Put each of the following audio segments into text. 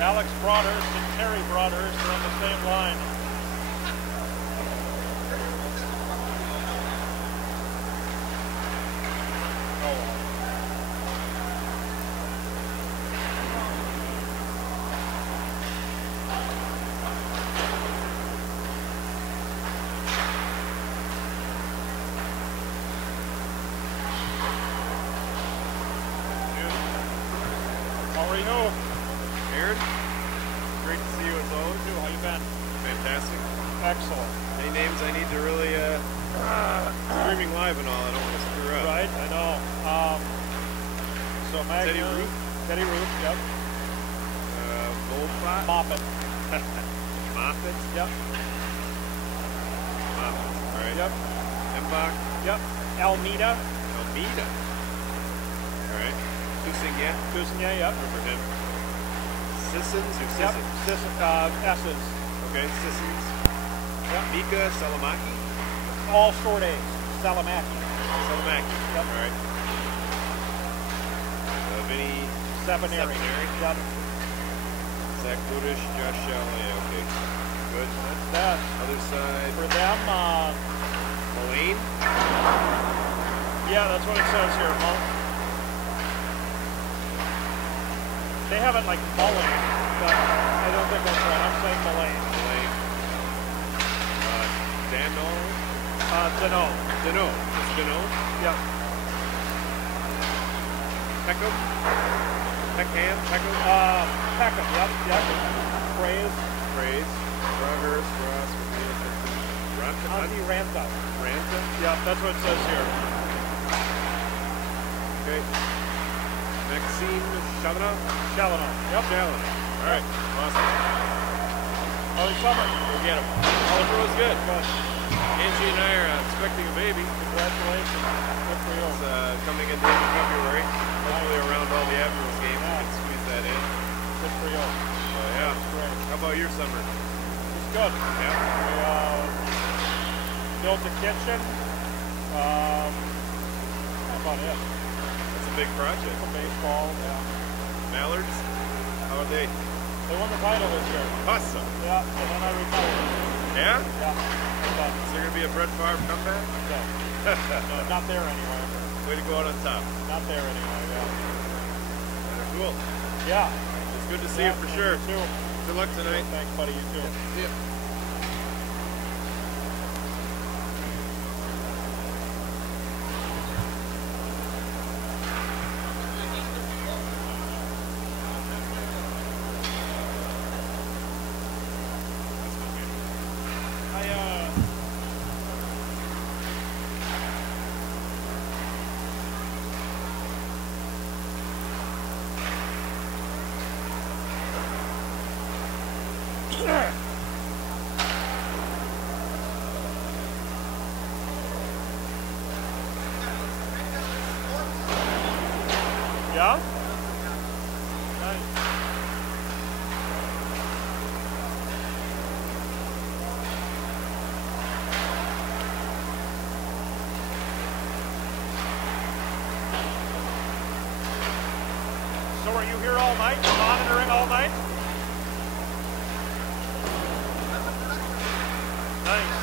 Alex Broadhurst and Terry Broadhurst are on the same line. Excellent. Any names I need to really, streaming live and all, I don't want to screw up. Right, I know. So Magnus. Teddy Root? Teddy Root, yep. Goldpot? Moffat. Moffat? Yep. Moffat, all right. Yep. Embach? Yep. Almeida? Almeida. All right. Kusingya? Kusingya, yep. Remember him. Sissons or Yep. Sissons? S's. Okay, Sissons. Yep. Mika Salamaki? All short A's. Salamaki. Salamaki. Yep. All right. Vinny Sabaneri. Yep. Zach Budish, Josh Shelley. Okay. Good. That's that. Other side. For them, Mullane? Yeah, that's what it says here. They have it like Mullane, but I don't think that's right. I'm saying Mullane. Mullane. Dano? Dano. Dano. It's Dano? Yep. Peckham? Peckham? Peckham? Peckham, yep. Praise. Rogers, Ross, Ozzy Ranta. Ranta? Yep, that's what it says here. Okay. Maxime Chalana? Chalana. Yep. Chalana. All right. Awesome. Early summer. Go get him. All the was good. Good. Angie and I are expecting a baby. Congratulations. Good for you. It's coming in the end of February. Hopefully around all the Admirals games, we can squeeze that in. Good for you. Yeah. That's great. How about your summer? It's good. Yeah. We built a kitchen. How about it? That's a big project. Some baseball, yeah. Mallards? How are they? They won the title this year. Awesome. Yeah, and then I retired. Yeah? Yeah. Is there going to be a Brett Favre comeback? No. No, not there anyway. Way to go out on top. Not there anyway, yeah. Cool. Yeah. It's good to see you for sure. You too. Good luck tonight. Thanks, buddy. You too. See ya. Yeah? Nice. So are you here all night? Monitoring all night? Nice.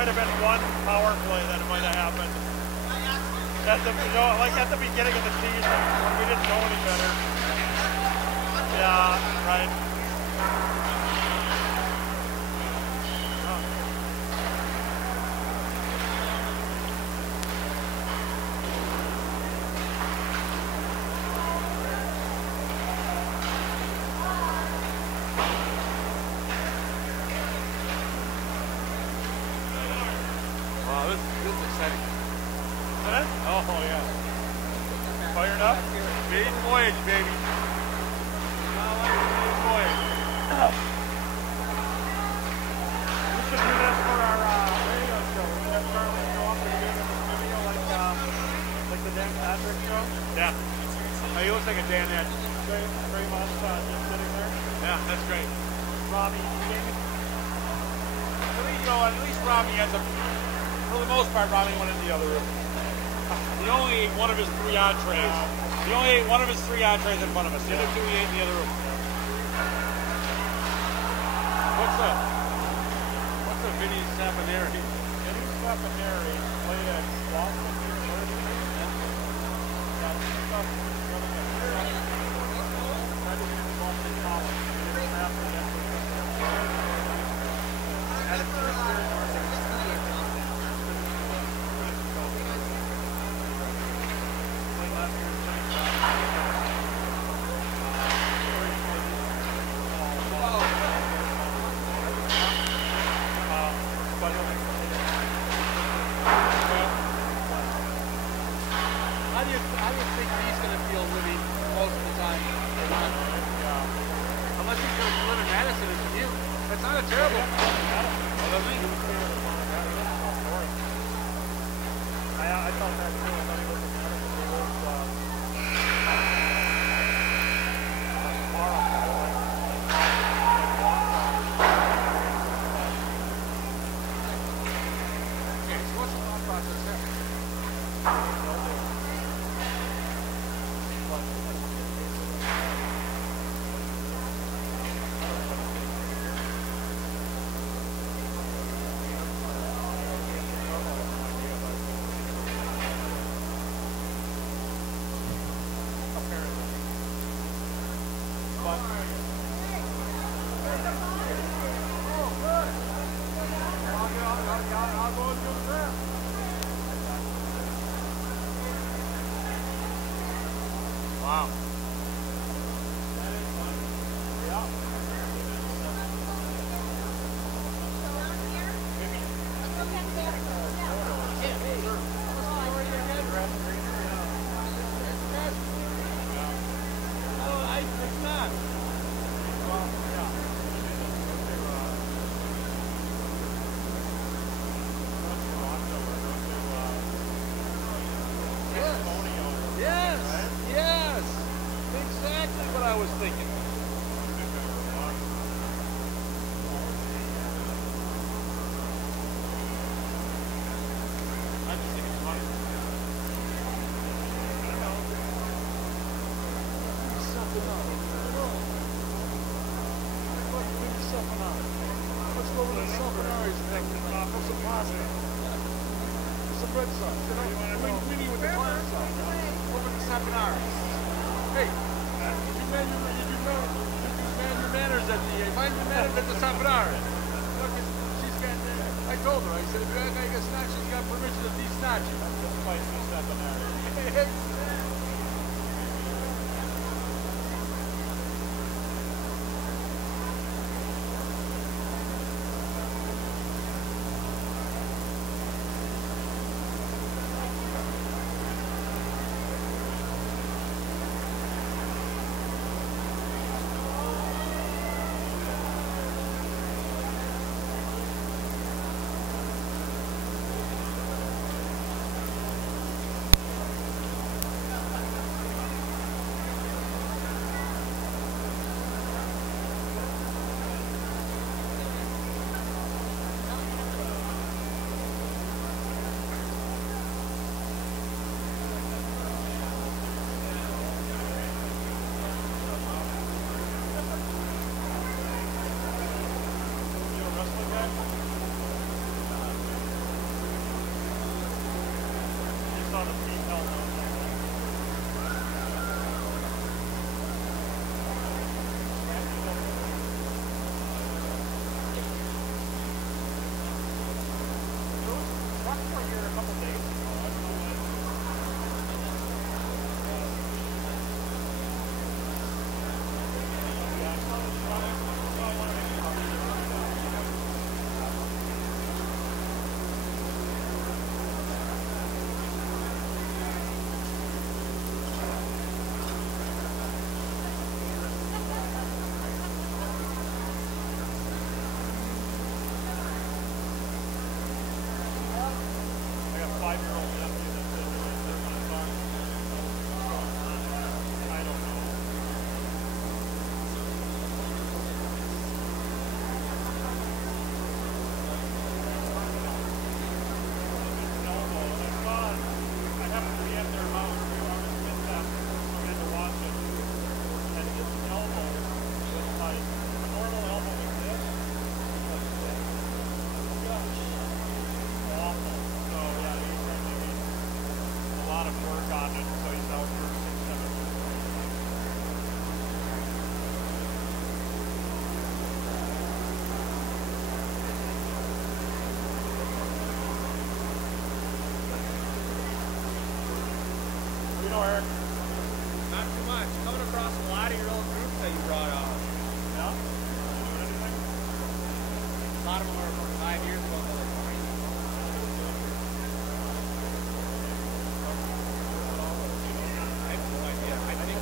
might have been one power play that might have happened. At the, you know, like at the beginning of the season when we didn't know any better. Yeah, right. Oh, yeah. Fired up? Maiden voyage, baby. Maiden voyage. We should do this for our radio show. We should have Charlie show up and do it in the studio like the Dan Patrick show. Yeah. Oh, he looks like a Dan Edge. Gray mustache just sitting there. Yeah, that's great. Robbie eating. You know, at least Robbie has a... For the most part, Robbie went in the other room. He only ate one of his 3 entrees. He only ate one of his 3 entrees in front of us. The other 2 he ate in the other room. What's a Vinny Saponari? Vinny Saponari played at Boston University. Got stuff running at tried to get into Boston College. He didn't have the had a first year in How do you think he's going to feel living most of the time? Unless he's going to live in Madison and commute. That's not a terrible. I thought that too. I thought he was Okay, so what's the thought process there? wow. I was thinking. I just think it's funny. Something up. Something up. Let's go with the something up. Put some pasta. Some red sauce. We need with the pasta sauce. Over the something. Hey. You man your manners at the mind your manners at the Sampanar. Look, she's got. I told her. I said, if you're not gonna get snatched, she's got permission to de-snatch you. That's the spicy Sampanar. on a seat belt. Rockford here a couple days ago. I don't know when. Yeah, I saw this truck. I saw one of these trucks. I got a 5-year-old nephew that says they're going to talk. I don't know. I happened to be at their house. We were on this mishap. We had to watch it. And his elbow was like, a normal elbow was this. Was this. Awful. So yeah, he really needs a lot of work on it. So he's out for 6-7 weeks. You know, Eric? Not too much. Coming across a lot of your old groups that you brought out. Yeah? You doing anything? A lot of them are from 5 years ago. They're like 20. I have no idea. I think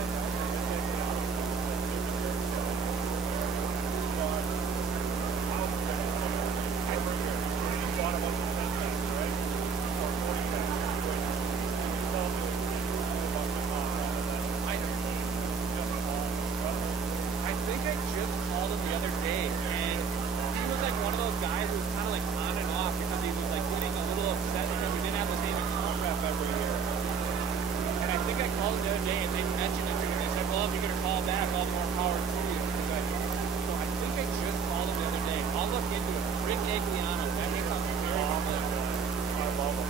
I think I just called him the other day, and he was like one of those guys who was kind of like on and off because he was like getting a little upset because we didn't have the same account rep every year. And I think I called him the other day, and they mentioned it to me. They said, "Well, if you're gonna call back, all the more power to you." So I think I just called him the other day. I'll look into it. Rick Agliano, that name sounds very familiar. I love them.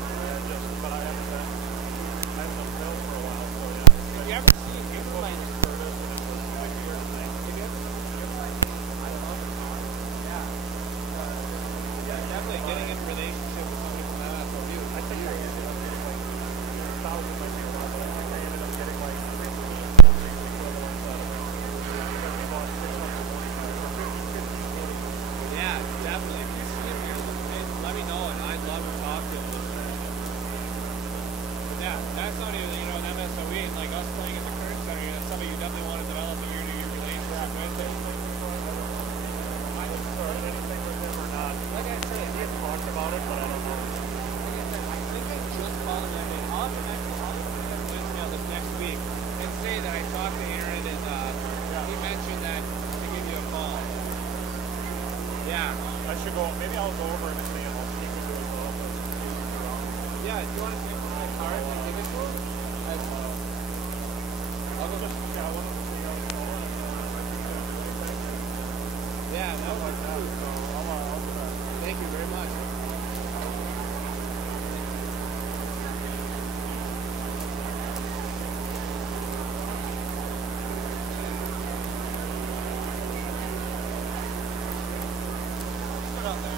But I haven't been built for a while. So yeah. Have you ever seen him like? Yeah, definitely getting in a relationship with somebody from that SOU. I think I ended up getting like 1,000 might be wrong, but I think I ended up getting like 15 equivalents out of it. Because we bought 645 or 50. Yeah, definitely. If you see him here, let me know, and I'd love to talk to him. But yeah, that's not even, an MSOE, and like us playing at the Kern Center, that's somebody you definitely want to develop a year-to-year relationship with. I haven't started anything with him or not. Like I said, He had talked about it, but I don't know. like I said, I think I just called him that day. I'll have to voicemail this next week and say that I talked to Aaron, and he mentioned that to give you a call. Yeah. I should go, maybe I'll go over and see him. I'll sneak into his office. Yeah, do you want to take my card and give it to him? I'll go just, yeah, I wanted to see how it's going. Yeah, that was Like that, so I'll do that. Thank you very much. Sit out there.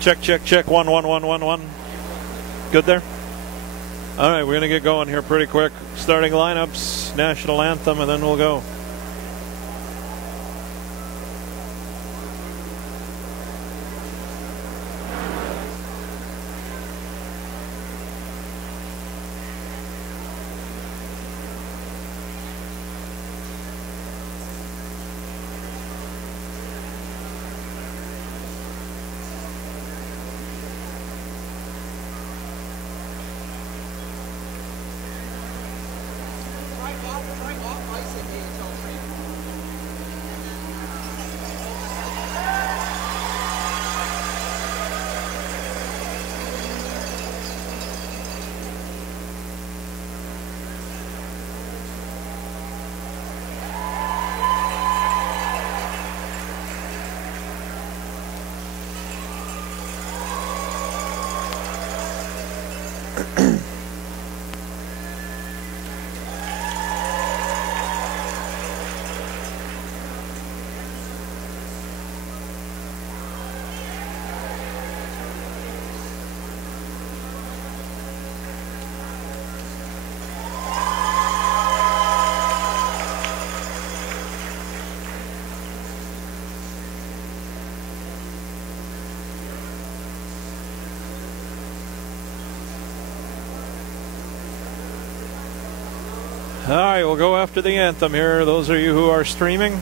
Check, check, check. 1, 1, 1, 1, 1. Good there? All right, we're going to get going here pretty quick. Starting lineups, national anthem, and then we'll go. All right, we'll go after the anthem here. Those of you who are streaming.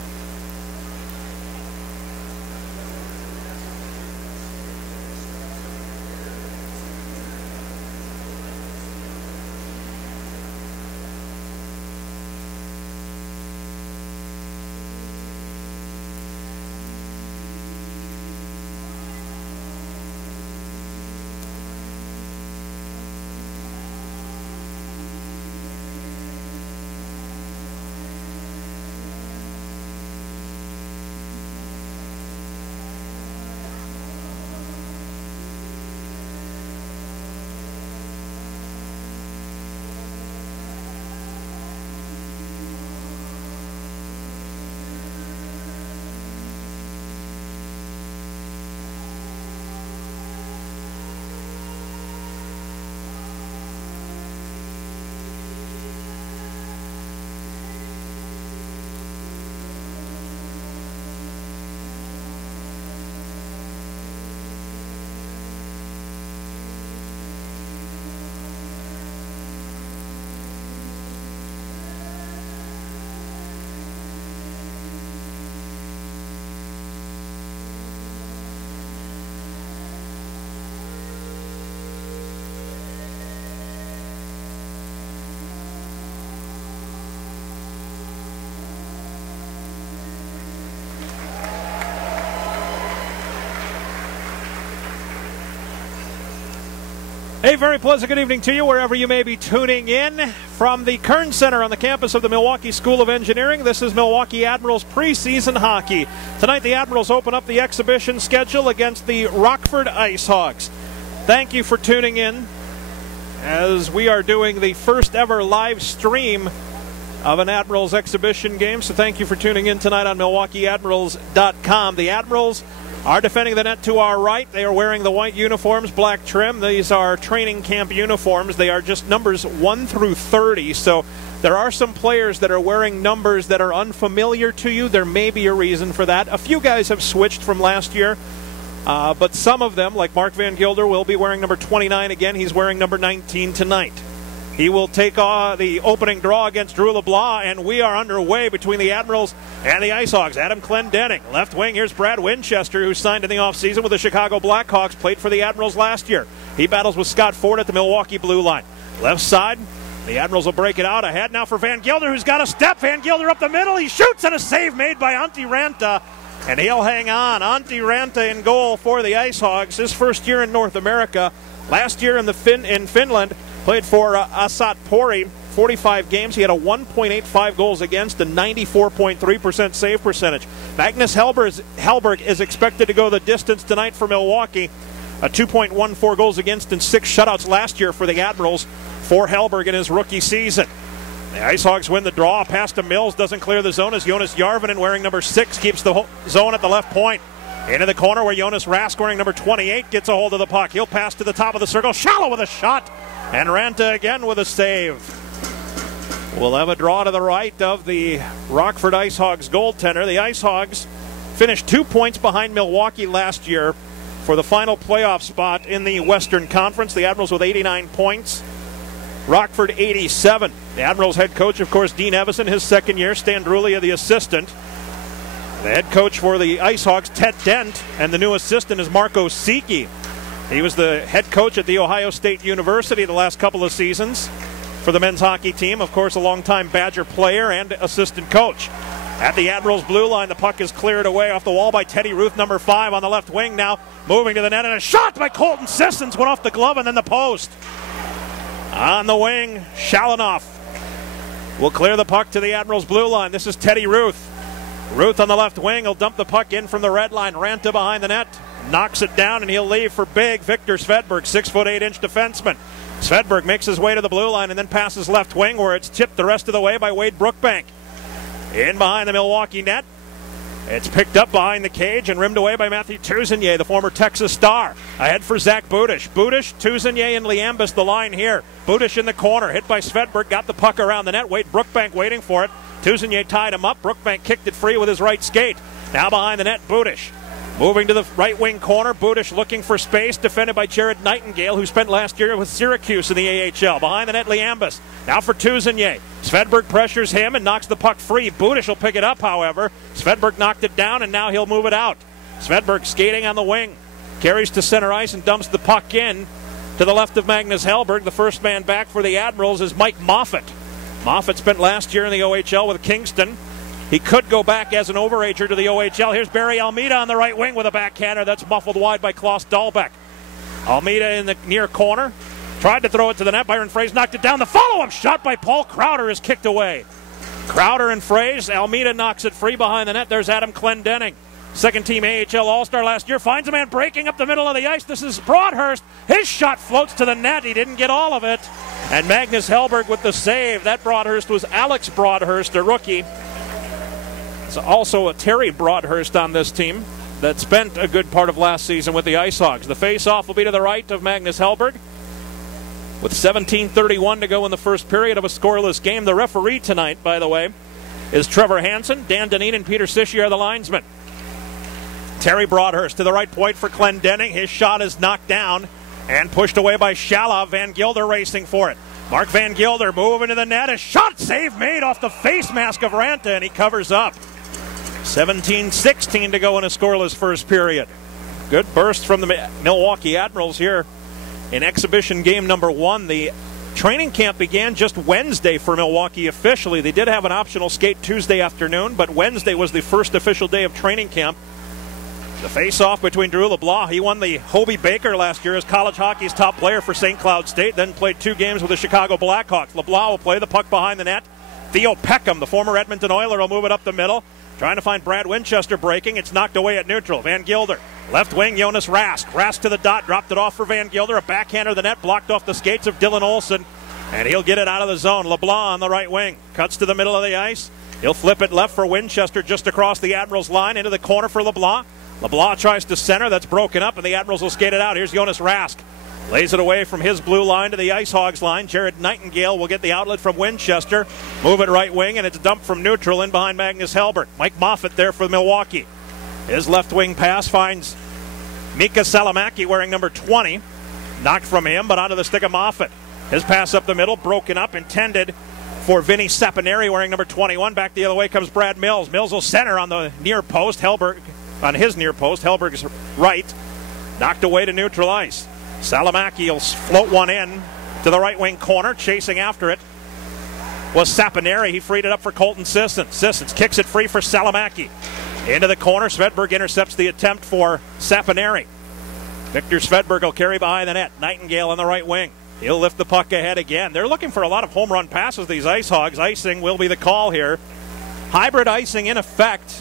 A very pleasant good evening to you wherever you may be tuning in from the Kern Center on the campus of the Milwaukee School of Engineering. This is Milwaukee Admirals preseason hockey. Tonight the Admirals open up the exhibition schedule against the Rockford IceHogs. Thank you for tuning in as we are doing the first ever live stream of an Admirals exhibition game. So thank you for tuning in tonight on MilwaukeeAdmirals.com. The Admirals are defending the net to our right. They are wearing the white uniforms, black trim. These are training camp uniforms. They are just numbers 1 through 30. So there are some players that are wearing numbers that are unfamiliar to you. There may be a reason for that. A few guys have switched from last year, but some of them, like Mark Van Gilder, will be wearing number 29 again. He's wearing number 19 tonight. He will take the opening draw against Drew LeBlanc, and we are underway between the Admirals and the IceHogs. Adam Clendenning, left wing. Here's Brad Winchester, who signed in the offseason with the Chicago Blackhawks, played for the Admirals last year. He battles with Scott Ford at the Milwaukee blue line. Left side, the Admirals will break it out ahead now for Van Gilder, who's got a step. Van Gilder up the middle. He shoots, and a save made by Antti Ranta, and he'll hang on. Antti Ranta in goal for the IceHogs. His first year in North America. Last year in Finland. Played for Asat Pori, 45 games. He had a 1.85 goals against, a 94.3% save percentage. Magnus Hellberg is expected to go the distance tonight for Milwaukee. A 2.14 goals against and 6 shutouts last year for the Admirals for Hellberg in his rookie season. The IceHogs win the draw. Pass to Mills, doesn't clear the zone as Jonas Järvinen, wearing number 6, keeps the zone at the left point. Into the corner where Jonas Rask, wearing number 28, gets a hold of the puck. He'll pass to the top of the circle. Shallow with a shot. And Ranta again with a save. We'll have a draw to the right of the Rockford IceHogs goaltender. The IceHogs finished 2 points behind Milwaukee last year for the final playoff spot in the Western Conference. The Admirals with 89 points. Rockford 87. The Admirals head coach, of course, Dean Evison, his second year. Stan Drulia, the assistant. The head coach for the IceHogs, Ted Dent, and the new assistant is Marco Siki. He was the head coach at the Ohio State University the last couple of seasons for the men's hockey team. Of course, a longtime Badger player and assistant coach. At the Admirals blue line, the puck is cleared away off the wall by Teddy Ruth, number 5 on the left wing now. Moving to the net, and a shot by Colton Sissons went off the glove and then the post. On the wing, Shalanoff will clear the puck to the Admirals blue line. This is Teddy Ruth. Ruth on the left wing will dump the puck in from the red line. Ranta behind the net, knocks it down, and he'll leave for big Victor Svedberg, 6'8" defenseman. Svedberg makes his way to the blue line and then passes left wing, where it's tipped the rest of the way by Wade Brookbank. In behind the Milwaukee net. It's picked up behind the cage and rimmed away by Matthew Tuzanier, the former Texas Star. Ahead for Zach Budish. Budish, Tuzanier, and Liambus the line here. Budish in the corner, hit by Svedberg, got the puck around the net. Wade Brookbank waiting for it. Tuzanier tied him up. Brookbank kicked it free with his right skate. Now behind the net, Budish. Moving to the right wing corner, Budish looking for space, defended by Jared Nightingale, who spent last year with Syracuse in the AHL. Behind the net, Liambus. Now for Tuzanier. Svedberg pressures him and knocks the puck free. Budish will pick it up, however. Svedberg knocked it down, and now he'll move it out. Svedberg skating on the wing. Carries to center ice and dumps the puck in to the left of Magnus Hellberg. The first man back for the Admirals is Mike Moffat. Moffat spent last year in the OHL with Kingston. He could go back as an overager to the OHL. Here's Barry Almeida on the right wing with a backhander. That's muffled wide by Klaus Dahlbeck. Almeida in the near corner. Tried to throw it to the net. Byron Fraze knocked it down. The follow-up shot by Paul Crowder is kicked away. Crowder and Fraze. Almeida knocks it free behind the net. There's Adam Clendenning. Second-team AHL All-Star last year. Finds a man breaking up the middle of the ice. This is Broadhurst. His shot floats to the net. He didn't get all of it. And Magnus Hellberg with the save. That Broadhurst was Alex Broadhurst, a rookie. There's also a Terry Broadhurst on this team that spent a good part of last season with the IceHogs. The face-off will be to the right of Magnus Hellberg. With 17:31 to go in the first period of a scoreless game. The referee tonight, by the way, is Trevor Hansen. Dan Deneen and Peter Sishi are the linesmen. Terry Broadhurst to the right point for Clendenning. His shot is knocked down and pushed away by Shalov. Van Gilder racing for it. Mark Van Gilder moving to the net. A shot save made off the face mask of Ranta, and he covers up. 17:16 to go in a scoreless first period. Good burst from the Milwaukee Admirals here in exhibition game number 1. The training camp began just Wednesday for Milwaukee officially. They did have an optional skate Tuesday afternoon, but Wednesday was the first official day of training camp. The face-off between Drew LeBlanc. He won the Hobie Baker last year as college hockey's top player for St. Cloud State, then played 2 games with the Chicago Blackhawks. LeBlanc will play the puck behind the net. Theo Peckham, the former Edmonton Oiler, will move it up the middle. Trying to find Brad Winchester breaking. It's knocked away at neutral. Van Gilder. Left wing, Jonas Rask. Rask to the dot. Dropped it off for Van Gilder. A backhander to the net. Blocked off the skates of Dylan Olsen. And he'll get it out of the zone. LeBlanc on the right wing. Cuts to the middle of the ice. He'll flip it left for Winchester just across the Admirals line. Into the corner for LeBlanc. LeBlanc tries to center. That's broken up, and the Admirals will skate it out. Here's Jonas Rask. Lays it away from his blue line to the IceHogs line. Jared Nightingale will get the outlet from Winchester. Move it right wing, and it's dumped from neutral in behind Magnus Hellberg. Mike Moffat there for Milwaukee. His left wing pass finds Mika Salamaki wearing number 20. Knocked from him, but onto the stick of Moffat. His pass up the middle, broken up, intended for Vinny Sapineri wearing number 21. Back the other way comes Brad Mills. Mills will center on the near post. Hellberg on his near post. Hellberg's right. Knocked away to neutral ice. Salamaki will float one in to the right wing corner. Chasing after it was Sapineri. He freed it up for Colton Sissons. Sissons kicks it free for Salamaki. Into the corner. Svedberg intercepts the attempt for Sapineri. Victor Svedberg will carry behind the net. Nightingale on the right wing. He'll lift the puck ahead again. They're looking for a lot of home run passes, these IceHogs. Icing will be the call here. Hybrid icing in effect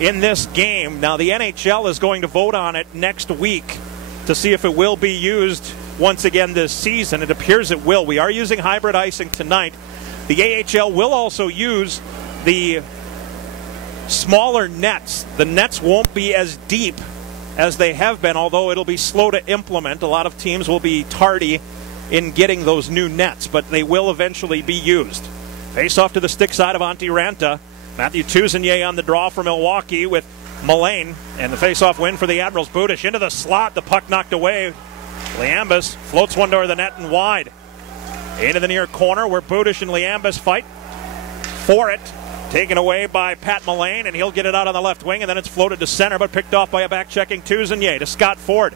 in this game. Now the NHL is going to vote on it next week to see if it will be used once again this season. It appears it will. We are using hybrid icing tonight. The AHL will also use the smaller nets. The nets won't be as deep as they have been, although it'll be slow to implement. A lot of teams will be tardy in getting those new nets, but they will eventually be used. Face off to the stick side of Antti Ranta. Matthew Tuzenier on the draw for Milwaukee with Mullane, and the face-off win for the Admirals. Budish into the slot, the puck knocked away. Liambas floats one toward the net and wide. Into the near corner where Budish and Liambas fight for it. Taken away by Pat Mullane, and he'll get it out on the left wing, and then it's floated to center, but picked off by a back-checking Tuzenier to Scott Ford.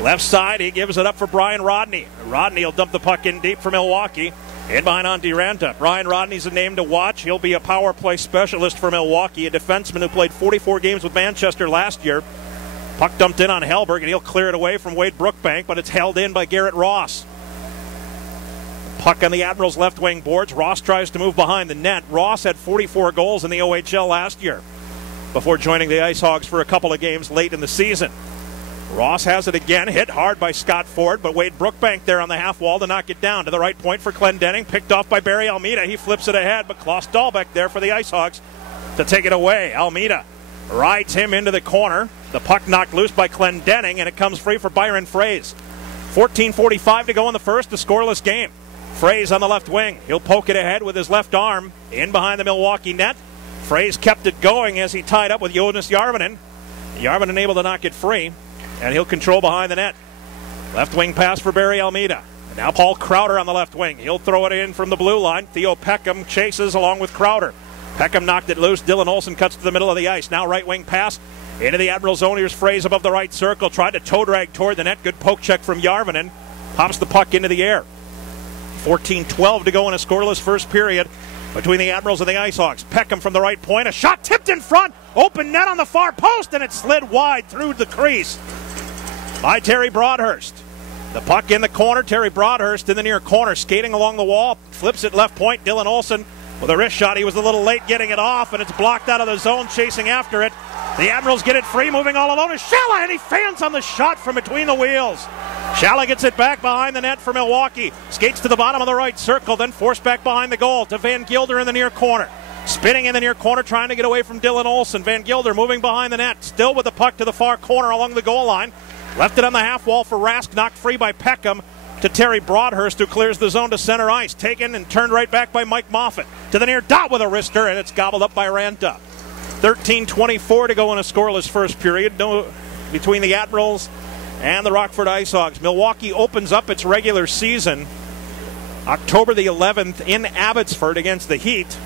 Left side, he gives it up for Brian Rodney. Rodney will dump the puck in deep for Milwaukee. In behind Antti Ranta. Brian Rodney's a name to watch. He'll be a power play specialist for Milwaukee, a defenseman who played 44 games with Manchester last year. Puck dumped in on Hellberg, and he'll clear it away from Wade Brookbank, but it's held in by Garrett Ross. Puck on the Admirals' left wing boards. Ross tries to move behind the net. Ross had 44 goals in the OHL last year before joining the IceHogs for a couple of games late in the season. Ross has it again, hit hard by Scott Ford, but Wade Brookbank there on the half wall to knock it down. To the right point for Clendenning, picked off by Barry Almeida. He flips it ahead, but Klaus Dahlbeck there for the IceHogs to take it away. Almeida rides him into the corner. The puck knocked loose by Clendenning, and it comes free for Byron Fraze. 14:45 to go in the first, a scoreless game. Fraze on the left wing. He'll poke it ahead with his left arm in behind the Milwaukee net. Fraze kept it going as he tied up with Jonas Järvinen. Järvinen able to knock it free, and he'll control behind the net. Left wing pass for Barry Almeida. And now Paul Crowder on the left wing. He'll throw it in from the blue line. Theo Peckham chases along with Crowder. Peckham knocked it loose. Dylan Olsen cuts to the middle of the ice. Now right wing pass into the Admiral zone. Here's Fraze above the right circle. Tried to toe drag toward the net. Good poke check from Järvinen. Pops the puck into the air. 14:12 to go in a scoreless first period between the Admirals and the IceHogs. Peckham from the right point. A shot tipped in front. Open net on the far post, and it slid wide through the crease by Terry Broadhurst. The puck in the corner. Terry Broadhurst in the near corner, skating along the wall. Flips it left point. Dylan Olsen with a wrist shot. He was a little late getting it off, and it's blocked out of the zone, chasing after it. The Admirals get it free, moving all alone is Shalla, and he fans on the shot from between the wheels. Shalla gets it back behind the net for Milwaukee. Skates to the bottom of the right circle, then forced back behind the goal to Van Gilder in the near corner. Spinning in the near corner, trying to get away from Dylan Olsen. Van Gilder moving behind the net, still with the puck to the far corner along the goal line. Left it on the half wall for Rask, knocked free by Peckham to Terry Broadhurst, who clears the zone to center ice. Taken and turned right back by Mike Moffat. To the near dot with a wrister, and it's gobbled up by Ranta. 13:24 to go in a scoreless first period between the Admirals and the Rockford IceHogs. Milwaukee opens up its regular season October the 11th in Abbotsford against the Heat.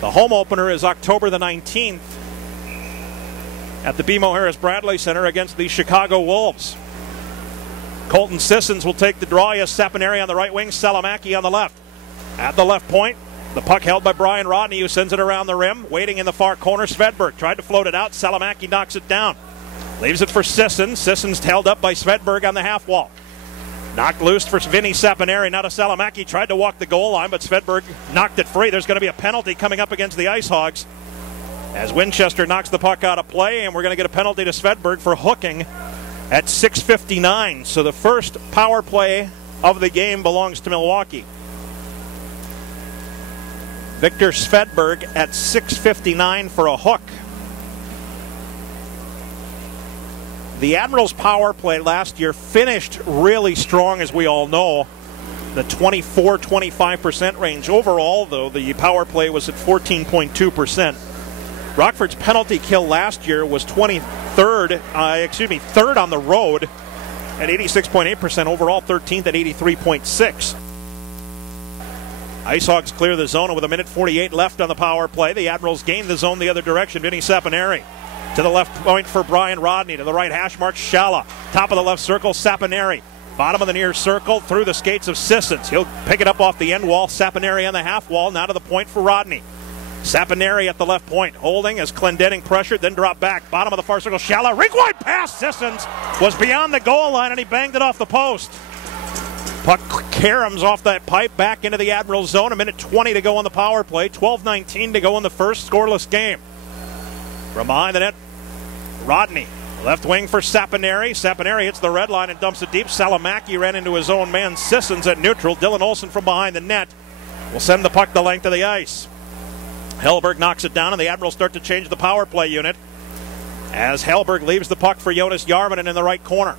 The home opener is October the 19th at the BMO Harris Bradley Center against the Chicago Wolves. Colton Sissons will take the draw. Yes, Sapineri on the right wing, Salamaki on the left. At the left point, the puck held by Brian Rodney, who sends it around the rim. Waiting in the far corner, Svedberg tried to float it out. Salamaki knocks it down. Leaves it for Sissons. Sissons held up by Svedberg on the half wall. Knocked loose for Vinny Sapineri. Now to Salamaki. Tried to walk the goal line, but Svedberg knocked it free. There's going to be a penalty coming up against the IceHogs as Winchester knocks the puck out of play, and we're going to get a penalty to Svedberg for hooking at 6:59. So the first power play of the game belongs to Milwaukee. Victor Svedberg at 6:59 for a hook. The Admirals' power play last year finished really strong, as we all know, the 24-25% range. Overall, though, the power play was at 14.2%. Rockford's penalty kill last year was third on the road at 86.8%. Overall, 13th at 83.6%. IceHogs clear the zone with 1:48 left on the power play. The Admirals gain the zone the other direction. Vinny Sapineri to the left point for Brian Rodney. To the right hash mark, Shalla. Top of the left circle, Sapineri. Bottom of the near circle, through the skates of Sissons. He'll pick it up off the end wall. Sapineri on the half wall. Now to the point for Rodney. Sapineri at the left point, holding as Clendenning pressured, then drop back. Bottom of the far circle, Shalla. Rink-wide pass. Sissons was beyond the goal line, and he banged it off the post. Puck caroms off that pipe back into the Admirals zone. 1:20 to go on the power play. 12:19 to go in the first scoreless game. From behind the net, Rodney. Left wing for Sapineri. Sapineri hits the red line and dumps it deep. Salamaki ran into his own man, Sissons, at neutral. Dylan Olsen from behind the net will send the puck the length of the ice. Hellberg knocks it down, and the Admirals start to change the power play unit as Hellberg leaves the puck for Jonas Järvinen in the right corner.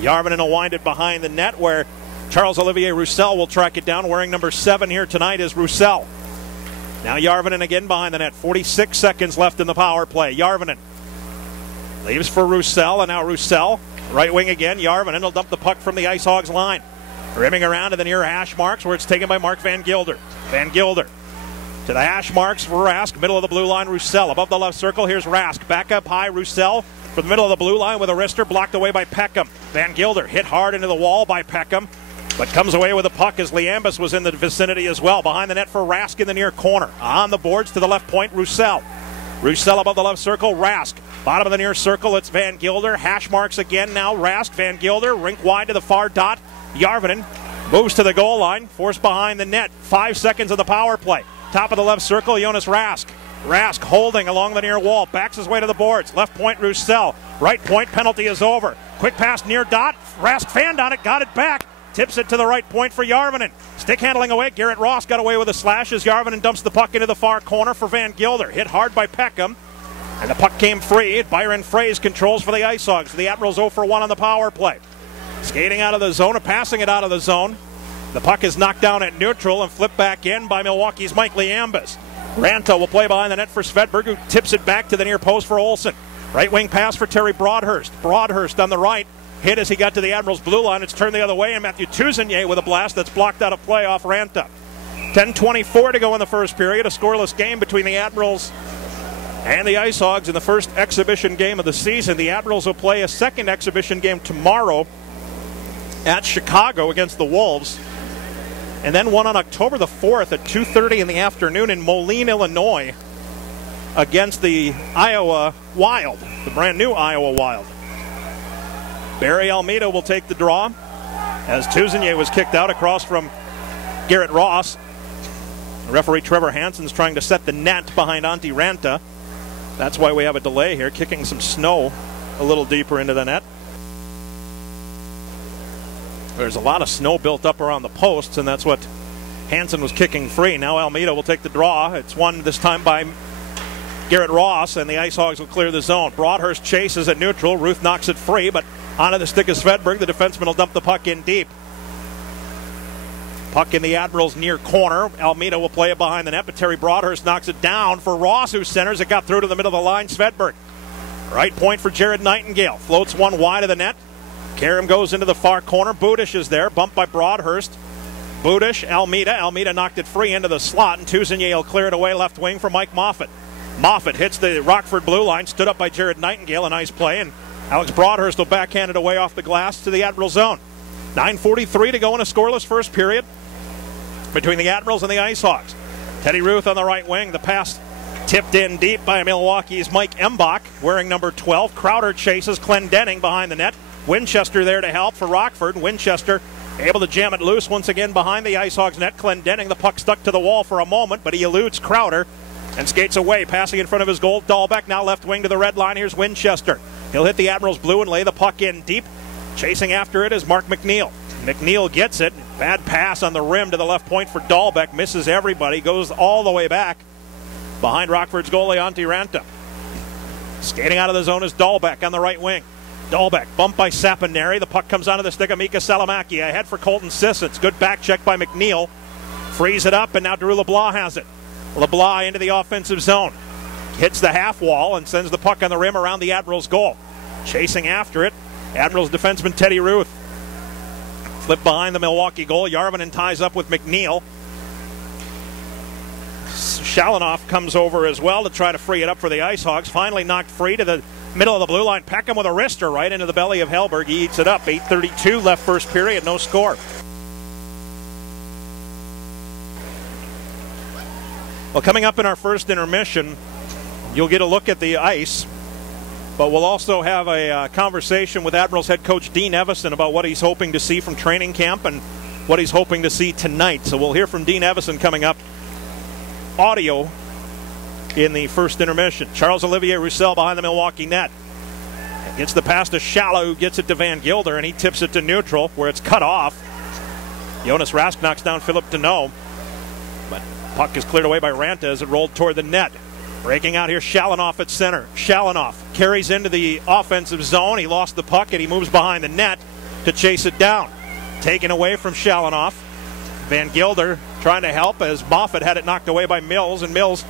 Järvinen will wind it behind the net where Charles-Olivier Roussel will track it down. Wearing number 7 here tonight is Roussel. Now Järvinen again behind the net. 46 seconds left in the power play. Järvinen leaves for Roussel, and now Roussel, right wing again. Järvinen will dump the puck from the IceHogs line. Rimming around to the near hash marks where it's taken by Mark Van Gilder. Van Gilder to the hash marks for Rask. Middle of the blue line, Roussel. Above the left circle, here's Rask. Back up high, Roussel from the middle of the blue line with a wrister blocked away by Peckham. Van Gilder hit hard into the wall by Peckham, but comes away with the puck as Liambus was in the vicinity as well. Behind the net for Rask in the near corner. On the boards to the left point, Roussel. Roussel above the left circle, Rask. Bottom of the near circle, it's Van Gilder. Hash marks again now, Rask, Van Gilder. Rink wide to the far dot. Järvinen moves to the goal line, forced behind the net. 5 seconds of the power play. Top of the left circle, Jonas Rask. Rask holding along the near wall, backs his way to the boards. Left point, Roussel. Right point, penalty is over. Quick pass near dot. Rask fanned on it, got it back. Tips it to the right point for Järvinen. Stick handling away. Garrett Ross got away with a slash as Järvinen dumps the puck into the far corner for Van Gilder. Hit hard by Peckham. And the puck came free. Byron Fraze controls for the IceHogs. The Admirals 0 for 1 on the power play. Skating out of the zone, or passing it out of the zone. The puck is knocked down at neutral and flipped back in by Milwaukee's Mike Liambus. Ranta will play behind the net for Svedberg, who tips it back to the near post for Olsen. Right wing pass for Terry Broadhurst. Broadhurst on the right. Hit as he got to the Admirals' blue line. It's turned the other way, and Matthew Tuzenier with a blast that's blocked out of play off Ranta. 10:24 to go in the first period. A scoreless game between the Admirals and the IceHogs in the first exhibition game of the season. The Admirals will play a second exhibition game tomorrow at Chicago against the Wolves, and then one on October the 4th at 2:30 in the afternoon in Moline, Illinois against the Iowa Wild, the brand new Iowa Wild. Barry Almeida will take the draw as Tuzenier was kicked out across from Garrett Ross. Referee Trevor Hansen's trying to set the net behind Antti Ranta. That's why we have a delay here, kicking some snow a little deeper into the net. There's a lot of snow built up around the posts, and that's what Hansen was kicking free. Now Almeida will take the draw. It's won this time by Garrett Ross, and the IceHogs will clear the zone. Broadhurst chases at neutral. Ruth knocks it free, but onto the stick of Svedberg. The defenseman will dump the puck in deep. Puck in the Admirals' near corner. Almeida will play it behind the net, but Terry Broadhurst knocks it down for Ross, who centers. It got through to the middle of the line. Svedberg. Right point for Jared Nightingale. Floats one wide of the net. Karam goes into the far corner. Budish is there, bumped by Broadhurst. Budish, Almeida. Almeida knocked it free into the slot, and Tuzenier will clear it away left wing for Mike Moffat. Moffat hits the Rockford blue line, stood up by Jared Nightingale, a nice play, and Alex Broadhurst will backhand it away off the glass to the Admiral zone. 9:43 to go in a scoreless first period between the Admirals and the IceHogs. Teddy Ruth on the right wing. The pass tipped in deep by Milwaukee's Mike Embach, wearing number 12. Crowder chases Clendenning behind the net. Winchester there to help for Rockford. Winchester able to jam it loose once again behind the IceHogs net. Clendenning, the puck stuck to the wall for a moment, but he eludes Crowder and skates away, passing in front of his goal. Dahlbeck now left wing to the red line. Here's Winchester. He'll hit the Admirals blue and lay the puck in deep. Chasing after it is Mark McNeil. McNeil gets it. Bad pass on the rim to the left point for Dahlbeck. Misses everybody. Goes all the way back behind Rockford's goalie, Antti Ranta. Skating out of the zone is Dahlbeck on the right wing. Dahlbeck bumped by Sapineri. The puck comes onto the stick of Mika Salamaki. Ahead for Colton Sissons. Good back check by McNeil. Frees it up, and now Drew LeBlanc has it. LeBlanc into the offensive zone. Hits the half wall and sends the puck on the rim around the Admirals' goal. Chasing after it, Admirals defenseman Teddy Ruth. Flip behind the Milwaukee goal. Järvinen ties up with McNeil. Shalanoff comes over as well to try to free it up for the IceHogs. Finally knocked free to the middle of the blue line. Peckham with a wrister right into the belly of Hellberg. He eats it up. 8:32 left first period. No score. Well, coming up in our first intermission, you'll get a look at the ice, but we'll also have a conversation with Admirals head coach Dean Evison about what he's hoping to see from training camp and what he's hoping to see tonight. So we'll hear from Dean Evison coming up. Audio in the first intermission. Charles-Olivier Roussel behind the Milwaukee net. Gets the pass to Shallow, who gets it to Van Gilder, and he tips it to neutral, where it's cut off. Jonas Rask knocks down Philip Deneau. But Puck is cleared away by Ranta as it rolled toward the net. Breaking out here, Shalanoff at center. Shalanoff carries into the offensive zone. He lost the puck and he moves behind the net to chase it down. Taken away from Shalanoff. Van Gilder trying to help as Moffat had it knocked away by Mills, and Mills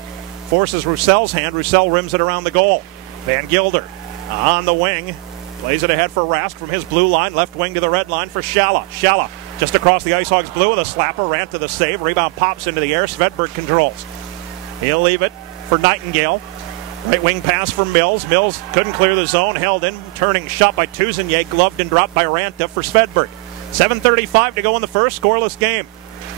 forces Roussell's hand. Roussell rims it around the goal. Van Gilder on the wing. Plays it ahead for Rask from his blue line. Left wing to the red line for Shala. Shala just across the IceHogs blue with a slapper. Ranta the save. Rebound pops into the air. Svedberg controls. He'll leave it for Nightingale. Right wing pass for Mills. Mills couldn't clear the zone. Held in. Turning shot by Tuzinier. Gloved and dropped by Ranta for Svedberg. 7:35 to go in the first. Scoreless game.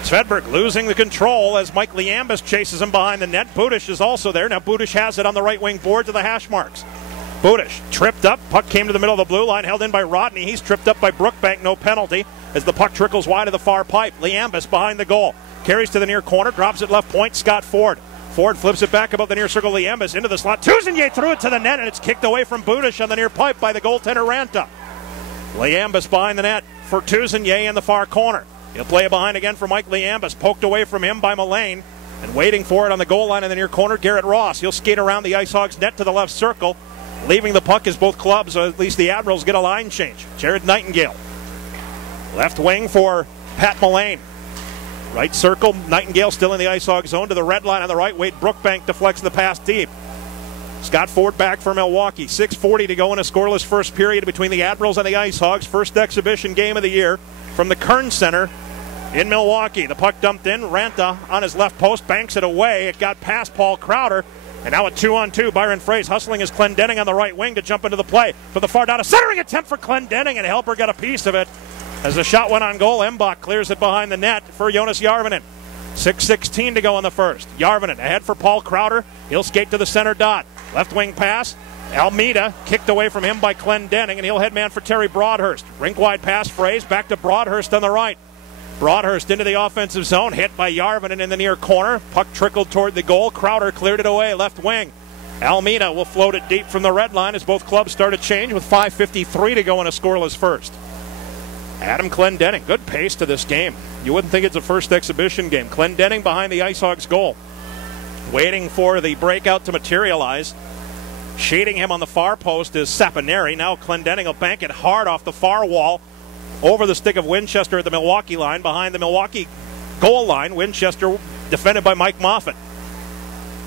Svedberg losing the control as Mike Liambus chases him behind the net. Budish is also there. Now Budish has it on the right wing board to the hash marks. Budish tripped up. Puck came to the middle of the blue line. Held in by Rodney. He's tripped up by Brookbank. No penalty as the puck trickles wide of the far pipe. Liambus behind the goal. Carries to the near corner. Drops it left point. Scott Ford. Ford flips it back above the near circle. Liambus into the slot. Tuzinier threw it to the net, and it's kicked away from Budish on the near pipe by the goaltender Ranta. Liambus behind the net for Tuzinier in the far corner. He'll play it behind again for Mike Liambus. Poked away from him by Mullane. And waiting for it on the goal line in the near corner, Garrett Ross. He'll skate around the IceHogs net to the left circle. Leaving the puck as both clubs, or at least the Admirals, get a line change. Jared Nightingale. Left wing for Pat Mullane. Right circle, Nightingale still in the IceHog zone to the red line on the right. Wade Brookbank deflects the pass deep. Scott Ford back for Milwaukee. 6:40 to go in a scoreless first period between the Admirals and the IceHogs. First exhibition game of the year from the Kern Center in Milwaukee. The puck dumped in. Ranta on his left post banks it away. It got past Paul Crowder. And now a 2-on-2. Byron Fraze hustling his Clendenning on the right wing to jump into the play. For the far down, a centering attempt for Clendenning, and Helper got a piece of it. As the shot went on goal, Embach clears it behind the net for Jonas Järvinen. 6:16 to go in the first. Järvinen ahead for Paul Crowder. He'll skate to the center dot. Left wing pass. Almeida kicked away from him by Clendenning, and he'll head man for Terry Broadhurst. Rink wide pass, Fraze back to Broadhurst on the right. Broadhurst into the offensive zone, hit by Järvinen in the near corner. Puck trickled toward the goal. Crowder cleared it away, left wing. Almeida will float it deep from the red line as both clubs start a change with 5:53 to go in a scoreless first. Adam Clendenning, good pace to this game. You wouldn't think it's a first exhibition game. Clendenning behind the IceHogs goal. Waiting for the breakout to materialize. Shading him on the far post is Saponari. Now Clendenning will bank it hard off the far wall. Over the stick of Winchester at the Milwaukee line. Behind the Milwaukee goal line, Winchester defended by Mike Moffat.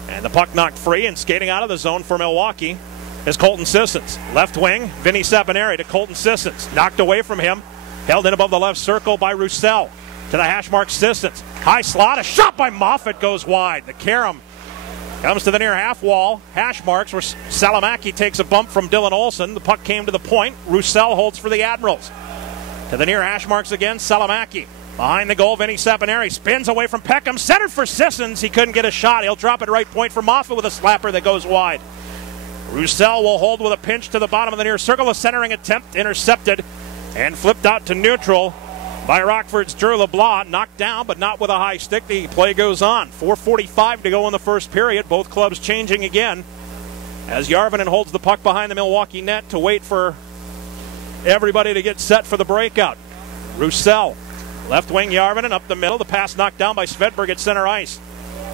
And the puck knocked free, and skating out of the zone for Milwaukee is Colton Sissons. Left wing, Vinny Saponari to Colton Sissons. Knocked away from him. Held in above the left circle by Roussel. To the hash mark Sissons. High slot, a shot by Moffat goes wide. The carom comes to the near half wall. Hash marks where Salamaki takes a bump from Dylan Olsen. The puck came to the point. Roussel holds for the Admirals. To the near hash marks again, Salamaki. Behind the goal, Vinny Saponari spins away from Peckham. Centered for Sissons. He couldn't get a shot. He'll drop it right point for Moffat with a slapper that goes wide. Roussel will hold with a pinch to the bottom of the near circle. A centering attempt intercepted and flipped out to neutral by Rockford's Drew LeBlanc. Knocked down, but not with a high stick. The play goes on. 4:45 to go in the first period. Both clubs changing again as Järvinen holds the puck behind the Milwaukee net to wait for everybody to get set for the breakout. Roussel, left wing Järvinen up the middle. The pass knocked down by Svedberg at center ice.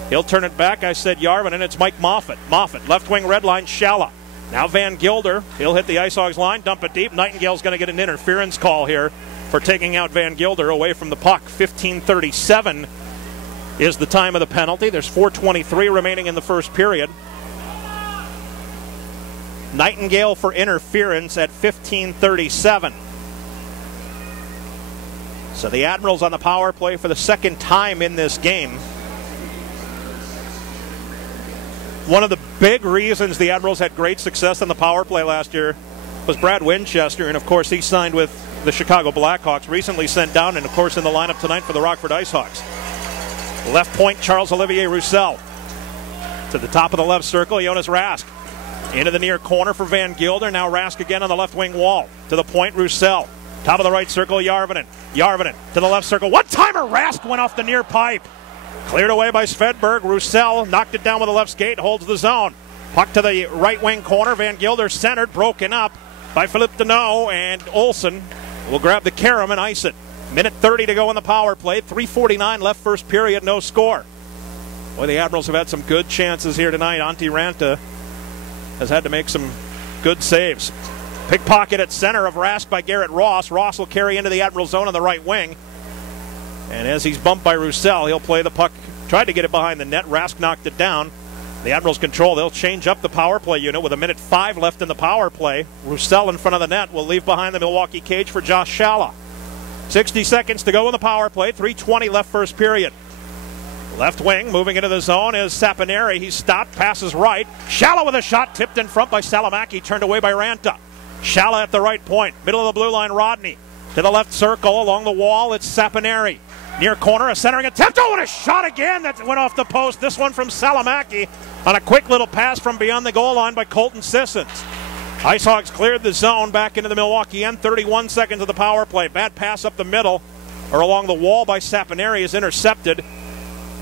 He'll turn it back. I said Järvinen. It's Mike Moffat. Moffat, left wing red line, Shala. Now Van Gilder. He'll hit the IceHogs line, dump it deep. Nightingale's going to get an interference call here for taking out Van Gilder away from the puck. 15:37 is the time of the penalty. There's 4:23 remaining in the first period. Nightingale for interference at 15:37. So the Admirals on the power play for the second time in this game. One of the big reasons the Admirals had great success on the power play last year was Brad Winchester, and of course he signed with the Chicago Blackhawks, recently sent down, and of course in the lineup tonight for the Rockford IceHogs. Left point, Charles-Olivier Roussel. To the top of the left circle, Jonas Rask. Into the near corner for Van Gilder. Now Rask again on the left wing wall. To the point, Roussel. Top of the right circle, Järvinen. Järvinen to the left circle. One-timer, Rask went off the near pipe. Cleared away by Svedberg. Roussel knocked it down with the left skate, holds the zone. Puck to the right wing corner. Van Gilder centered, broken up by Philippe Deneau, and Olsen will grab the carom and ice it. Minute 30 to go in the power play. 3:49 left first period, no score. Boy, the Admirals have had some good chances here tonight. Antti Ranta has had to make some good saves. Pickpocket at center of Rask by Garrett Ross. Ross will carry into the Admiral zone on the right wing. And as he's bumped by Roussel, he'll play the puck. Tried to get it behind the net. Rask knocked it down. The Admirals control. They'll change up the power play unit with 1:05 left in the power play. Roussel in front of the net will leave behind the Milwaukee cage for Josh Shalla. 60 seconds to go in the power play. 3:20 left first period. Left wing moving into the zone is Sapineri. He's stopped, passes right. Shalla with a shot, tipped in front by Salamaki, turned away by Ranta. Shalla at the right point, middle of the blue line, Rodney. To the left circle, along the wall, it's Sapineri. Near corner, a centering attempt. Oh, and a shot again that went off the post. This one from Salamaki on a quick little pass from beyond the goal line by Colton Sissons. IceHogs cleared the zone back into the Milwaukee end. 31 seconds of the power play. Bad pass up the middle or along the wall by Sapineri is intercepted.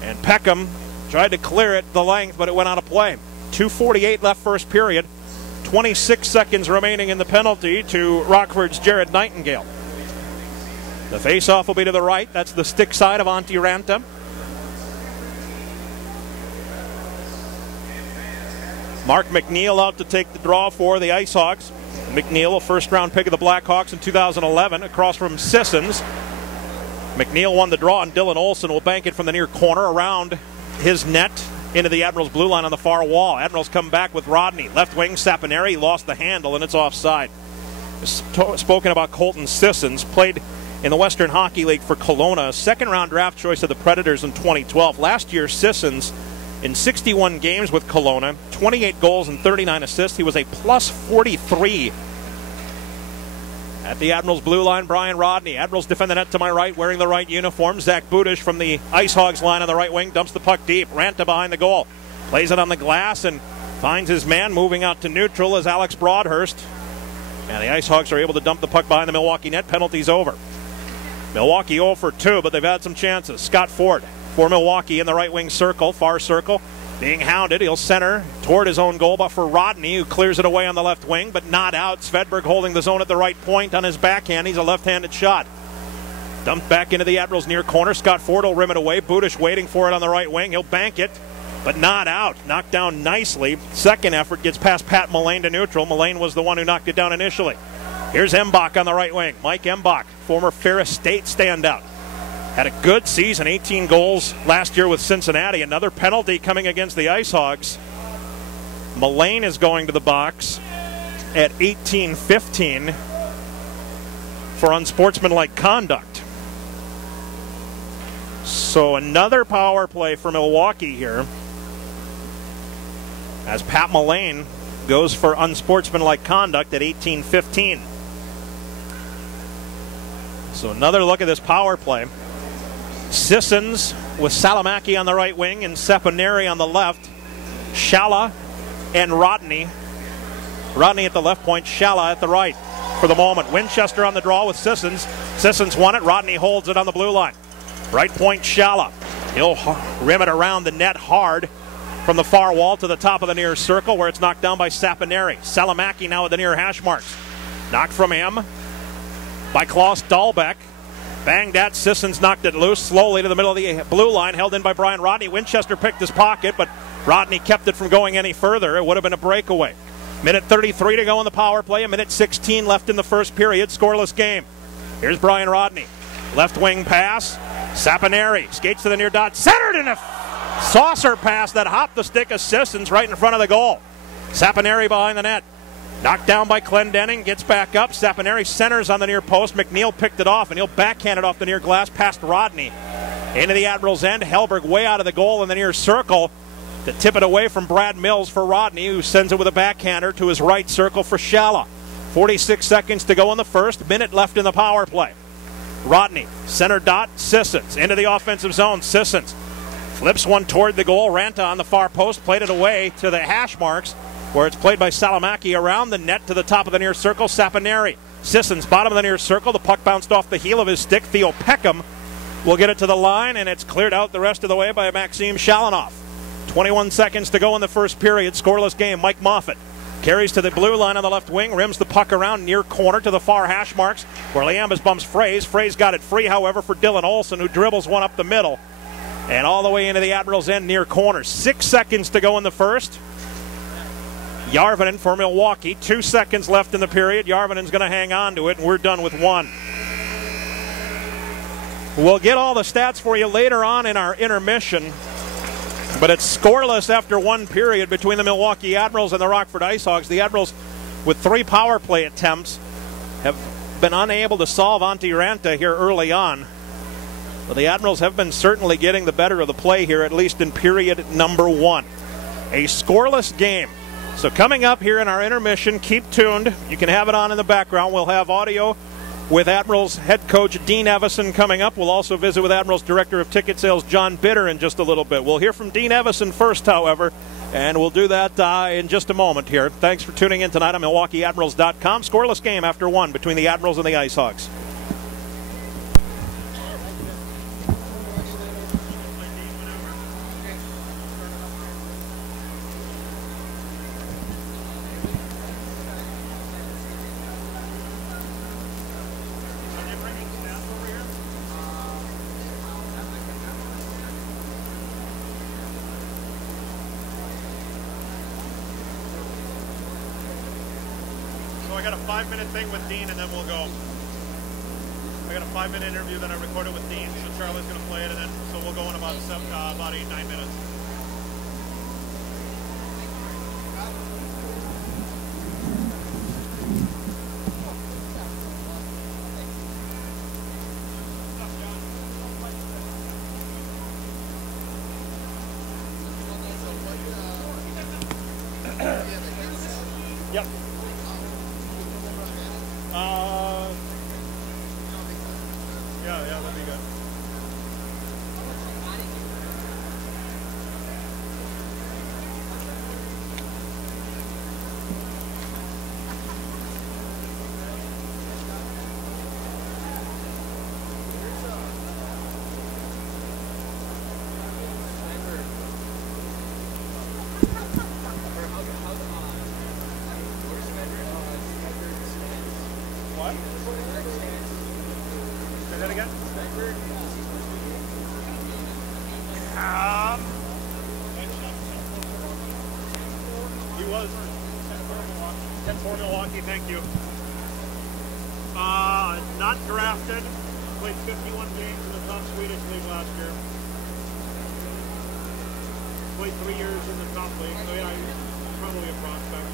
And Peckham tried to clear it the length, but it went out of play. 2:48 left first period. 26 seconds remaining in the penalty to Rockford's Jared Nightingale. The face-off will be to the right. That's the stick side of Antti Ranta. Mark McNeil out to take the draw for the IceHogs. McNeil, a first-round pick of the Blackhawks in 2011, across from Sissons. McNeil won the draw, and Dylan Olsen will bank it from the near corner around his net into the Admirals' blue line on the far wall. Admirals come back with Rodney. Left wing, Sapineri lost the handle, and it's offside. Spoken about Colton Sissons, played in the Western Hockey League for Kelowna, second-round draft choice of the Predators in 2012. Last year, Sissons, in 61 games with Kelowna, 28 goals and 39 assists. He was a plus 43. At the Admirals' blue line, Brian Rodney. Admirals defend the net to my right, wearing the right uniform. Zach Budish from the IceHogs line on the right wing dumps the puck deep. Ranta behind the goal. Plays it on the glass and finds his man. Moving out to neutral is Alex Broadhurst. And the IceHogs are able to dump the puck behind the Milwaukee net. Penalty's over. Milwaukee 0 for 2, but they've had some chances. Scott Ford for Milwaukee in the right wing circle, far circle. Being hounded, he'll center toward his own goal, but for Rodney, who clears it away on the left wing, but not out. Svedberg holding the zone at the right point on his backhand. He's a left-handed shot. Dumped back into the Admirals' near corner. Scott Ford will rim it away. Budish waiting for it on the right wing. He'll bank it, but not out. Knocked down nicely. Second effort gets past Pat Mullane to neutral. Mullane was the one who knocked it down initially. Here's Mbach on the right wing. Mike Mbach, former Ferris State standout. Had a good season, 18 goals last year with Cincinnati. Another penalty coming against the IceHogs. Mullane is going to the box at 18-15 for unsportsmanlike conduct. So another power play for Milwaukee here, as Pat Mullane goes for unsportsmanlike conduct at 18-15. So another look at this power play. Sissons with Salamaki on the right wing and Sapineri on the left. Shalla and Rodney. Rodney at the left point, Shalla at the right for the moment. Winchester on the draw with Sissons. Sissons won it. Rodney holds it on the blue line. Right point, Shalla. He'll rim it around the net hard from the far wall to the top of the near circle, where it's knocked down by Sapineri. Salamaki now at the near hash marks. Knocked from him by Klaus Dahlbeck. Banged at. Sissons knocked it loose slowly to the middle of the blue line, held in by Brian Rodney. Winchester picked his pocket, but Rodney kept it from going any further. It would have been a breakaway. Minute 33 to go in the power play. A minute 16 left in the first period. Scoreless game. Here's Brian Rodney. Left wing pass. Sapineri skates to the near dot. Centered in a saucer pass that hopped the stick of Sissons right in front of the goal. Sapineri behind the net. Knocked down by Clendenning, gets back up. Sapineri centers on the near post. McNeil picked it off, and he'll backhand it off the near glass past Rodney. Into the Admirals' end. Hellberg way out of the goal in the near circle to tip it away from Brad Mills for Rodney, who sends it with a backhander to his right circle for Shalla. 46 seconds to go in the first. Minute left in the power play. Rodney, center dot, Sissons. Into the offensive zone, Sissons. Flips one toward the goal. Ranta on the far post, played it away to the hash marks, where it's played by Salamaki around the net to the top of the near circle. Sapineri. Sissons, bottom of the near circle. The puck bounced off the heel of his stick. Theo Peckham will get it to the line, and it's cleared out the rest of the way by Maxim Shalanoff. 21 seconds to go in the first period. Scoreless game. Mike Moffat carries to the blue line on the left wing, rims the puck around near corner to the far hash marks, where Liambas bumps Fraze. Fraze got it free, however, for Dylan Olsen, who dribbles one up the middle And all the way into the Admirals' end near corner. 6 seconds to go in the first. Järvinen for Milwaukee. 2 seconds left in the period. Järvinen's going to hang on to it, and we're done with 1. We'll get all the stats for you later on in our intermission. But it's scoreless after 1 period between the Milwaukee Admirals and the Rockford IceHogs. The Admirals, with 3 power play attempts, have been unable to solve Antti Ranta here early on. But the Admirals have been certainly getting the better of the play here, at least in period number 1. A scoreless game. So coming up here in our intermission, keep tuned. You can have it on in the background. We'll have audio with Admirals head coach Dean Evison coming up. We'll also visit with Admirals Director of Ticket Sales John Bitter in just a little bit. We'll hear from Dean Evison first, however, and we'll do that in just a moment here. Thanks for tuning in tonight on MilwaukeeAdmirals.com. Scoreless game after 1 between the Admirals and the IceHogs. I got a 5-minute thing with Dean, and then we'll go. I got a 5-minute interview that I recorded with Dean, so Charlie's going to play it, and then so we'll go in about 8-9 minutes. Yep. Yeah, that'd be good. What? Say that again? He was 10-4 Milwaukee, thank you. Not drafted, played 51 games in the top Swedish league last year. Played 3 years in the top league, so yeah, he's probably a prospect.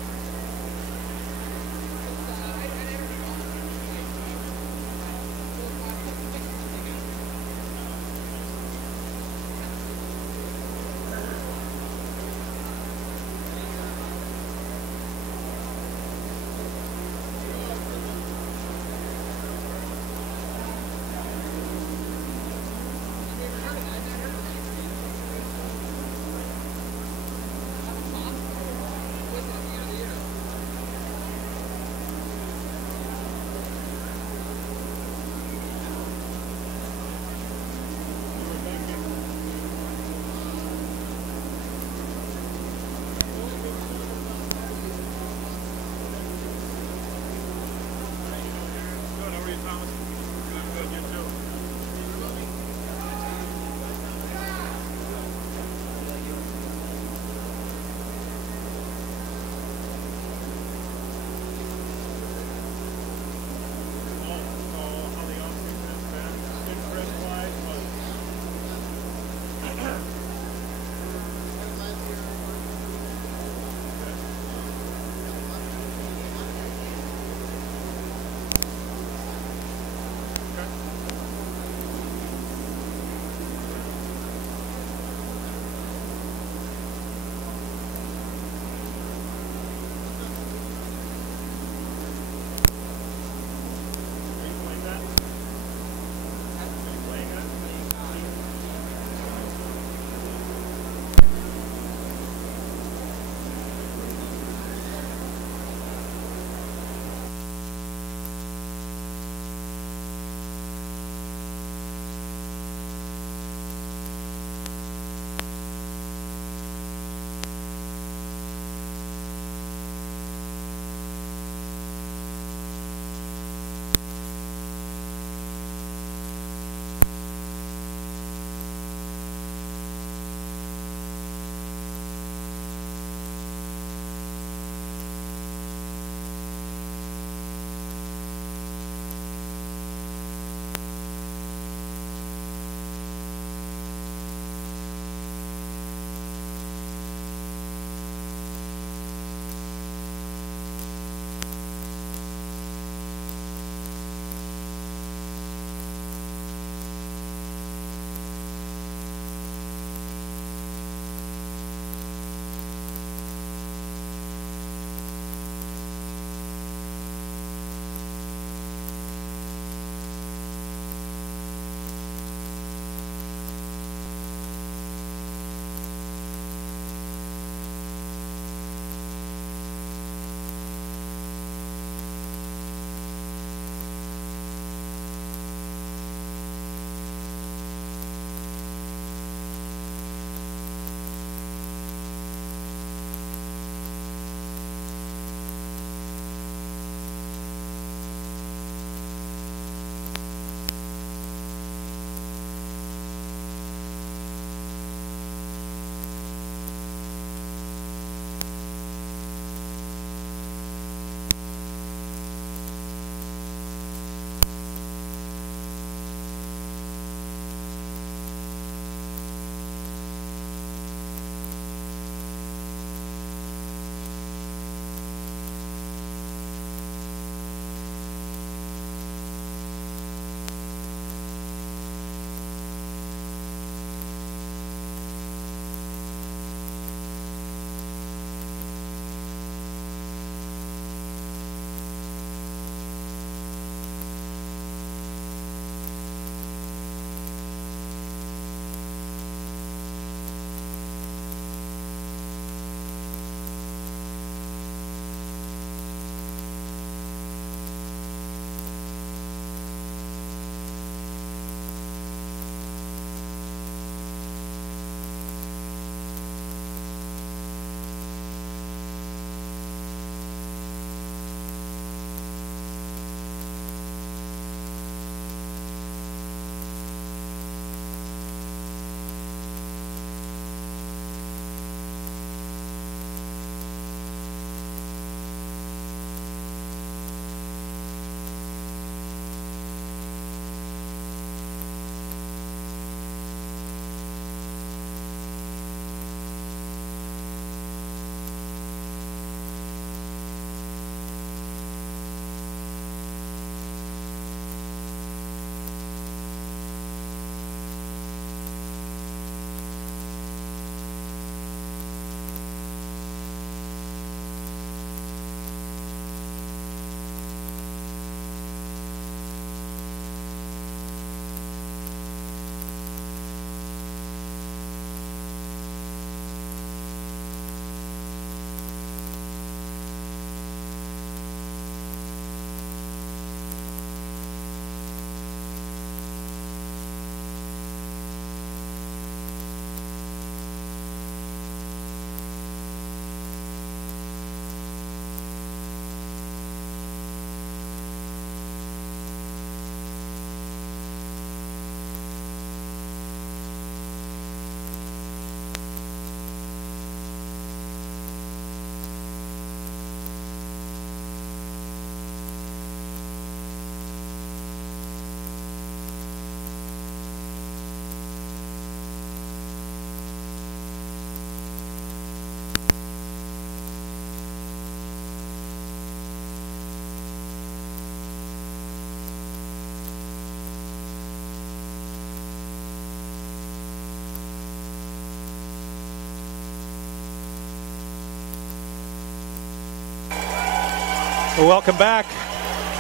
Welcome back.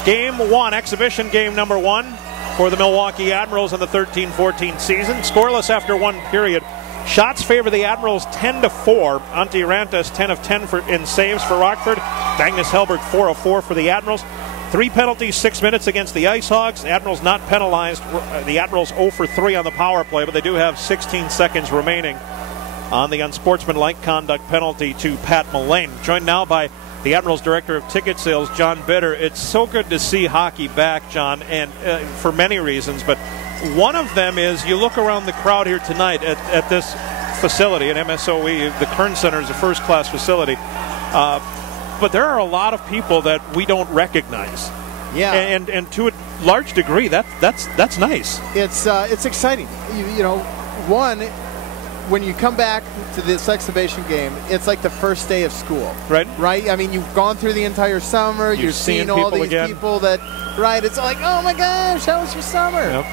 Game 1, exhibition game number 1 for the Milwaukee Admirals in the 13-14 season. Scoreless after 1 period. Shots favor the Admirals 10-4. Antti Rantas 10 of 10 in saves for Rockford. Magnus Hellberg 4 of 4 for the Admirals. 3 penalties, 6 minutes against the IceHogs. Admirals not penalized. The Admirals 0 for 3 on the power play, but they do have 16 seconds remaining on the unsportsmanlike conduct penalty to Pat Mullane. Joined now by the Admirals Director of Ticket Sales, John Bitter. It's so good to see hockey back, John, and for many reasons, but one of them is you look around the crowd here tonight at this facility at MSOE. The Kern Center is a first-class facility, but there are a lot of people that we don't recognize. Yeah, and to a large degree, that's nice. It's exciting. You know, one, when you come back to this exhibition game, it's like the first day of school. Right. Right? I mean, you've gone through the entire summer. You're seeing all these people that, right, it's like, oh my gosh, how was your summer? Yep.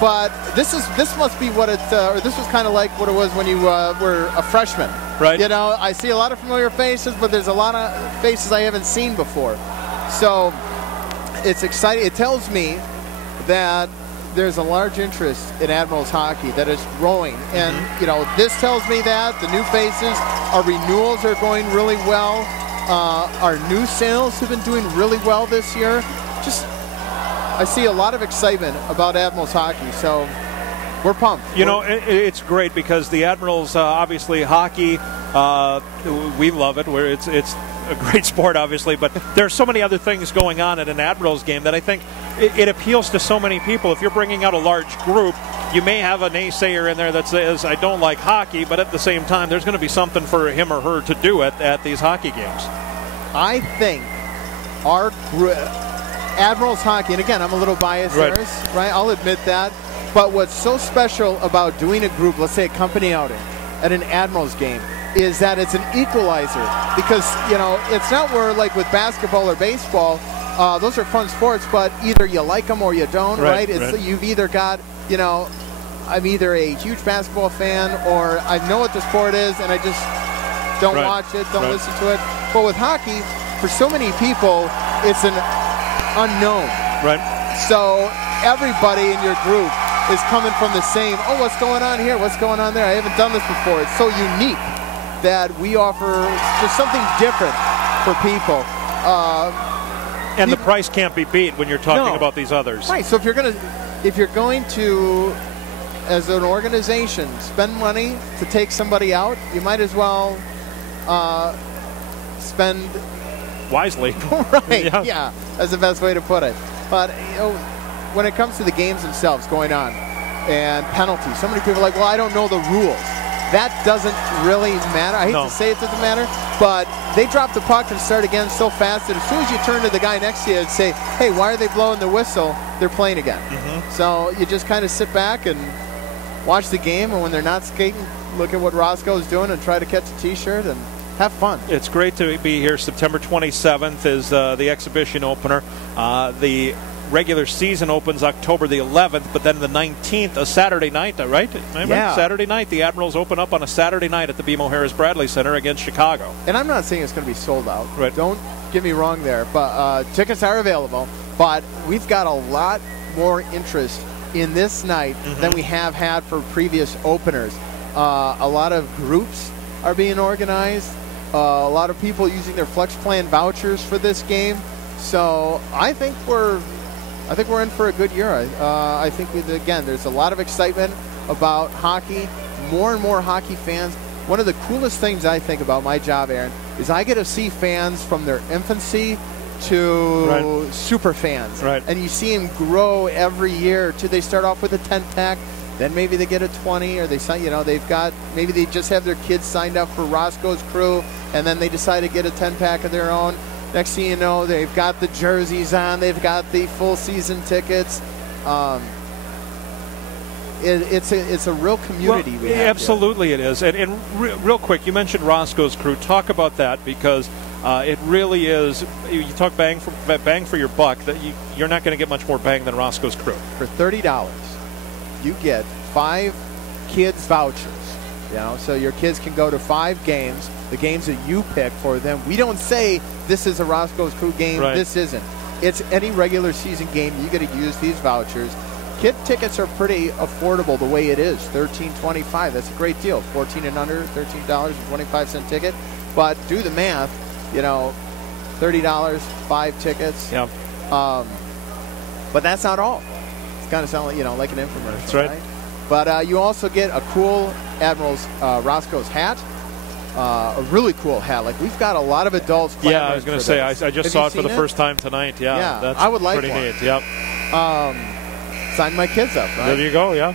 But this must be what or this was kind of like what it was when you were a freshman. Right. You know, I see a lot of familiar faces, but there's a lot of faces I haven't seen before. So it's exciting. It tells me that there's a large interest in Admirals hockey that is growing. And, you know, this tells me that the new faces, our renewals are going really well. Our new sales have been doing really well this year. I see a lot of excitement about Admirals hockey, so we're pumped. You know, it's great because the Admirals, obviously, hockey, we love it. It's a great sport, obviously, but there's so many other things going on at an Admirals game that I think it appeals to so many people. If you're bringing out a large group, you may have a naysayer in there that says, I don't like hockey, but at the same time, there's going to be something for him or her to do at these hockey games. I think our Admirals hockey, and again, I'm a little biased there, right? I'll admit that. But what's so special about doing a group, let's say a company outing, at an Admirals game, is that it's an equalizer. Because, you know, it's not where, like with basketball or baseball, those are fun sports, but either you like them or you don't, right? You've either got, you know, I'm either a huge basketball fan or I know what the sport is and I just don't watch it, don't listen to it. But with hockey, for so many people, it's an unknown. Right. So everybody in your group is coming from the same, oh, what's going on here? What's going on there? I haven't done this before. It's so unique that we offer just something different for people. And the price can't be beat when you're talking about these others. Right. So if you're going to, as an organization, spend money to take somebody out, you might as well spend wisely. Right. Yeah. That's the best way to put it. But you know, when it comes to the games themselves going on and penalties, so many people are like, well, I don't know the rules. That doesn't really matter. I hate to say it doesn't matter, but they drop the puck and start again so fast that as soon as you turn to the guy next to you and say, hey, why are they blowing the whistle? They're playing again. So you just kind of sit back and watch the game, and when they're not skating, look at what Roscoe's doing and try to catch a T-shirt and have fun. It's great to be here. September 27th is the exhibition opener. The regular season opens October the 11th, but then the 19th, a Saturday night, right? Yeah. Saturday night. The Admirals open up on a Saturday night at the BMO Harris Bradley Center against Chicago. And I'm not saying it's going to be sold out. Right. Don't get me wrong there, but tickets are available. But we've got a lot more interest in this night than we have had for previous openers. A lot of groups are being organized. A lot of people using their Flex Plan vouchers for this game. So I think we're in for a good year. I think, again, there's a lot of excitement about hockey, more and more hockey fans. One of the coolest things I think about my job, Aaron, is I get to see fans from their infancy to super fans. Right. And you see them grow every year till they start off with a 10-pack. Then maybe they get a 20, or they sign, you know, maybe they just have their kids signed up for Roscoe's crew, and then they decide to get a 10-pack of their own. Next thing you know, they've got the jerseys on, they've got the full season tickets. It's a real community. Well, we have absolutely here. It is. And real quick, you mentioned Roscoe's crew. Talk about that, because it really is. You talk bang for your buck. That you're not going to get much more bang than Roscoe's crew. For $30, you get 5 kids vouchers So your kids can go to 5 games, the games that you pick for them. We don't say this is a Roscoe's Crew game, this isn't. It's any regular season game. You got to use these vouchers. Kid tickets are pretty affordable the way it is, $13.25. That's a great deal. 14 and under, $13.25 ticket. But do the math, $30, 5 tickets. Yeah. But that's not all. It's kind of sound like, like an infomercial. That's right. But you also get a cool Admirals Roscoe's hat. A really cool hat. Like, we've got a lot of adults. Yeah, I was going to say, I just saw it for the first time tonight. Yeah, that's I would like pretty one. neat. Yep. Sign my kids up, right? There you go, yeah.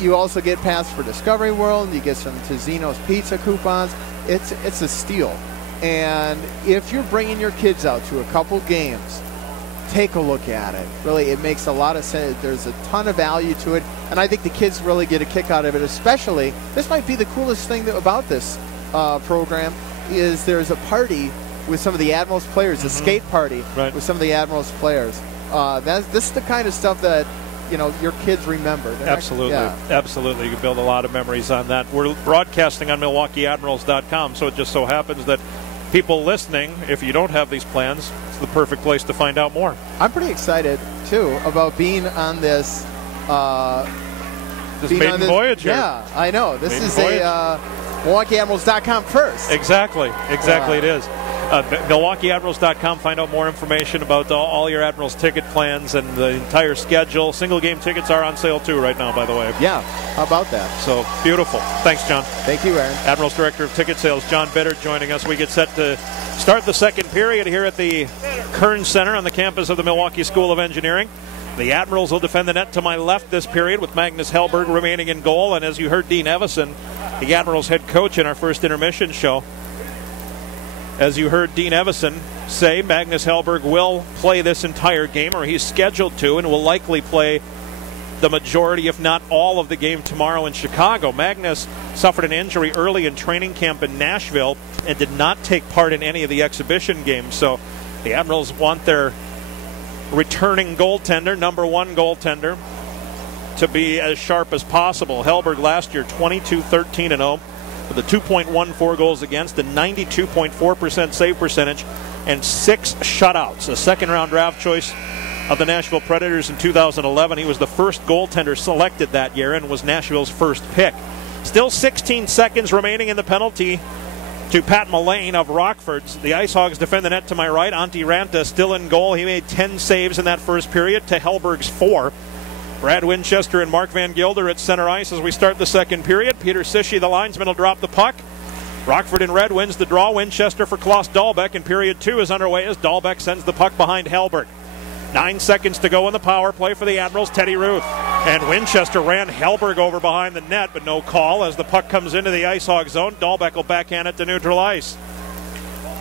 You also get pass for Discovery World. You get some Tozino's pizza coupons. It's a steal. And if you're bringing your kids out to a couple games, take a look at it. Really, it makes a lot of sense. There's a ton of value to it, and I think the kids really get a kick out of it. Especially, this might be the coolest thing about this program, is there's a party with some of the Admirals players, a skate party with some of the Admirals players. This is the kind of stuff that your kids remember. Absolutely. Absolutely. You can build a lot of memories on that. We're broadcasting on MilwaukeeAdmirals.com, so it just so happens that people listening, if you don't have these plans, it's the perfect place to find out more. I'm pretty excited, too, about being on this. This maiden voyage here. Yeah, I know. This maiden is voyage. a MilwaukeeAdmirals.com first. Exactly. It is. MilwaukeeAdmirals.com. Find out more information about all your Admirals ticket plans and the entire schedule. Single game tickets are on sale too right now, by the way. Yeah, how about that? So beautiful. Thanks, John. Thank you, Aaron. Admirals Director of Ticket Sales, John Biddard, joining us. We get set to start the second period here at the Kern Center on the campus of the Milwaukee School of Engineering. The Admirals will defend the net to my left this period with Magnus Hellberg remaining in goal. And as you heard Dean Evison, the Admirals head coach in our first intermission show, as you heard Dean Evison say, Magnus Hellberg will play this entire game, or he's scheduled to, and will likely play the majority, if not all, of the game tomorrow in Chicago. Magnus suffered an injury early in training camp in Nashville and did not take part in any of the exhibition games. So the Admirals want their returning goaltender, number 1 goaltender, to be as sharp as possible. Hellberg last year 22-13-0 with a 2.14 goals against, a 92.4% save percentage, and 6 shutouts. A second-round draft choice of the Nashville Predators in 2011. He was the first goaltender selected that year and was Nashville's first pick. Still 16 seconds remaining in the penalty to Pat Mullane of Rockford's. The IceHogs defend the net to my right. Antti Ranta still in goal. He made 10 saves in that first period to Hellberg's 4. Brad Winchester and Mark Van Gilder at center ice as we start the second period. Peter Sishi, the linesman, will drop the puck. Rockford in red wins the draw. Winchester for Klaus Dahlbeck, and period 2 is underway as Dahlbeck sends the puck behind Hellberg. 9 seconds to go in the power play for the Admirals. Teddy Ruth. And Winchester ran Hellberg over behind the net, but no call as the puck comes into the IceHog zone. Dahlbeck will backhand it to neutral ice.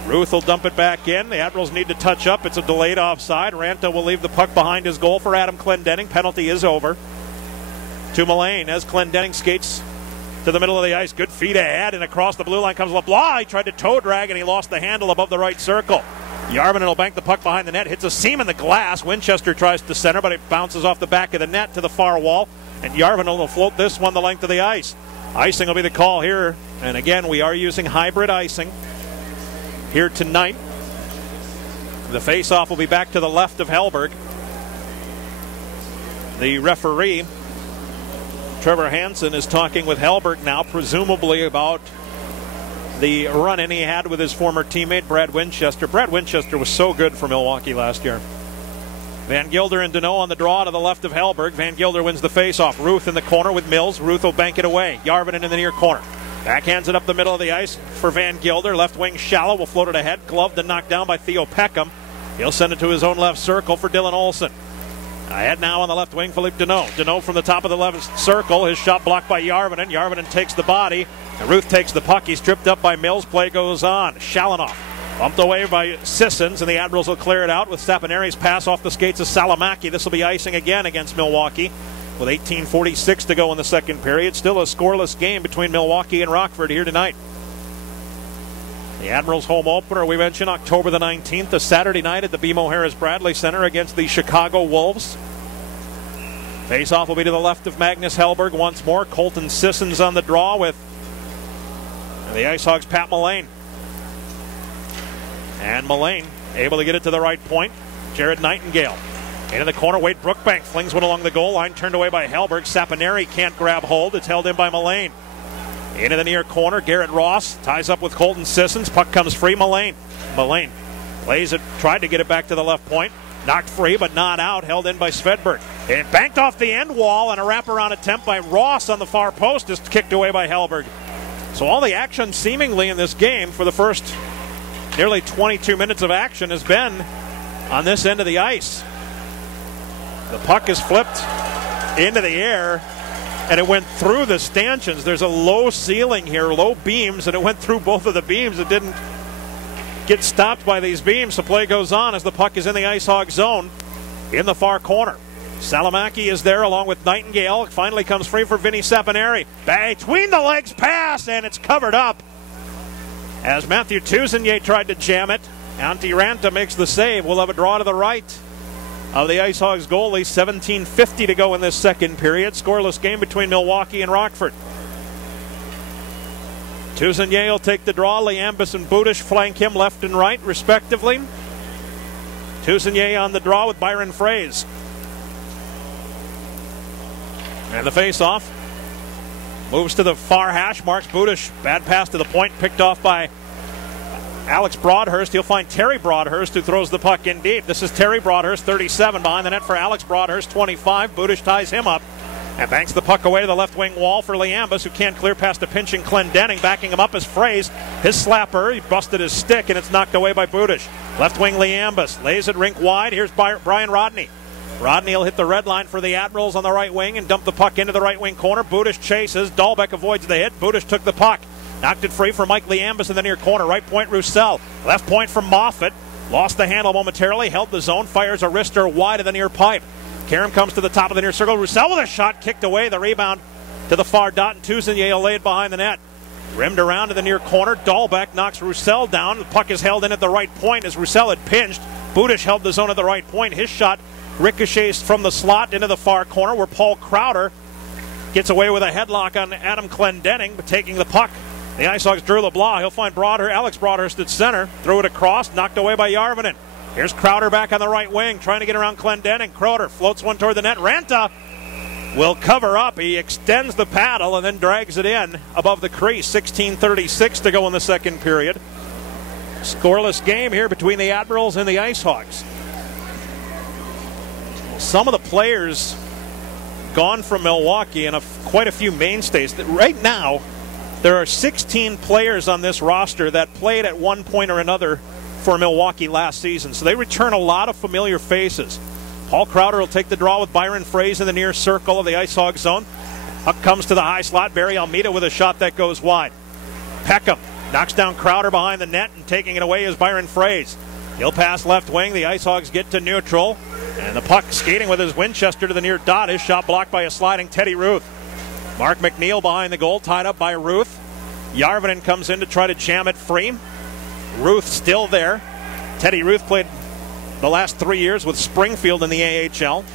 Ruth will dump it back in. The Admirals need to touch up. It's a delayed offside. Ranta will leave the puck behind his goal for Adam Clendenning. Penalty is over. To Mullane as Clendenning skates to the middle of the ice. Good feet ahead, and across the blue line comes LeBlanc. He tried to toe drag, and he lost the handle above the right circle. Yarvinen will bank the puck behind the net, hits a seam in the glass. Winchester tries to center, but it bounces off the back of the net to the far wall, and Yarvinen will float this one the length of the ice. Icing will be the call here, and again, we are using hybrid icing here tonight. The face-off will be back to the left of Hellberg. The referee, Trevor Hansen, is talking with Hellberg now, presumably about the run-in he had with his former teammate, Brad Winchester. Brad Winchester was so good for Milwaukee last year. Van Gilder and Deneau on the draw to the left of Hellberg. Van Gilder wins the face-off. Ruth in the corner with Mills. Ruth will bank it away. Yarvinen in the near corner. Backhands it up the middle of the ice for Van Gilder. Left wing shallow will float it ahead. Gloved and knocked down by Theo Peckham. He'll send it to his own left circle for Dylan Olsen. Ahead now on the left wing, Philippe Deneau. Deneau from the top of the left circle. His shot blocked by Yarvinen. Yarvinen takes the body. And Ruth takes the puck. He's tripped up by Mills. Play goes on. Shalanoff bumped away by Sissons, and the Admirals will clear it out with Saponari's pass off the skates of Salamaki. This will be icing again against Milwaukee with 18:46 to go in the second period. Still a scoreless game between Milwaukee and Rockford here tonight. The Admirals home opener, we mentioned October the 19th, a Saturday night at the BMO Harris Bradley Center against the Chicago Wolves. Face-off will be to the left of Magnus Hellberg once more. Colton Sissons on the draw with the IceHogs' Pat Mullane. And Mullane able to get it to the right point. Jared Nightingale into the corner. Wade Brookbank flings one along the goal line. Turned away by Hellberg. Sapineri can't grab hold. It's held in by Mullane. Into the near corner. Garrett Ross ties up with Colton Sissons. Puck comes free. Mullane plays it. Tried to get it back to the left point. Knocked free, but not out. Held in by Svedberg. It banked off the end wall, and a wraparound attempt by Ross on the far post is kicked away by Hellberg. So all the action seemingly in this game for the first nearly 22 minutes of action has been on this end of the ice. The puck is flipped into the air, and it went through the stanchions. There's a low ceiling here, low beams, and it went through both of the beams. It didn't get stopped by these beams. The play goes on as the puck is in the IceHog zone in the far corner. Salamaki is there along with Nightingale. Finally comes free for Vinny Sapineri. Between the legs pass, and it's covered up as Matthew Tuzenier tried to jam it. Antti Ranta makes the save. We'll have a draw to the right of the IceHogs goalie. 17:50 to go in this second period. Scoreless game between Milwaukee and Rockford. Tuzenier will take the draw. Liambus and Budish flank him left and right, respectively. Tuzenier on the draw with Byron Fraze. And the face-off moves to the far hash. Marks Budish. Bad pass to the point, picked off by Alex Broadhurst. He'll find Terry Broadhurst, who throws the puck in deep. This is Terry Broadhurst, 37, behind the net for Alex Broadhurst, 25. Budish ties him up and banks the puck away to the left wing wall for Liambus, who can't clear past a pinching Clendenning. Backing him up is Fraze. His slapper, he busted his stick, and it's knocked away by Budish. Left wing Liambus lays it rink wide. Here's Brian Rodney. Rodney will hit the red line for the Admirals on the right wing and dump the puck into the right wing corner. Budish chases. Dahlbeck avoids the hit. Budish took the puck. Knocked it free for Mike Liambus in the near corner. Right point, Roussel. Left point from Moffat. Lost the handle momentarily. Held the zone. Fires a wrister wide of the near pipe. Karam comes to the top of the near circle. Roussel with a shot. Kicked away. The rebound to the far dot. And Tuzenier laid behind the net. Rimmed around to the near corner. Dahlbeck knocks Roussel down. The puck is held in at the right point as Roussel had pinched. Budish held the zone at the right point. His shot ricochets from the slot into the far corner where Paul Crowder gets away with a headlock on Adam Clendenning, but taking the puck. The IceHogs Drew LeBlanc. He'll find Alex Broadhurst at center. Threw it across, knocked away by Järvinen. Here's Crowder back on the right wing, trying to get around Clendenning. Crowder floats one toward the net. Ranta will cover up. He extends the paddle and then drags it in above the crease. 16:36 to go in the second period. Scoreless game here between the Admirals and the IceHogs. Some of the players gone from Milwaukee and quite a few mainstays. Right now, there are 16 players on this roster that played at one point or another for Milwaukee last season. So they return a lot of familiar faces. Paul Crowder will take the draw with Byron Fraze in the near circle of the IceHog zone. Puck comes to the high slot. Barry Almeida with a shot that goes wide. Peckham knocks down Crowder behind the net, and taking it away is Byron Fraze. He'll pass left wing. The IceHogs get to neutral. And the puck skating with his Winchester to the near dot. His shot blocked by a sliding Teddy Ruth. Mark McNeil behind the goal, tied up by Ruth. Järvinen comes in to try to jam it free. Ruth still there. Teddy Ruth played the last 3 years with Springfield in the AHL.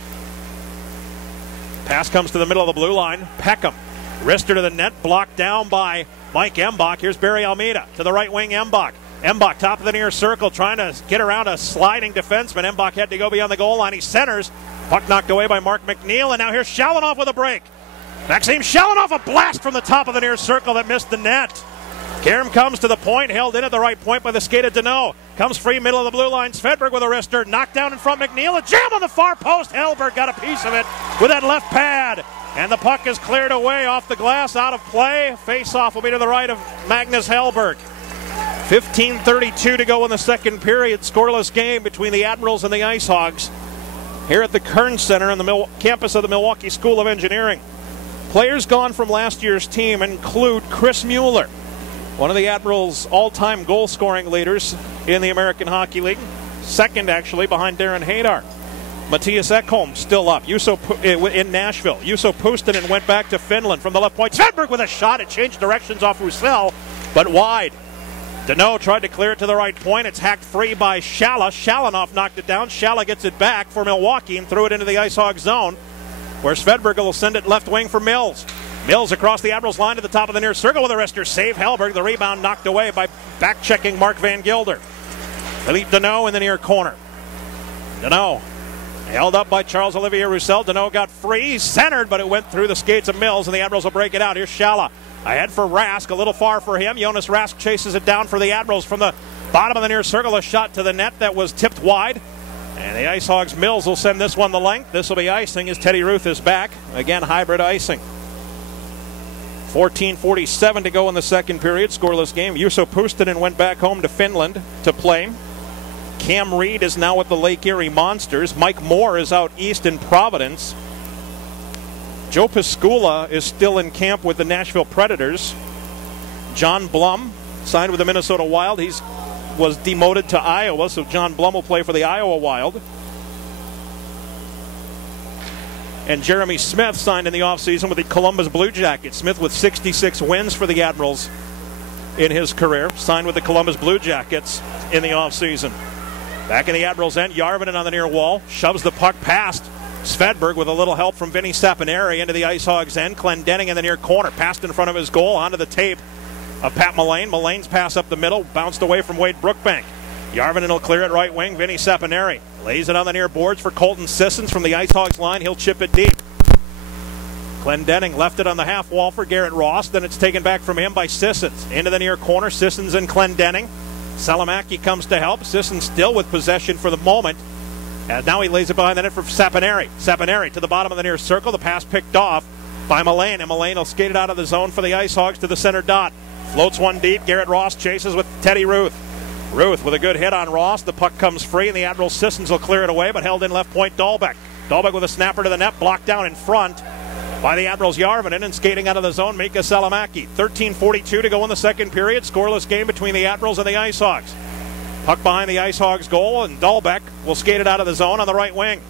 Pass comes to the middle of the blue line. Peckham. Wrister to the net, blocked down by Mike Embach. Here's Barry Almeida to the right wing, Embach. Embach, top of the near circle, trying to get around a sliding defenseman. Embach had to go beyond the goal line. He centers. Puck knocked away by Mark McNeil, and now here's Shalanoff with a break. Maxim Shalanoff, a blast from the top of the near circle that missed the net. Karam comes to the point, held in at the right point by the skate of Deneau. Comes free, middle of the blue line. Svedberg with a wrister, knocked down in front. McNeil, a jam on the far post. Hellberg got a piece of it with that left pad. And the puck is cleared away off the glass, out of play. Face-off will be to the right of Magnus Hellberg. 15:32 to go in the second period. Scoreless game between the Admirals and the IceHogs here at the Kern Center on the campus of the Milwaukee School of Engineering. Players gone from last year's team include Chris Mueller, one of the Admirals' all-time goal-scoring leaders in the American Hockey League. Second, actually, behind Darren Hadar. Matthias Ekholm still up. In Nashville. Juuso Puustinen went back to Finland from the left point. Svedberg with a shot. It changed directions off Roussel, but wide. Deneau tried to clear it to the right point. It's hacked free by Shala. Shalanoff knocked it down. Shala gets it back for Milwaukee and threw it into the IceHog zone. where Svedberg will send it left wing for Mills. Mills across the Admirals line to the top of the near circle with a wrister save. Hellberg, the rebound knocked away by back-checking Mark Van Gilder. Philippe Deneau in the near corner. Deneau held up by Charles-Olivier Roussel. Deneau got free, centered, but it went through the skates of Mills, and the Admirals will break it out. Here's Schala. Ahead for Rask, a little far for him. Jonas Rask chases it down for the Admirals from the bottom of the near circle. A shot to the net that was tipped wide. And the IceHogs Mills will send this one the length. This will be icing as Teddy Ruth is back. Again, hybrid icing. 14:47 to go in the second period. Scoreless game. Juuso Puustinen went back home to Finland to play. Cam Reed is now with the Lake Erie Monsters. Mike Moore is out east in Providence. Joe Piscula is still in camp with the Nashville Predators. John Blum signed with the Minnesota Wild. He was demoted to Iowa, so John Blum will play for the Iowa Wild. And Jeremy Smith signed in the offseason with the Columbus Blue Jackets. Smith with 66 wins for the Admirals in his career. Signed with the Columbus Blue Jackets in the offseason. Back in the Admirals' end, Järvinen on the near wall. Shoves the puck past Svedberg with a little help from Vinny Sapineri into the IceHogs' end. Clendenning in the near corner. Passed in front of his goal onto the tape of Pat Mullane. Mullane's pass up the middle. Bounced away from Wade Brookbank. Järvinen will clear it right wing. Vinny Sapineri lays it on the near boards for Colton Sissons from the IceHogs line. He'll chip it deep. Clendenning left it on the half wall for Garrett Ross. Then it's taken back from him by Sissons. Into the near corner. Sissons and Clendenning. Salamaki comes to help. Sissons still with possession for the moment. And now he lays it behind the net for Sapineri. Sapineri to the bottom of the near circle. The pass picked off by Mullane. And Mullane will skate it out of the zone for the IceHogs to the center dot. Floats one deep. Garrett Ross chases with Teddy Ruth. Ruth with a good hit on Ross. The puck comes free, and the Admiral Sissons will clear it away, but held in left point Dahlbeck. Dahlbeck with a snapper to the net, blocked down in front by the Admirals Järvinen, and skating out of the zone, Mika Salamaki. 13:42 to go in the second period. Scoreless game between the Admirals and the IceHogs. Puck behind the IceHogs goal, and Dahlbeck will skate it out of the zone on the right wing.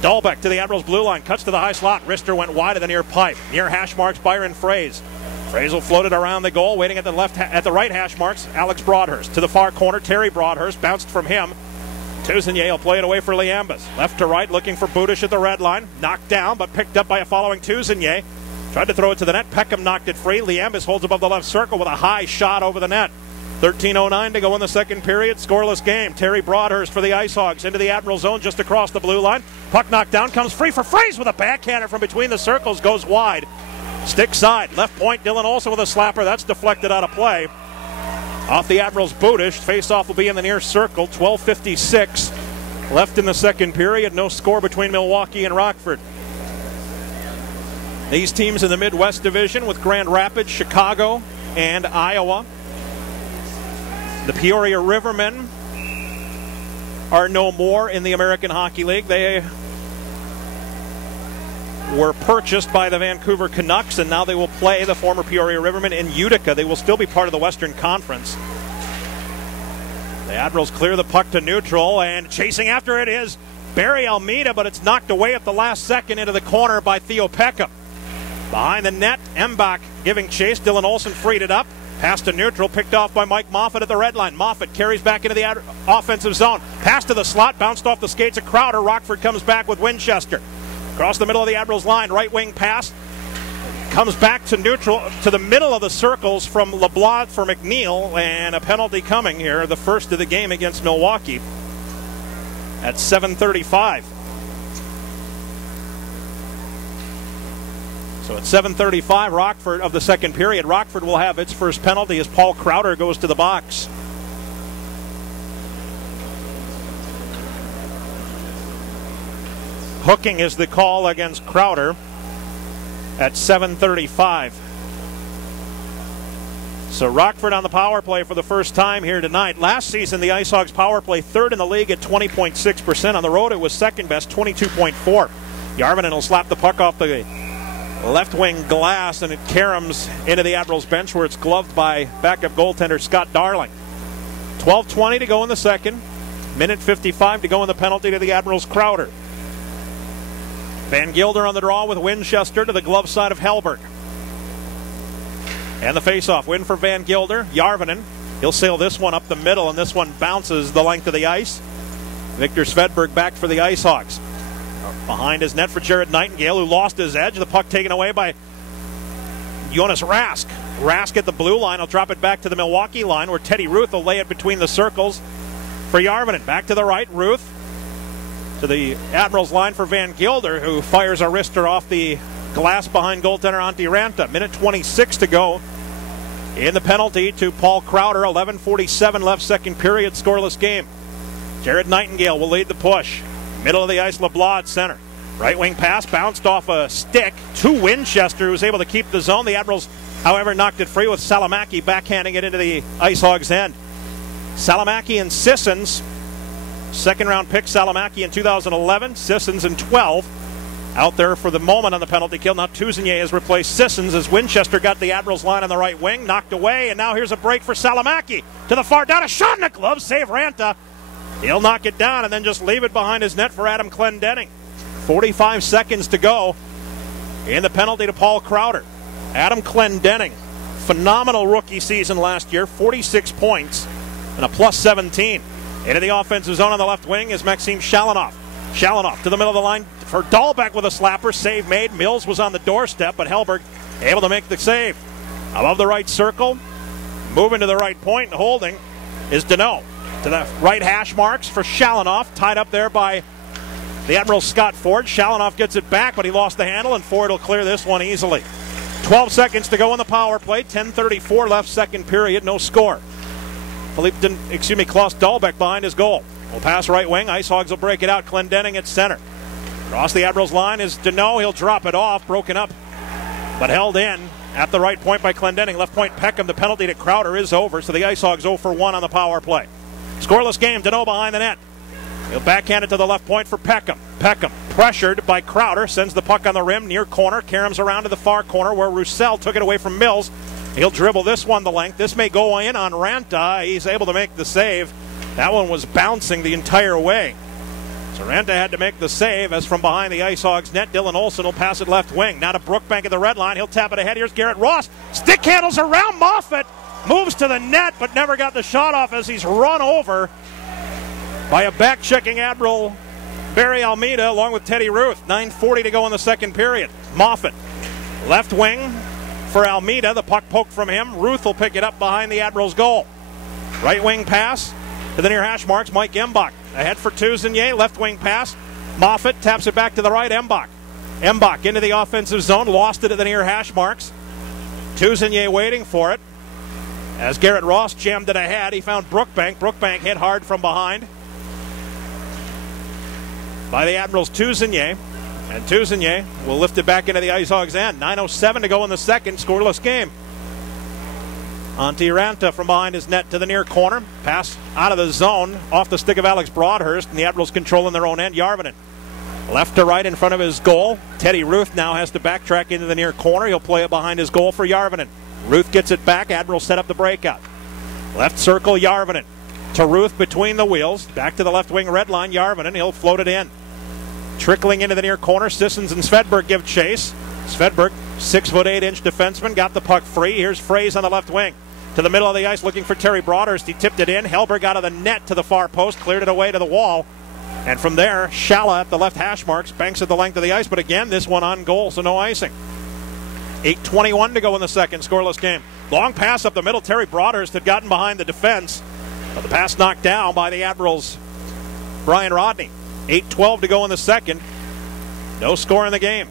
Dahlbeck to the Admirals blue line, cuts to the high slot. Wrister went wide of the near pipe. Near hash marks, Byron Fraze. Frazel floated around the goal, waiting at the right hash marks. Alex Broadhurst to the far corner. Terry Broadhurst bounced from him. Tousigny will play it away for Liambas. Left to right, looking for Budish at the red line. Knocked down, but picked up by a following Tousigny. Tried to throw it to the net. Peckham knocked it free. Liambas holds above the left circle with a high shot over the net. 13:09 to go in the second period. Scoreless game. Terry Broadhurst for the IceHogs into the Admiral zone just across the blue line. Puck knocked down, comes free for Fraze with a backhander from between the circles. Goes wide. Stick side, left point, Dylan Olsen with a slapper. That's deflected out of play. Off the Admirals' Budish. Face-off will be in the near circle. 12:56 left in the second period. No score between Milwaukee and Rockford. These teams in the Midwest Division with Grand Rapids, Chicago, and Iowa. The Peoria Rivermen are no more in the American Hockey League. They were purchased by the Vancouver Canucks, and now they will play the former Peoria Rivermen in Utica. They will still be part of the Western Conference. The Admirals clear the puck to neutral, and chasing after it is Barry Almeida, but it's knocked away at the last second into the corner by Theo Peckham. Behind the net, Embach giving chase. Dylan Olsen freed it up. Pass to neutral, picked off by Mike Moffat at the red line. Moffat carries back into the offensive zone. Pass to the slot, bounced off the skates of Crowder. Rockford comes back with Winchester. Across the middle of the Admirals line, right wing pass. Comes back to neutral, to the middle of the circles from LeBlanc for McNeil, and a penalty coming here, the first of the game against Milwaukee at 7:35. So at 7:35, Rockford of the second period, Rockford will have its first penalty as Paul Crowder goes to the box. Hooking is the call against Crowder at 7:35. So Rockford on the power play for the first time here tonight. Last season, the IceHogs power play third in the league at 20.6%. On the road, it was second best, 22.4. Järvinen will slap the puck off the left wing glass, and it caroms into the Admirals bench where it's gloved by backup goaltender Scott Darling. 12:20 to go in the second. Minute 55 to go in the penalty to the Admirals' Crowder. Van Gilder on the draw with Winchester to the glove side of Hellberg. And the faceoff win for Van Gilder. Järvinen, he'll sail this one up the middle, and this one bounces the length of the ice. Victor Svedberg back for the IceHogs. Behind his net for Jared Nightingale, who lost his edge. The puck taken away by Jonas Rask. Rask at the blue line. He'll drop it back to the Milwaukee line, where Teddy Ruth will lay it between the circles for Järvinen. Back to the right, Ruth to the Admirals line for Van Gilder, who fires a wrister off the glass behind goaltender Antti Ranta. Minute 26 to go in the penalty to Paul Crowder. 11:47 left, second period, scoreless game. Jared Nightingale will lead the push. Middle of the ice, LeBlanc at center. Right wing pass bounced off a stick to Winchester, who was able to keep the zone. The Admirals, however, knocked it free with Salomaki backhanding it into the IceHogs end. Salomaki and Sissons, second round pick Salomaki in 2011, Sissons in 12. Out there for the moment on the penalty kill. Now Tuzinier has replaced Sissons as Winchester got the Admirals line on the right wing, knocked away, and now here's a break for Salomaki. To the far down, a shot in the glove, save Ranta. He'll knock it down and then just leave it behind his net for Adam Clendenning. 45 seconds to go in the penalty to Paul Crowder. Adam Clendenning, phenomenal rookie season last year, 46 points and a +17. Into the offensive zone on the left wing is Maxim Shalinov. Shalinov to the middle of the line for Dahlbeck with a slapper. Save made. Mills was on the doorstep, but Hellberg able to make the save. Above the right circle, moving to the right point and holding is Deneau. To the right hash marks for Shalinov, tied up there by the Admiral Scott Ford. Shalinov gets it back, but he lost the handle, and Ford will clear this one easily. 12 seconds to go in the power play. 10:34 left, second period. No score. Klaus Dahlbeck behind his goal. Will pass right wing. IceHogs will break it out. Clendenning at center. Across the Admirals line is Deneau. He'll drop it off. Broken up, but held in at the right point by Clendenning. Left point Peckham. The penalty to Crowder is over, so the IceHogs 0 for 1 on the power play. Scoreless game. Deneau behind the net. He'll backhand it to the left point for Peckham. Peckham, pressured by Crowder, sends the puck on the rim, near corner. Karam's around to the far corner where Roussel took it away from Mills. He'll dribble this one the length. This may go in on Ranta. He's able to make the save. That one was bouncing the entire way. So Ranta had to make the save as from behind the IceHogs net, Dylan Olsen will pass it left wing. Now to Brookbank at the red line. He'll tap it ahead. Here's Garrett Ross. Stick handles around Moffat. Moves to the net, but never got the shot off as he's run over by a back-checking Admiral Barry Almeida along with Teddy Ruth. 9:40 to go in the second period. Moffat, left wing for Almeida. The puck poked from him. Ruth will pick it up behind the Admirals' goal. Right wing pass to the near hash marks. Mike Embach ahead for Tuzinier. Left wing pass. Moffat taps it back to the right. Embach. Embach into the offensive zone. Lost it at the near hash marks. Tuzinier waiting for it. As Garrett Ross jammed it ahead, he found Brookbank. Brookbank hit hard from behind by the Admirals' Tuzinier. And Tuzinier will lift it back into the IceHogs end. 9:07 to go in the second. Scoreless game. Antti Ranta from behind his net to the near corner. Pass out of the zone off the stick of Alex Broadhurst, and the Admirals controlling their own end. Järvinen left to right in front of his goal. Teddy Ruth now has to backtrack into the near corner. He'll play it behind his goal for Järvinen. Ruth gets it back. Admirals set up the breakout. Left circle, Järvinen. To Ruth between the wheels. Back to the left wing red line, Järvinen. He'll float it in. Trickling into the near corner. Sissons and Svedberg give chase. Svedberg, 6'8" defenseman, got the puck free. Here's Fraze on the left wing. To the middle of the ice looking for Terry Broadhurst. He tipped it in. Hellberg out of the net to the far post. Cleared it away to the wall. And from there, Shala at the left hash marks. Banks at the length of the ice. But again, this one on goal, so no icing. 8:21 to go in the second. Scoreless game. Long pass up the middle. Terry Broadhurst had gotten behind the defense. But the pass knocked down by the Admirals' Brian Rodney. 8:12 to go in the second. No score in the game.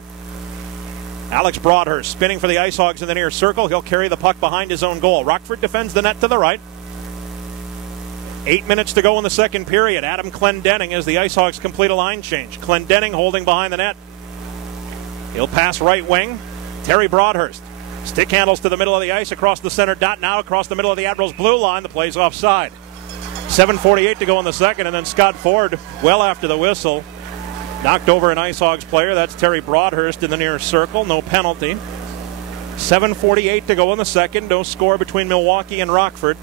Alex Broadhurst spinning for the IceHogs in the near circle. He'll carry the puck behind his own goal. Rockford defends the net to the right. 8 minutes to go in the second period. Adam Clendenning as the IceHogs complete a line change. Clendenning holding behind the net. He'll pass right wing. Terry Broadhurst. Stick handles to the middle of the ice across the center dot. Now across the middle of the Admirals' blue line. The play's offside. 7:48 to go in the second, and then Scott Ford, well after the whistle, knocked over an IceHogs player. That's Terry Broadhurst in the near circle. No penalty. 7:48 to go in the second. No score between Milwaukee and Rockford.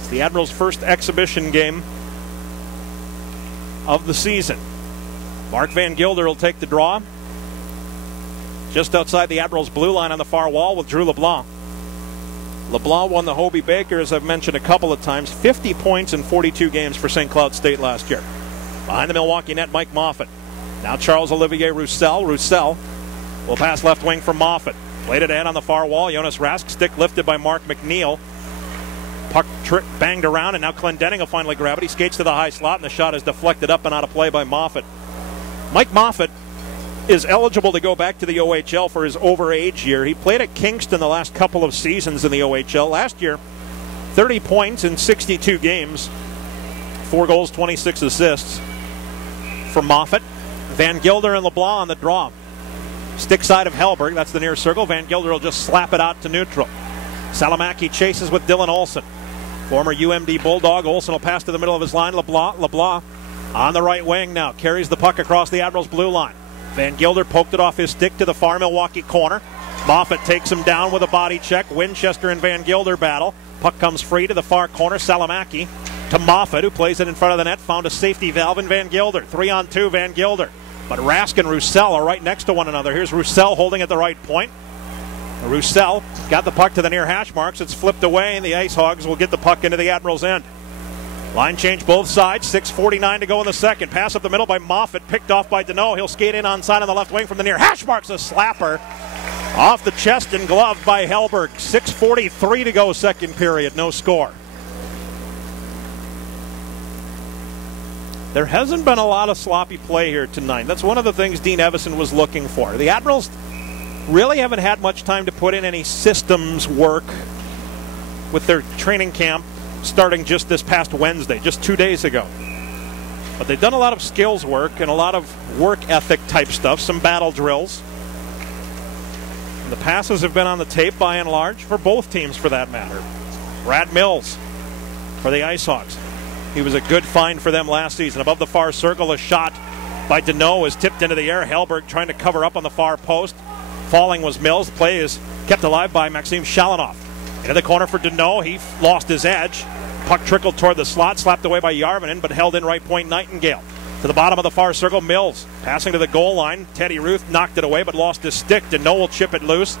It's the Admirals' first exhibition game of the season. Mark Van Gilder will take the draw. Just outside the Admirals' blue line on the far wall with Drew LeBlanc. LeBlanc won the Hobey Baker, as I've mentioned a couple of times. 50 points in 42 games for St. Cloud State last year. Behind the Milwaukee net, Mike Moffat. Now Charles-Olivier Roussel. Roussel will pass left wing for Moffat. Played it in on the far wall. Jonas Rask, stick lifted by Mark McNeil. Puck banged around, and now Clendenning will finally grab it. He skates to the high slot, and the shot is deflected up and out of play by Moffat. Mike Moffat is eligible to go back to the OHL for his overage year. He played at Kingston the last couple of seasons in the OHL. Last year, 30 points in 62 games, 4 goals, 26 assists for Moffat. Van Gilder and LeBlanc on the draw. Stick side of Hellberg, that's the near circle. Van Gilder will just slap it out to neutral. Salamaki chases with Dylan Olsen. Former UMD Bulldog. Olsen will pass to the middle of his line. LeBlanc on the right wing now. Carries the puck across the Admirals' blue line. Van Gilder poked it off his stick to the far Milwaukee corner. Moffat takes him down with a body check. Winchester and Van Gilder battle. Puck comes free to the far corner. Salamaki to Moffat, who plays it in front of the net. Found a safety valve in Van Gilder. 3-on-2 Van Gilder. But Rask and Roussel are right next to one another. Here's Roussel holding at the right point. Roussel got the puck to the near hash marks. It's flipped away, and the IceHogs will get the puck into the Admirals' end. Line change both sides. 6:49 to go in the second. Pass up the middle by Moffat. Picked off by Deneau. He'll skate in onside on the left wing from the near hash marks. A slapper off the chest and gloved by Hellberg. 6:43 to go second period. No score. There hasn't been a lot of sloppy play here tonight. That's one of the things Dean Evison was looking for. The Admirals really haven't had much time to put in any systems work with their training camp starting just this past Wednesday, just 2 days ago. But they've done a lot of skills work and a lot of work ethic type stuff, some battle drills. And the passes have been on the tape by and large for both teams for that matter. Brad Mills for the IceHogs. He was a good find for them last season. Above the far circle, a shot by Deneau is tipped into the air. Hellberg trying to cover up on the far post. Falling was Mills. The play is kept alive by Maxim Shalinov. Into the corner for Deneau. He lost his edge. Puck trickled toward the slot, slapped away by Järvinen, but held in right point Nightingale. To the bottom of the far circle, Mills passing to the goal line. Teddy Ruth knocked it away, but lost his stick. Deneau will chip it loose.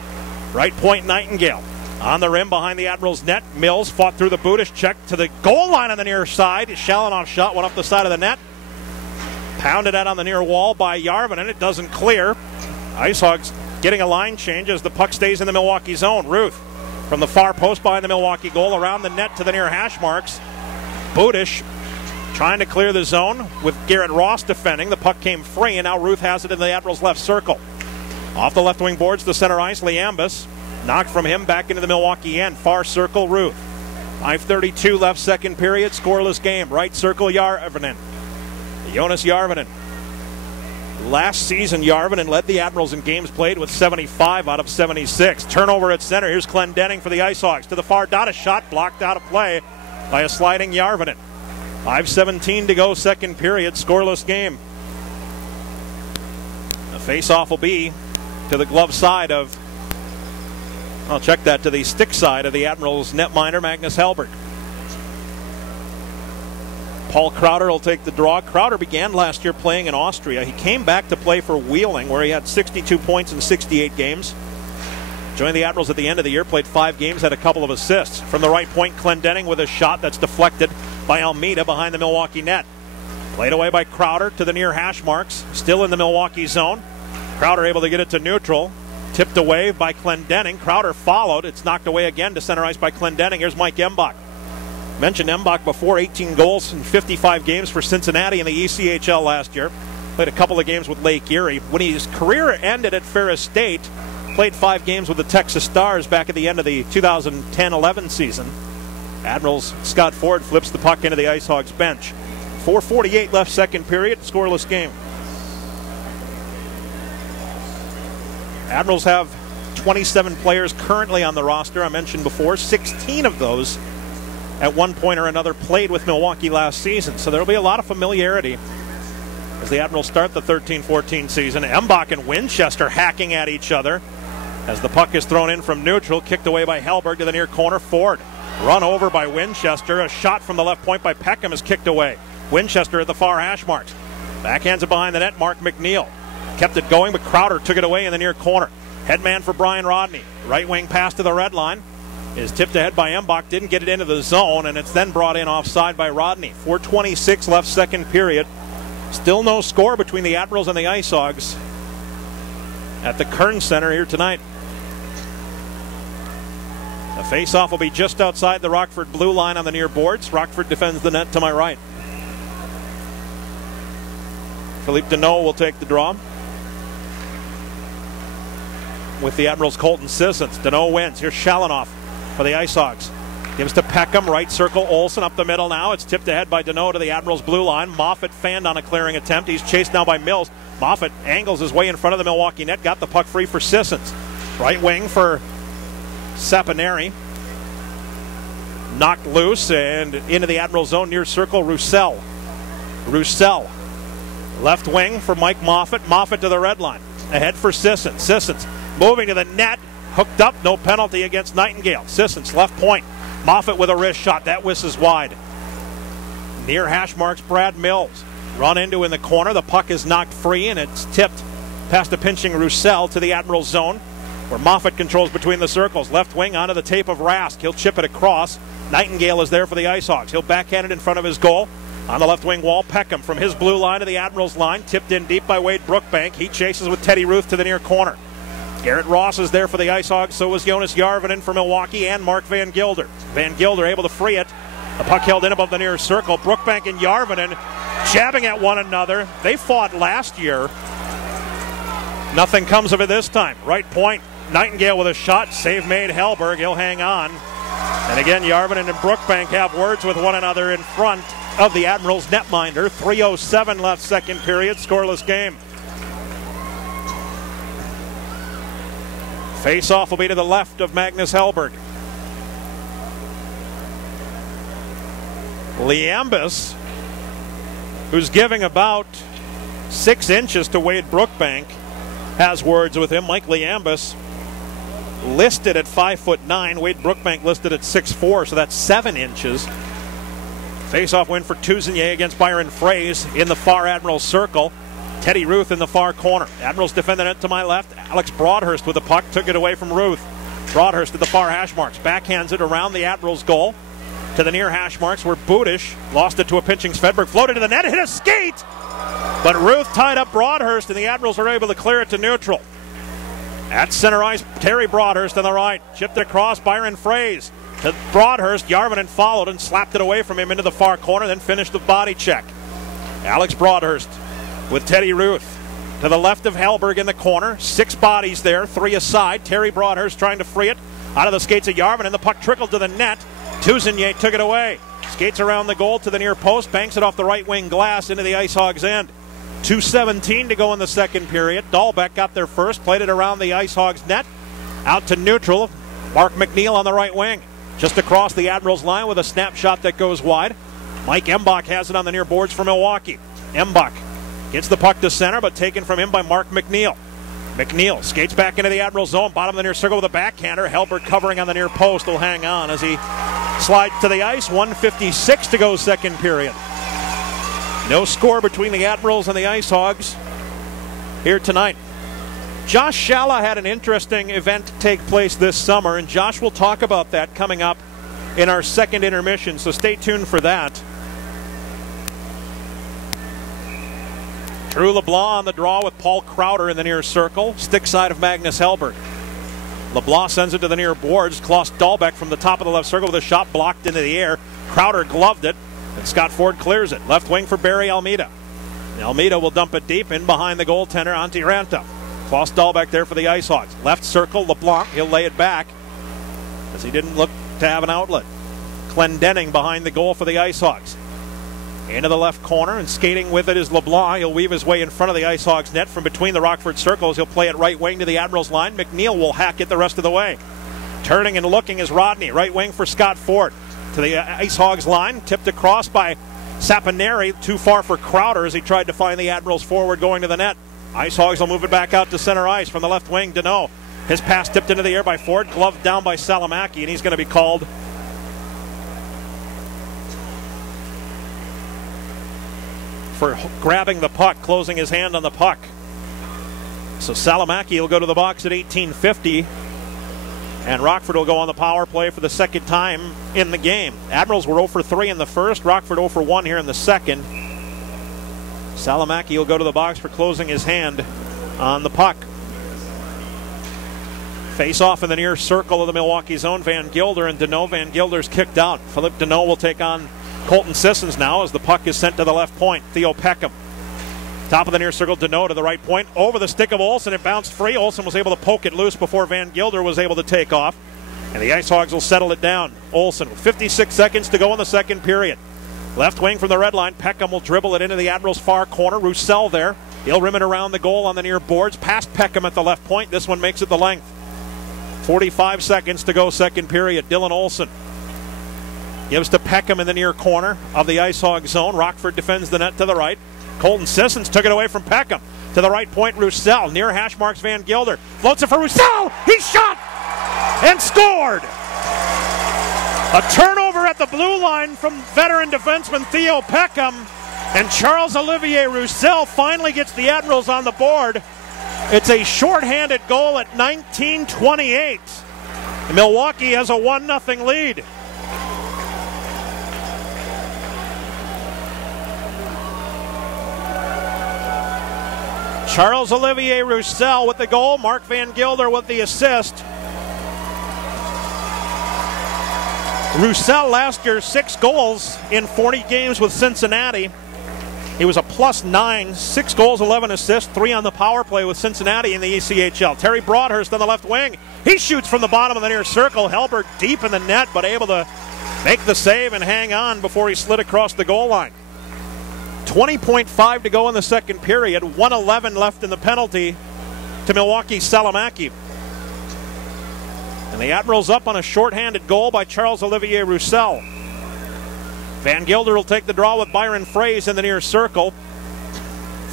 Right point Nightingale. On the rim behind the Admirals' net, Mills fought through the Budish check to the goal line on the near side. Shalinov's shot went up the side of the net. Pounded out on the near wall by Järvinen. It doesn't clear. IceHogs getting a line change as the puck stays in the Milwaukee zone. Ruth from the far post behind the Milwaukee goal, around the net to the near hash marks. Budish trying to clear the zone with Garrett Ross defending. The puck came free, and now Ruth has it in the Admirals' left circle. Off the left wing boards to center ice, Liambus. Knocked from him back into the Milwaukee end. Far circle, Ruth. 5:32 left second period. Scoreless game. Right circle, Järvinen. Jonas Järvinen. Last season, Järvinen led the Admirals in games played with 75 out of 76. Turnover at center. Here's Clendenning for the IceHogs. To the far dot, a shot blocked out of play by a sliding Järvinen. 5:17 to go second period. Scoreless game. The face-off will be to the glove side of... I'll check that, to the stick side of the Admirals' netminder, Magnus Hellberg. Paul Crowder will take the draw. Crowder began last year playing in Austria. He came back to play for Wheeling, where he had 62 points in 68 games. Joined the Admirals at the end of the year, played 5 games, had a couple of assists. From the right point, Clendenning with a shot that's deflected by Almeida behind the Milwaukee net. Played away by Crowder to the near hash marks, still in the Milwaukee zone. Crowder able to get it to neutral. Tipped away by Clendenning. Crowder followed. It's knocked away again to center ice by Clendenning. Here's Mike Embach. Mentioned Embach before, 18 goals in 55 games for Cincinnati in the ECHL last year. Played a couple of games with Lake Erie. When his career ended at Ferris State, played 5 games with the Texas Stars back at the end of the 2010-11 season. Admirals' Scott Ford flips the puck into the IceHogs bench. 4:48 left second period. Scoreless game. Admirals have 27 players currently on the roster. I mentioned before, 16 of those at one point or another played with Milwaukee last season. So there will be a lot of familiarity as the Admirals start the 13-14 season. Embach and Winchester hacking at each other as the puck is thrown in from neutral, kicked away by Hellberg to the near corner. Ford run over by Winchester. A shot from the left point by Peckham is kicked away. Winchester at the far hash marks. Backhands it behind the net, Mark McNeil. Kept it going, but Crowder took it away in the near corner. Headman for Brian Rodney. Right wing pass to the red line is tipped ahead by Embach. Didn't get it into the zone, and it's then brought in offside by Rodney. 4:26 left second period. Still no score between the Admirals and the IceHogs at the Kern Center here tonight. The face-off will be just outside the Rockford blue line on the near boards. Rockford defends the net to my right. Philippe Deneau will take the draw with the Admirals' Colton Sissons. Deneau wins. Here's Shalanoff for the IceHogs. Gives to Peckham, right circle. Olsen up the middle now. It's tipped ahead by Deneau to the Admirals' blue line. Moffat fanned on a clearing attempt. He's chased now by Mills. Moffat angles his way in front of the Milwaukee net. Got the puck free for Sissons. Right wing for Saponari. Knocked loose and into the Admiral zone near circle. Roussel. Left wing for Mike Moffat. Moffat to the red line. Ahead for Sissons. Sissons moving to the net. Hooked up. No penalty against Nightingale. Sissons left point. Moffat with a wrist shot. That whistles wide. Near hash marks Brad Mills. Run into in the corner. The puck is knocked free and it's tipped past a pinching Roussel to the Admiral zone, where Moffat controls between the circles. Left wing onto the tape of Rask. He'll chip it across. Nightingale is there for the IceHogs. He'll backhand it in front of his goal. On the left wing wall, Peckham from his blue line to the Admirals line. Tipped in deep by Wade Brookbank. He chases with Teddy Ruth to the near corner. Garrett Ross is there for the IceHogs. So is Jonas Järvinen for Milwaukee and Mark Van Gilder. Van Gilder able to free it. The puck held in above the near circle. Brookbank and Järvinen jabbing at one another. They fought last year. Nothing comes of it this time. Right point. Nightingale with a shot. Save made Hellberg. He'll hang on. And again, Järvinen and Brookbank have words with one another in front of the Admirals netminder. 3:07 left second period. Scoreless game. Face-off will be to the left of Magnus Hellberg. Liambus, who's giving about 6 inches to Wade Brookbank, has words with him. Mike Liambus listed at 5'9". Wade Brookbank listed at 6'4", so that's 7 inches. Face-off win for Tousigny against Byron Fraze in the far Admiral circle. Teddy Ruth in the far corner. Admirals defend the net to my left. Alex Broadhurst with the puck. Took it away from Ruth. Broadhurst at the far hash marks. Backhands it around the Admirals goal to the near hash marks where Budish lost it to a pinching Svedberg. Floated to the net. Hit a skate! But Ruth tied up Broadhurst and the Admirals were able to clear it to neutral. At center ice, Terry Broadhurst on the right. Chipped it across, Byron Fraze to Broadhurst. Järvinen followed and slapped it away from him into the far corner, then finished the body check. Alex Broadhurst with Teddy Ruth to the left of Hellberg in the corner. 6 bodies there, 3 aside. Terry Broadhurst trying to free it out of the skates of Järvinen. The puck trickled to the net. Tousigny took it away. Skates around the goal to the near post, banks it off the right wing glass into the IceHogs end. 2:17 to go in the second period. Dahlbeck got there first, played it around the IceHogs net. Out to neutral. Mark McNeil on the right wing. Just across the Admirals line with a snapshot that goes wide. Mike Embach has it on the near boards for Milwaukee. Embach gets the puck to center, but taken from him by Mark McNeil. McNeil skates back into the Admiral zone, bottom of the near circle with a backhander. Hellberg covering on the near post will hang on as he slides to the ice. 1:56 to go second period. No score between the Admirals and the IceHogs here tonight. Josh Shalla had an interesting event take place this summer, and Josh will talk about that coming up in our second intermission, so stay tuned for that. Drew LeBlanc on the draw with Paul Crowder in the near circle. Stick side of Magnus Hellberg. LeBlanc sends it to the near boards. Klaus Dahlbeck from the top of the left circle with a shot blocked into the air. Crowder gloved it, and Scott Ford clears it. Left wing for Barry Almeida. Almeida will dump it deep in behind the goaltender, Antti Ranta. Klaus Dahlbeck there for the IceHogs. Left circle, LeBlanc. He'll lay it back as he didn't look to have an outlet. Clendenning behind the goal for the IceHogs. Into the left corner, and skating with it is LeBlanc. He'll weave his way in front of the IceHogs net from between the Rockford circles. He'll play it right wing to the Admirals line. McNeil will hack it the rest of the way. Turning and looking is Rodney. Right wing for Scott Ford. To the IceHogs line. Tipped across by Saponari. Too far for Crowder as he tried to find the Admirals forward going to the net. IceHogs will move it back out to center ice from the left wing. Deneau. His pass tipped into the air by Ford. Gloved down by Salamaki, and he's going to be called for grabbing the puck, closing his hand on the puck. So Salamaki will go to the box at 18:50, and Rockford will go on the power play for the second time in the game. Admirals were 0 for 3 in the first, Rockford 0 for 1 here in the second. Salamaki will go to the box for closing his hand on the puck. Face off in the near circle of the Milwaukee zone. Van Gilder and Deneau. Van Gilder's kicked out. Philip Deneau will take on Colton Sissons now as the puck is sent to the left point. Theo Peckham. Top of the near circle, Deneau to the right point. Over the stick of Olsen, it bounced free. Olsen was able to poke it loose before Van Gilder was able to take off. And the IceHogs will settle it down. Olsen with 56 seconds to go in the second period. Left wing from the red line. Peckham will dribble it into the Admirals' far corner. Roussel there. He'll rim it around the goal on the near boards. Past Peckham at the left point. This one makes it the length. 45 seconds to go second period. Dylan Olsen gives to Peckham in the near corner of the IceHog zone. Rockford defends the net to the right. Colton Sissons took it away from Peckham. To the right point, Roussel. Near hash marks Van Gilder. Floats it for Roussel. He shot and scored. A turnover at the blue line from veteran defenseman Theo Peckham. And Charles-Olivier Roussel finally gets the Admirals on the board. It's a shorthanded goal at 19:28. Milwaukee has a 1-0 lead. Charles-Olivier Roussel with the goal. Mark Van Gilder with the assist. Roussel last year 6 goals in 40 games with Cincinnati. He was a +9, 6 goals, 11 assists, 3 on the power play with Cincinnati in the ECHL. Terry Broadhurst on the left wing. He shoots from the bottom of the near circle. Helberg deep in the net, but able to make the save and hang on before he slid across the goal line. 20.5 to go in the second period. 1:11 left in the penalty to Milwaukee's Salamaki. And the Admirals up on a shorthanded goal by Charles-Olivier Roussel. Van Gilder will take the draw with Byron Fraze in the near circle.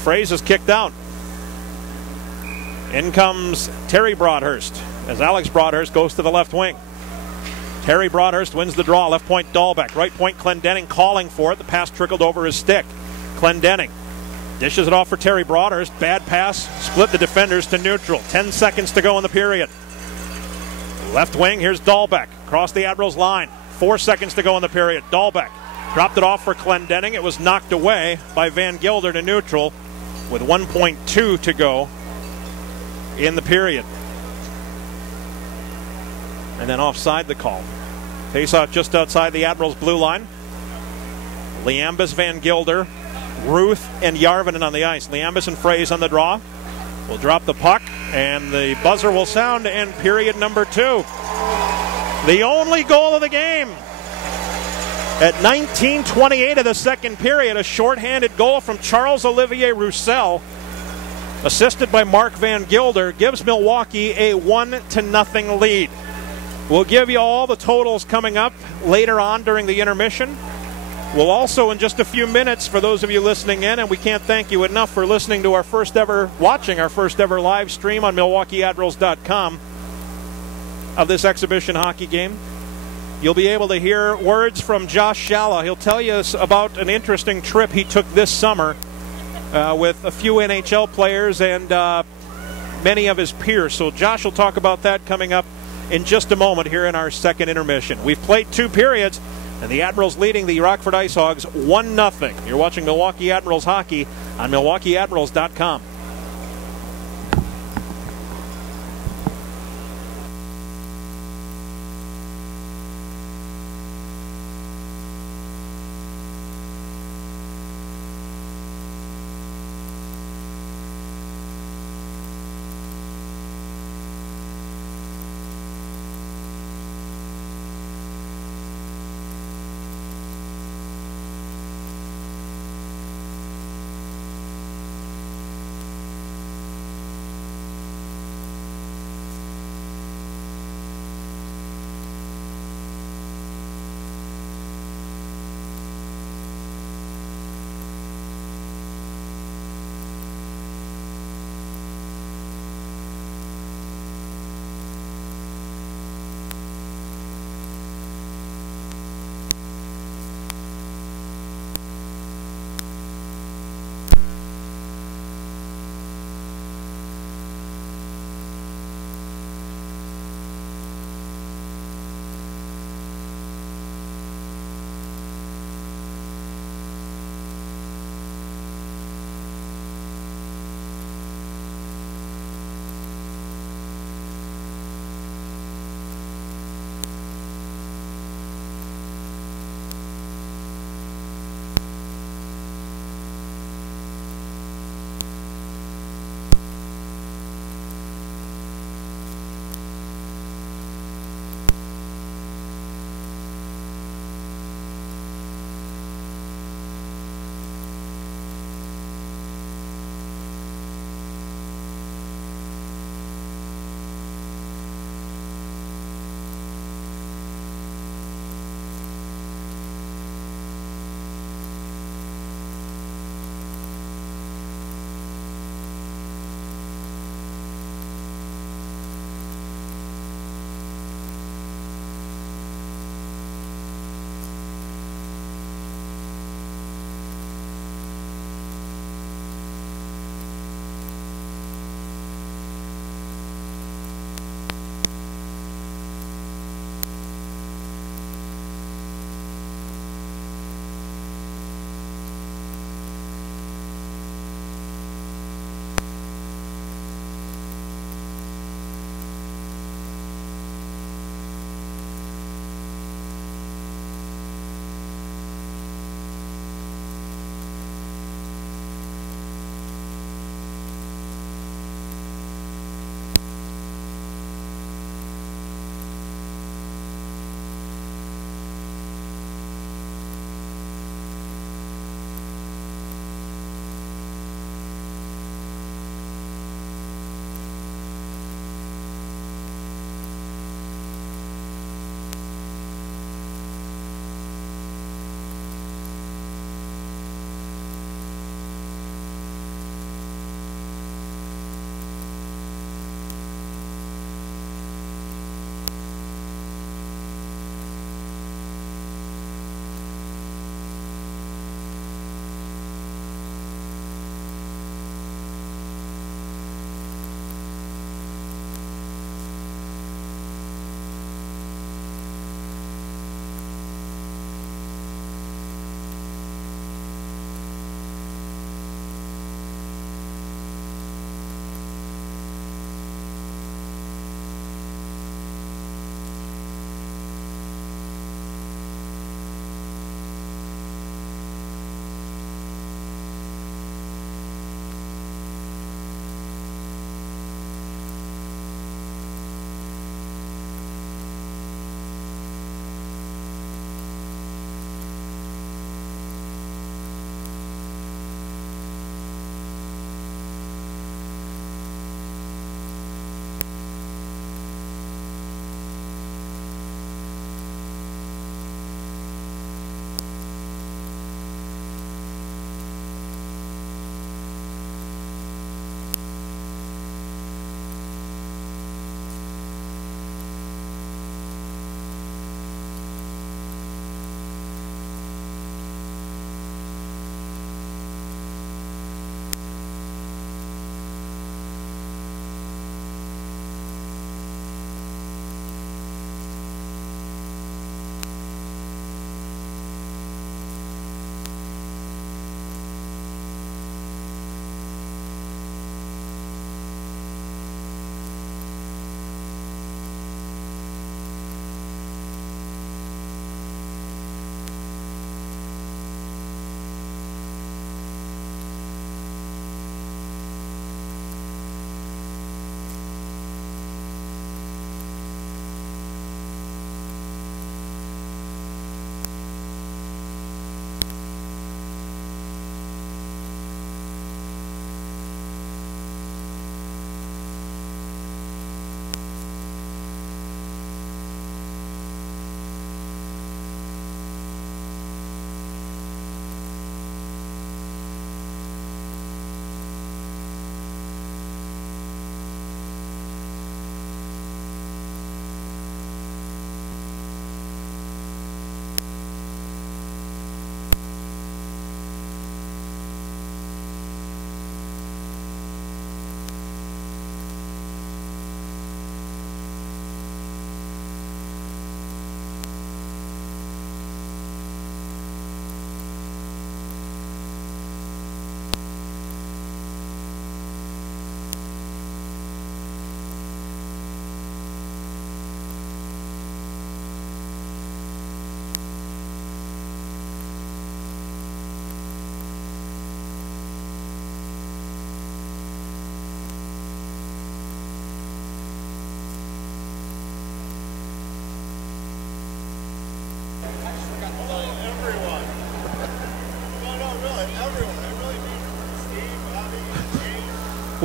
Fraze is kicked out. In comes Terry Broadhurst as Alex Broadhurst goes to the left wing. Terry Broadhurst wins the draw. Left point Dahlbeck. Right point Clendenning calling for it. The pass trickled over his stick. Clendenning dishes it off for Terry Broadhurst. Bad pass. Split the defenders to neutral. 10 seconds to go in the period. Left wing, here's Dahlbeck. Across the Admirals line. 4 seconds to go in the period. Dahlbeck dropped it off for Clendenning. It was knocked away by Van Gilder to neutral with 1.2 to go in the period. And then offside the call. Face-off just outside the Admirals' blue line. Liambus, Van Gilder, Ruth, and Yarvinen on the ice. Liambus and Fraze on the draw. Will drop the puck, and the buzzer will sound to end period number 2. The only goal of the game. At 19:28 of the second period, a shorthanded goal from Charles-Olivier Roussel, assisted by Mark Van Gilder, gives Milwaukee a 1-0 lead. We'll give you all the totals coming up later on during the intermission. We'll also, in just a few minutes, for those of you listening in, and we can't thank you enough for listening to watching our first ever live stream on MilwaukeeAdmirals.com of this exhibition hockey game. You'll be able to hear words from Josh Shalla. He'll tell you about an interesting trip he took this summer with a few NHL players and many of his peers. So Josh will talk about that coming up in just a moment here in our second intermission. We've played 2 periods, and the Admirals leading the Rockford IceHogs 1-0. You're watching Milwaukee Admirals hockey on MilwaukeeAdmirals.com.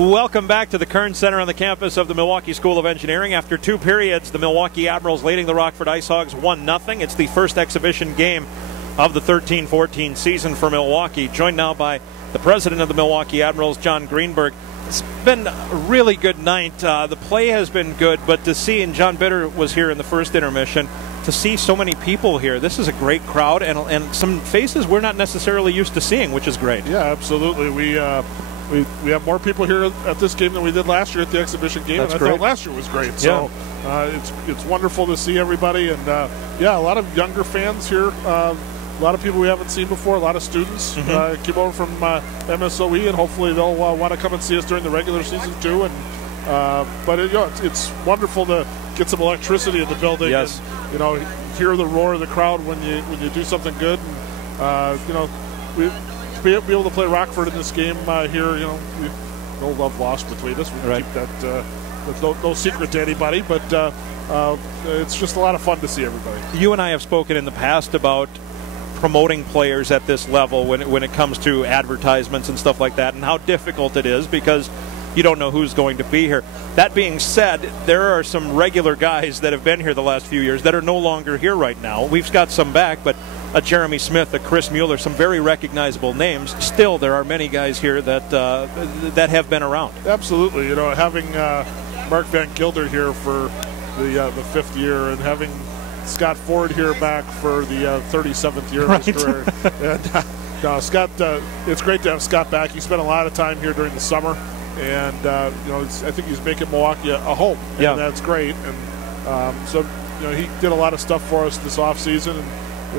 Welcome back to the Kern Center on the campus of the Milwaukee School of Engineering. After 2 periods, the Milwaukee Admirals leading the Rockford IceHogs 1-0. It's the first exhibition game of the 13-14 season for Milwaukee. Joined now by the president of the Milwaukee Admirals, John Greenberg. It's been a really good night. The play has been good, but to see, and John Bitter was here in the first intermission, to see so many people here. This is a great crowd and some faces we're not necessarily used to seeing, which is great. Yeah, absolutely. We have more people here at this game than we did last year at the exhibition game. That's and great. I thought last year was great. Yeah. So it's wonderful to see everybody. And, yeah, a lot of younger fans here. A lot of people we haven't seen before. A lot of students came over from MSOE, and hopefully they'll want to come and see us during the regular season too. And but it's wonderful to get some electricity in the building. Yes. And, hear the roar of the crowd when you do something good. And, to be able to play Rockford in this game here, no love lost between us. We keep that with no secret to anybody, but it's just a lot of fun to see everybody. You and I have spoken in the past about promoting players at this level when it comes to advertisements and stuff like that, and how difficult it is because you don't know who's going to be here. That being said, there are some regular guys that have been here the last few years that are no longer here right now. We've got some back, but a Jeremy Smith, a Chris Mueller, some very recognizable names. Still, there are many guys here that that have been around. Absolutely. Having Mark Van Gilder here for the 5th year, and having Scott Ford here back for the 37th year of his career. And Scott, it's great to have Scott back. He spent a lot of time here during the summer, and I think he's making Milwaukee a home. And that's great. And so he did a lot of stuff for us this off season, and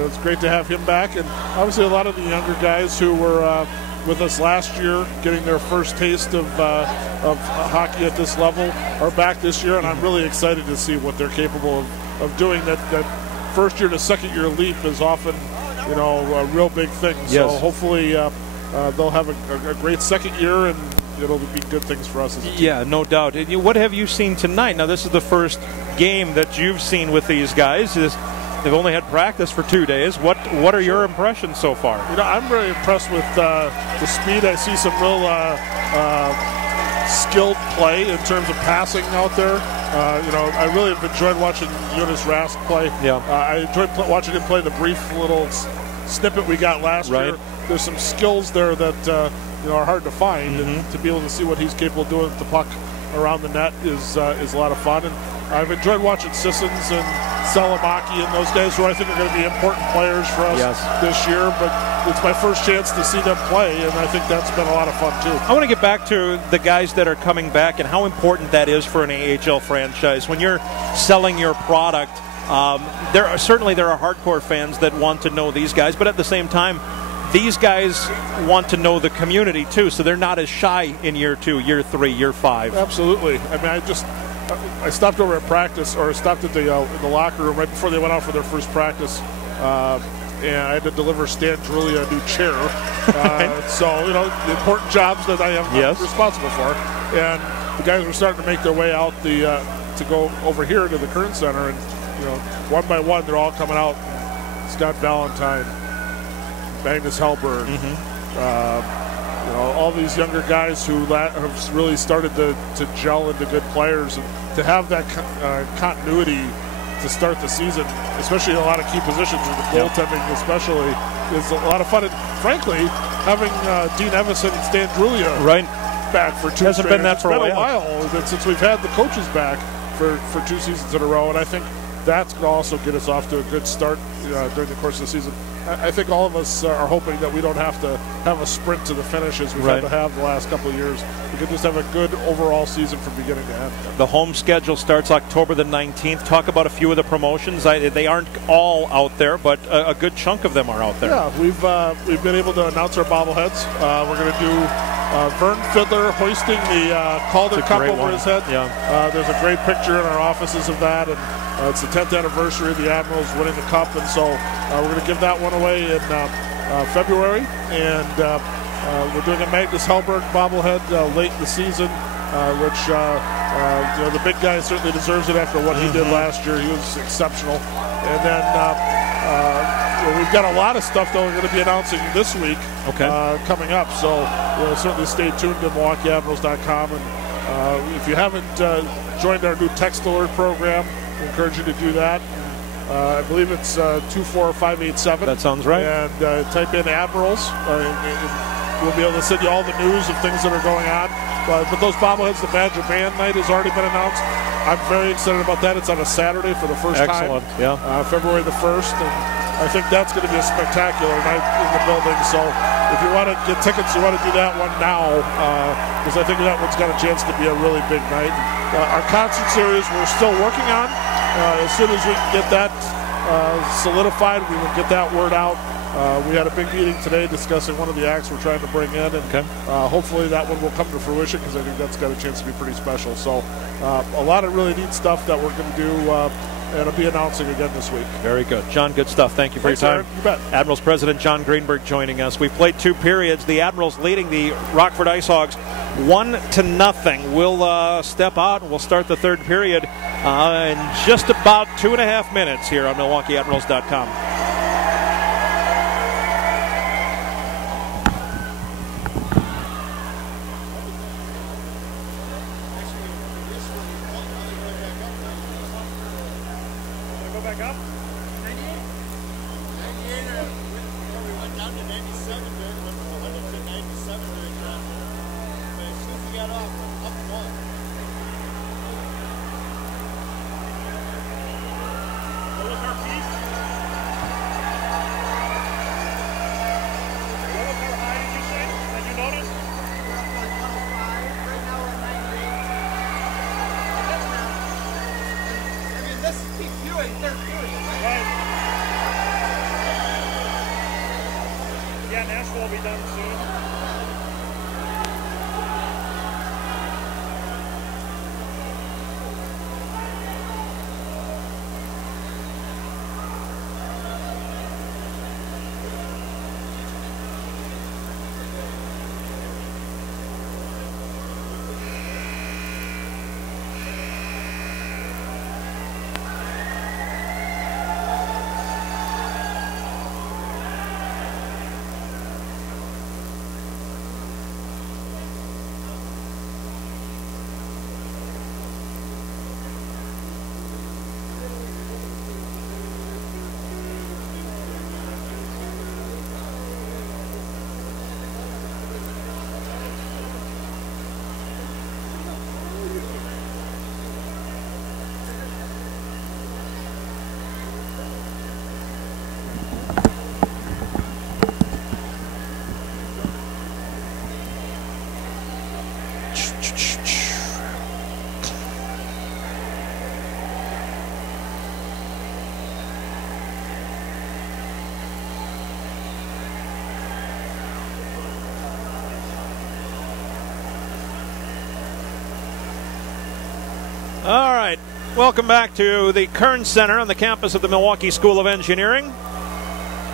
it's great to have him back. And obviously a lot of the younger guys who were with us last year, getting their first taste of hockey at this level, are back this year, and I'm really excited to see what they're capable of doing. That first year to second year leap is often a real big thing. So hopefully they'll have a great second year, and it'll be good things for us as a team. Yeah, no doubt. And what have you seen tonight? Now, this is the first game that you've seen with these guys. They've only had practice for 2 days. What are your impressions so far? I'm very impressed with the speed. I see some real skilled play in terms of passing out there. I really have enjoyed watching Jonas Rask play. Yeah. I enjoyed watching him play the brief little snippet we got last year. There's some skills there that are hard to find, and to be able to see what he's capable of doing with the puck around the net is a lot of fun. And I've enjoyed watching Sissons and Salamaki and those guys who I think are going to be important players for us this year. But it's my first chance to see them play, and I think that's been a lot of fun too. I want to get back to the guys that are coming back and how important that is for an AHL franchise. When you're selling your product, there are hardcore fans that want to know these guys, but at the same time, these guys want to know the community too, so they're not as shy in year 2, year 3, year 5. Absolutely. I mean, I stopped over at practice, or stopped at the locker room right before they went out for their first practice, and I had to deliver Stan Drulia a new chair. So, the important jobs that I am responsible for. And the guys were starting to make their way out to go over here to the Kern Center, and one by one they're all coming out. Scott Valentine, Magnus Hellberg, all these younger guys who have really started to gel into good players, and to have that continuity to start the season, especially in a lot of key positions, with the goaltending especially, is a lot of fun. And frankly, having Dean Evison and Stan Drulia back for 2 hasn't been that for a while since we've had the coaches back for 2 seasons in a row, and I think that's going to also get us off to a good start during the course of the season. I think all of us are hoping that we don't have to have a sprint to the finish as we've had to have the last couple of years. We can just have a good overall season from beginning to end. The home schedule starts October the 19th. Talk about a few of the promotions. They aren't all out there, but a good chunk of them are out there. Yeah, we've been able to announce our bobbleheads. We're going to do Vern Fiddler hoisting the Calder Cup over his head. Yeah. There's a great picture in our offices of that, and it's the 10th anniversary of the Admirals winning the Cup, and so we're going to give that one away in February. And we're doing a Magnus Hellberg bobblehead late in the season, which the big guy certainly deserves it after what he did last year. He was exceptional. And then we've got a lot of stuff that we're going to be announcing this week coming up. So certainly stay tuned to MilwaukeeAdmirals.com. And if you haven't joined our new text alert program, we encourage you to do that. I believe it's 24587. That sounds right. And type in Admirals. We'll be able to send you all the news of things that are going on. But those bobbleheads, the Badger Band Night has already been announced. I'm very excited about that. It's on a Saturday for the first Excellent. time. February the 1st. And I think that's going to be a spectacular night in the building. So if you want to get tickets, you want to do that one now, because I think that one's got a chance to be a really big night. Our concert series we're still working on. As soon as we get that solidified, we will get that word out. We had a big meeting today discussing one of the acts we're trying to bring in, and hopefully that one will come to fruition, because I think that's got a chance to be pretty special. So a lot of really neat stuff that we're going to do, and I'll be announcing again this week. Very good. John, good stuff. Thank you for your time. Aaron. You bet. Admirals President John Greenberg joining us. We played 2 periods. The Admirals leading the Rockford IceHogs 1-0. We'll step out and we'll start the 3rd period in just about 2.5 minutes here on MilwaukeeAdmirals.com. Yeah, Nashville will be done soon. All right, welcome back to the Kern Center on the campus of the Milwaukee School of Engineering.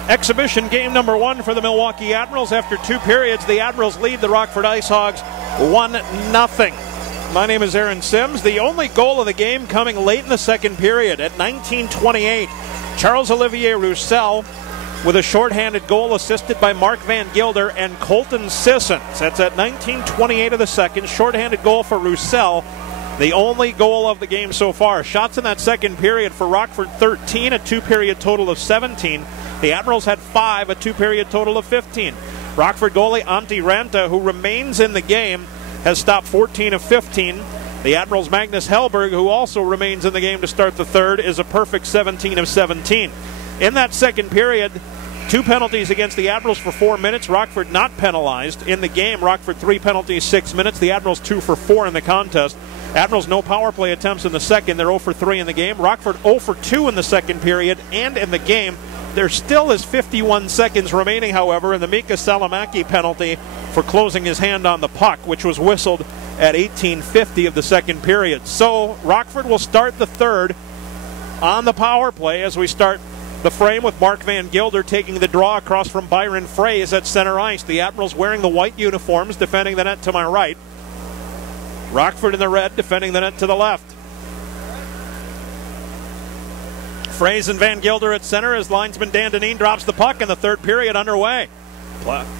Exhibition game number 1 for the Milwaukee Admirals. After 2 periods, the Admirals lead the Rockford IceHogs 1-0. My name is Aaron Sims. The only goal of the game coming late in the 2nd period at 19:28. Charles-Olivier Roussel with a shorthanded goal assisted by Mark Van Gilder and Colton Sissons. That's at 19:28 of the 2nd. Shorthanded goal for Roussel. The only goal of the game so far. Shots in that 2nd period for Rockford 13, a 2-period total of 17. The Admirals had 5, a 2-period total of 15. Rockford goalie Antti Ranta, who remains in the game, has stopped 14 of 15. The Admirals' Magnus Hellberg, who also remains in the game to start the 3rd, is a perfect 17 of 17. In that 2nd period, 2 penalties against the Admirals for 4 minutes. Rockford not penalized. In the game, Rockford 3 penalties, 6 minutes. The Admirals 2 for 4 in the contest. Admirals no power play attempts in the 2nd. They're 0 for 3 in the game. Rockford 0 for 2 in the 2nd period and in the game. There still is 51 seconds remaining, however, in the Mika Salamaki penalty for closing his hand on the puck, which was whistled at 18:50 of the 2nd period. So Rockford will start the 3rd on the power play as we start the frame with Mark Van Gilder taking the draw across from Byron Fraze at center ice. The Admirals wearing the white uniforms, defending the net to my right. Rockford in the red, defending the net to the left. Fraze and Van Gilder at center as linesman Dan Deneen drops the puck and the third period underway.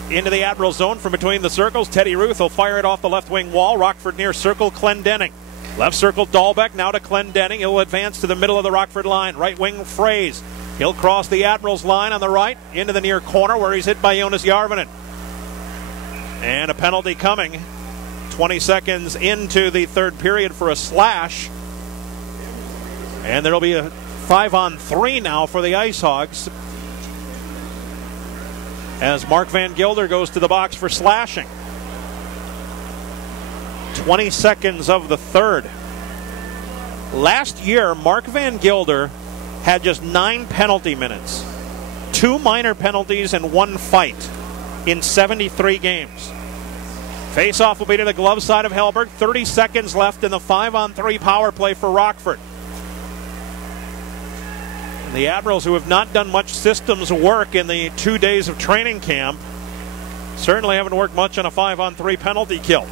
Into the Admiral zone from between the circles. Teddy Ruth will fire it off the left wing wall. Rockford near circle, Clendenning. Left circle, Dahlbeck, now to Clendenning. He'll advance to the middle of the Rockford line. Right wing, Fraze. He'll cross the Admirals line on the right into the near corner where he's hit by Jonas Järvinen. And a penalty coming 20 seconds into the third period for a slash. And there'll be a 5-on-3 now for the IceHogs as Mark Van Gilder goes to the box for slashing. 20 seconds of the third. Last year, Mark Van Gilder had just 9 penalty minutes, 2 minor penalties and 1 fight in 73 games. Face-off will be to the glove side of Hellberg. 30 seconds left in the 5-on-3 power play for Rockford. And the Admirals, who have not done much systems work in the 2 days of training camp, certainly haven't worked much on a 5-on-3 penalty kill.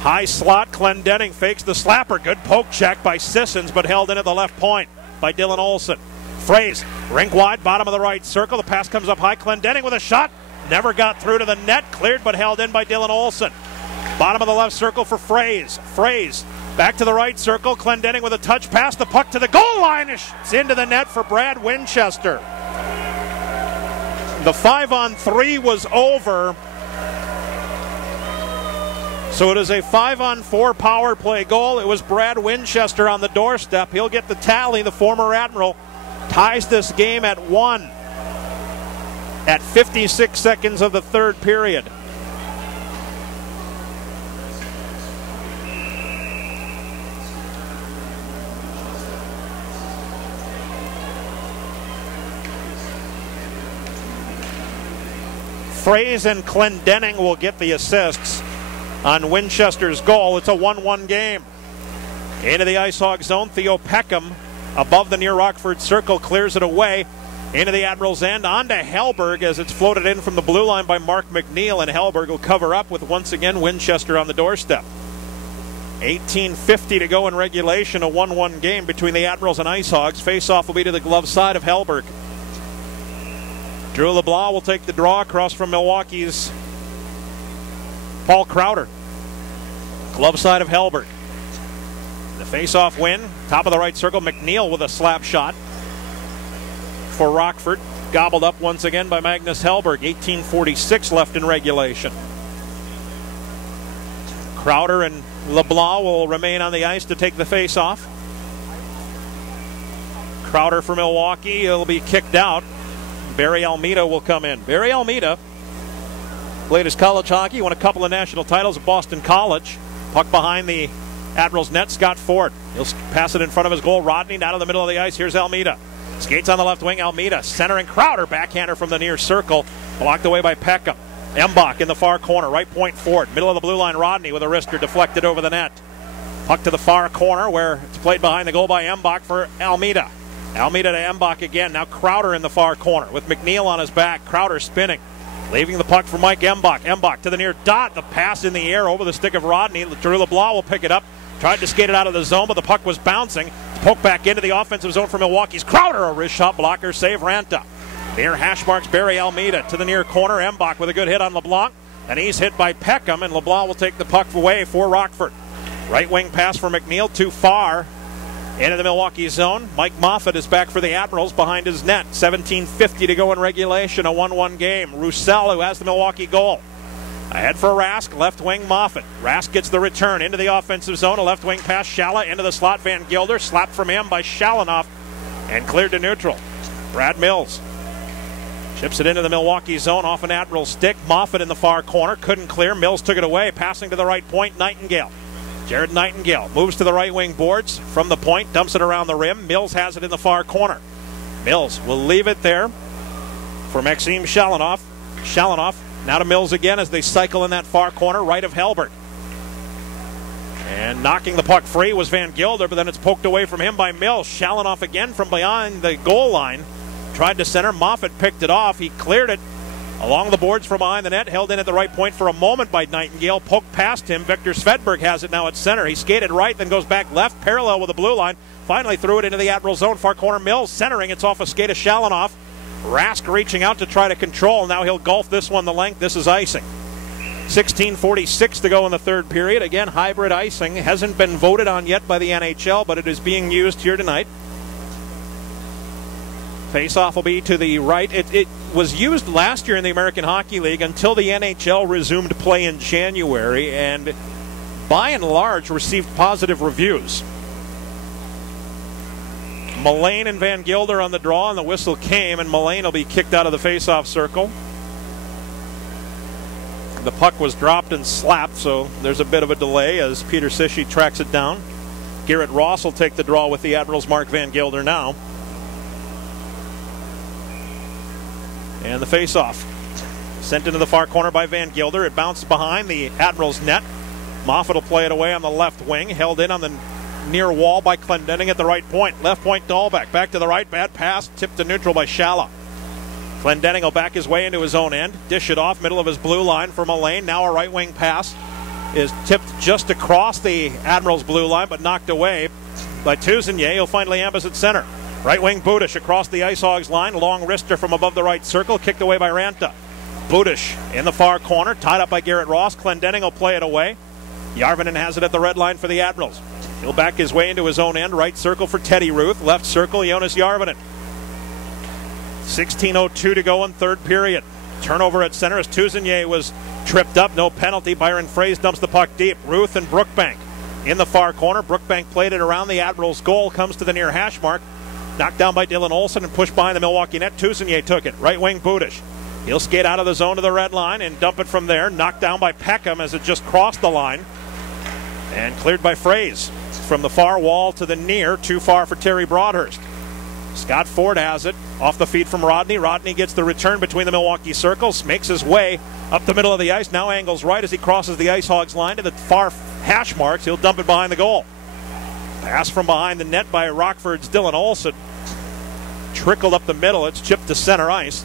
High slot, Clendenning fakes the slapper. Good poke check by Sissons, but held in at the left point by Dylan Olsen. Fraze, rink wide, bottom of the right circle. The pass comes up high. Clendenning with a shot. Never got through to the net. Cleared, but held in by Dylan Olsen. Bottom of the left circle for Fraze. Fraze back to the right circle. Clendenning with a touch pass. The puck to the goal line. It's into the net for Brad Winchester. The 5-on-3 was over. So it is a 5-on-4 power play goal. It was Brad Winchester on the doorstep. He'll get the tally. The former Admiral ties this game at 1 at 56 seconds of the third period. Fraze and Clendenning will get the assists on Winchester's goal. It's a 1-1 game. Into the IceHog zone, Theo Peckham above the near Rockford circle clears it away. Into the Admirals end, on to Hellberg as it's floated in from the blue line by Mark McNeil, and Hellberg will cover up with once again Winchester on the doorstep. 18:50 to go in regulation, a 1-1 game between the Admirals and IceHogs. Face-off will be to the glove side of Hellberg. Drew LeBlanc will take the draw across from Milwaukee's Paul Crowder. Glove side of Hellberg. The face-off win. Top of the right circle. McNeil with a slap shot for Rockford. Gobbled up once again by Magnus Hellberg. 18:46 left in regulation. Crowder and LeBlanc will remain on the ice to take the face-off. Crowder for Milwaukee. He'll be kicked out. Barry Almeida will come in. Barry Almeida played his college hockey, won a couple of national titles at Boston College. Puck behind the Admirals net, Scott Ford. He'll pass it in front of his goal. Rodney down to the middle of the ice. Here's Almeida. Skates on the left wing. Almeida centering Crowder. Backhander from the near circle. Blocked away by Peckham. Embach in the far corner. Right point Ford. Middle of the blue line. Rodney with a wrister deflected over the net. Puck to the far corner where it's played behind the goal by Embach for Almeida. Almeida to Embach again. Now Crowder in the far corner with McNeil on his back. Crowder spinning. Leaving the puck for Mike Embach. Embach to the near dot. The pass in the air over the stick of Rodney. Drew LeBlanc will pick it up. Tried to skate it out of the zone, but the puck was bouncing. Poke back into the offensive zone for Milwaukee's Crowder. A wrist shot blocker. Save Ranta. Near hash marks Barry Almeida to the near corner. Embach with a good hit on LeBlanc. And he's hit by Peckham, and LeBlanc will take the puck away for Rockford. Right wing pass for McNeil. Too far. Into the Milwaukee zone. Mike Moffat is back for the Admirals behind his net. 17:50 to go in regulation. A 1-1 game. Roussel, who has the Milwaukee goal. Ahead for Rask. Left wing Moffat. Rask gets the return into the offensive zone. A left wing pass. Shala into the slot. Van Gilder. Slapped from him by Shalanoff and cleared to neutral. Brad Mills chips it into the Milwaukee zone off an Admiral stick. Moffat in the far corner. Couldn't clear. Mills took it away. Passing to the right point. Nightingale. Jared Nightingale moves to the right wing boards from the point, dumps it around the rim. Mills has it in the far corner. Mills will leave it there for Maxime Shalanoff. Shalanoff now to Mills again as they cycle in that far corner, right of Hellberg. And knocking the puck free was Van Gilder, but then it's poked away from him by Mills. Shalanoff again from behind the goal line. Tried to center. Moffat picked it off. He cleared it Along the boards from behind the net, held in at the right point for a moment by Nightingale. Poked past him. Victor Svedberg has it now at center. He skated right, then goes back left, parallel with the blue line. Finally threw it into the Admiral zone. Far corner, Mills centering. It's off a skate of Shalanoff. Rask reaching out to try to control. Now he'll golf this one the length. This is icing. 16:46 to go in the third period. Again, hybrid icing. Hasn't been voted on yet by the NHL, but it is being used here tonight. Face-off will be to the right. It was used last year in the American Hockey League until the NHL resumed play in January, and by and large received positive reviews. Mullane and Van Gilder on the draw, and the whistle came, and Mullane will be kicked out of the face-off circle. The puck was dropped and slapped, so there's a bit of a delay as Peter Cichy tracks it down. Garrett Ross will take the draw with the Admirals' Mark Van Gilder now. And the face-off sent into the far corner by Van Gilder. It bounced behind the Admirals' net. Moffat will play it away on the left wing. Held in on the near wall by Clendening at the right point. Left point Dahlbeck. Back to the right. Bad pass. Tipped to neutral by Shala. Clendening will back his way into his own end. Dish it off. Middle of his blue line for Mullane. Now a right wing pass is tipped just across the Admirals' blue line, but knocked away by Tuzenier. He'll finally ambush at center. Right wing Budish across the IceHogs line. Long wrister from above the right circle. Kicked away by Ranta. Budish in the far corner. Tied up by Garrett Ross. Clendening will play it away. Yarvinen has it at the red line for the Admirals. He'll back his way into his own end. Right circle for Teddy Ruth. Left circle Jonas Yarvinen. 16:02 to go in third period. Turnover at center as Tuzenier was tripped up. No penalty. Byron Fraze dumps the puck deep. Ruth and Brookbank in the far corner. Brookbank played it around the Admirals' goal. Comes to the near hash mark. Knocked down by Dylan Olsen and pushed behind the Milwaukee net. Tuzenier took it. Right wing Budish. He'll skate out of the zone to the red line and dump it from there. Knocked down by Peckham as it just crossed the line. And cleared by Fraze. From the far wall to the near. Too far for Terry Broadhurst. Scott Ford has it. Off the feed from Rodney. Rodney gets the return between the Milwaukee circles. Makes his way up the middle of the ice. Now angles right as he crosses the IceHogs line to the far hash marks. He'll dump it behind the goal. Pass from behind the net by Rockford's Dylan Olsen. Trickled up the middle. It's chipped to center ice.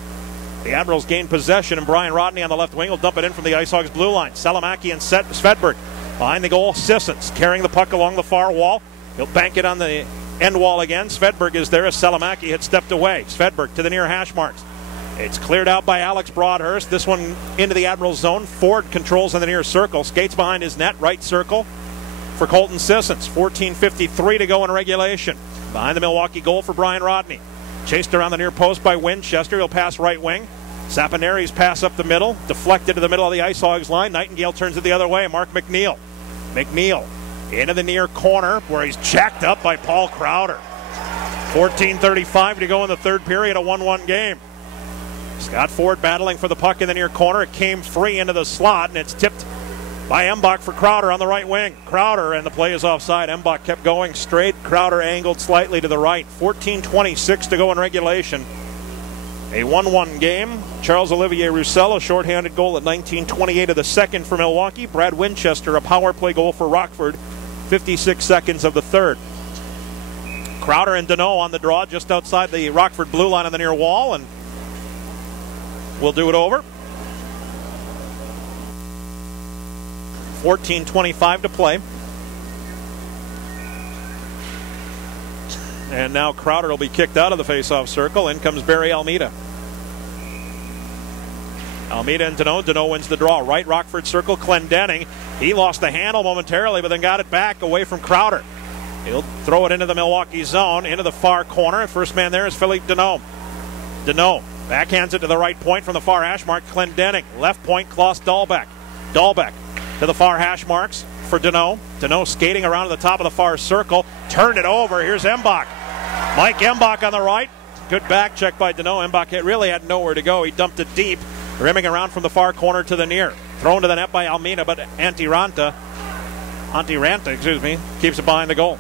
The Admirals gain possession, and Brian Rodney on the left wing will dump it in from the IceHogs blue line. Salamaki and Svedberg behind the goal. Sissons carrying the puck along the far wall. He'll bank it on the end wall again. Svedberg is there as Salamaki had stepped away. Svedberg to the near hash marks. It's cleared out by Alex Broadhurst. This one into the Admirals zone. Ford controls in the near circle. Skates behind his net. Right circle for Colton Sissons. 14:53 to go in regulation. Behind the Milwaukee goal for Brian Rodney. Chased around the near post by Winchester. He'll pass right wing. Saponari's pass up the middle. Deflected to the middle of the IceHogs line. Nightingale turns it the other way. Mark McNeil. McNeil into the near corner where he's jacked up by Paul Crowder. 14:35 to go in the third period. A 1-1 game. Scott Ford battling for the puck in the near corner. It came free into the slot, and it's tipped by Embach for Crowder on the right wing. Crowder, and the play is offside. Embach kept going straight. Crowder angled slightly to the right. 14:26 to go in regulation. A 1-1 game. Charles Olivier Roussel, a shorthanded goal at 19:28 of the second for Milwaukee. Brad Winchester, a power play goal for Rockford. 56 seconds of the third. Crowder and Deneau on the draw just outside the Rockford blue line on the near wall, and we'll do it over. 14:25 to play. And now Crowder will be kicked out of the face-off circle. In comes Barry Almeida. Almeida and Deneau. Deneau wins the draw. Right Rockford circle. Clendening. He lost the handle momentarily, but then got it back away from Crowder. He'll throw it into the Milwaukee zone, into the far corner. First man there is Philippe Deneau. Deneau backhands it to the right point from the far hash mark. Clendening. Left point, Klaus Dahlbeck. Dahlbeck to the far hash marks for Deneau. Deneau skating around to the top of the far circle. Turned it over. Here's Embach. Mike Embach on the right. Good back check by Deneau. Embach really had nowhere to go. He dumped it deep, rimming around from the far corner to the near. Thrown to the net by Almeida, but Antti Ranta, keeps it behind the goal.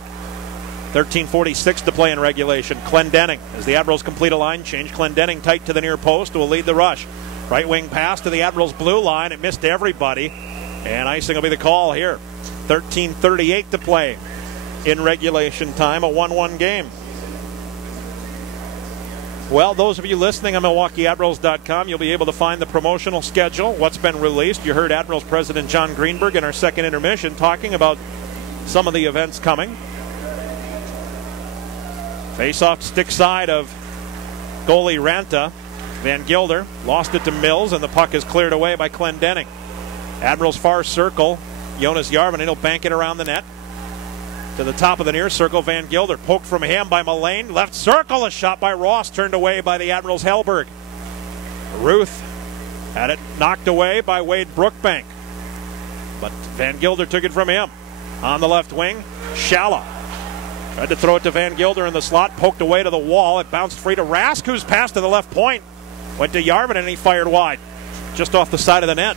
13:46 to play in regulation. Clendening, as the Admirals complete a line change. Clendening tight to the near post will lead the rush. Right wing pass to the Admirals blue line. It missed everybody, and icing will be the call here. 13:38 to play in regulation time. A 1-1 game. Well, those of you listening on MilwaukeeAdmirals.com, you'll be able to find the promotional schedule, what's been released. You heard Admirals President John Greenberg in our second intermission talking about some of the events coming. Face-off stick side of goalie Ranta. Van Gilder lost it to Mills, and the puck is cleared away by Clendenning. Admirals far circle, Jonas Järvinen will bank it around the net. To the top of the near circle, Van Gilder poked from him by Mullane. Left circle, a shot by Ross, turned away by the Admirals' Hellberg. Ruth had it knocked away by Wade Brookbank, but Van Gilder took it from him. On the left wing, Shala tried to throw it to Van Gilder in the slot, poked away to the wall. It bounced free to Rask, who's passed to the left point. Went to Järvinen, and he fired wide, just off the side of the net.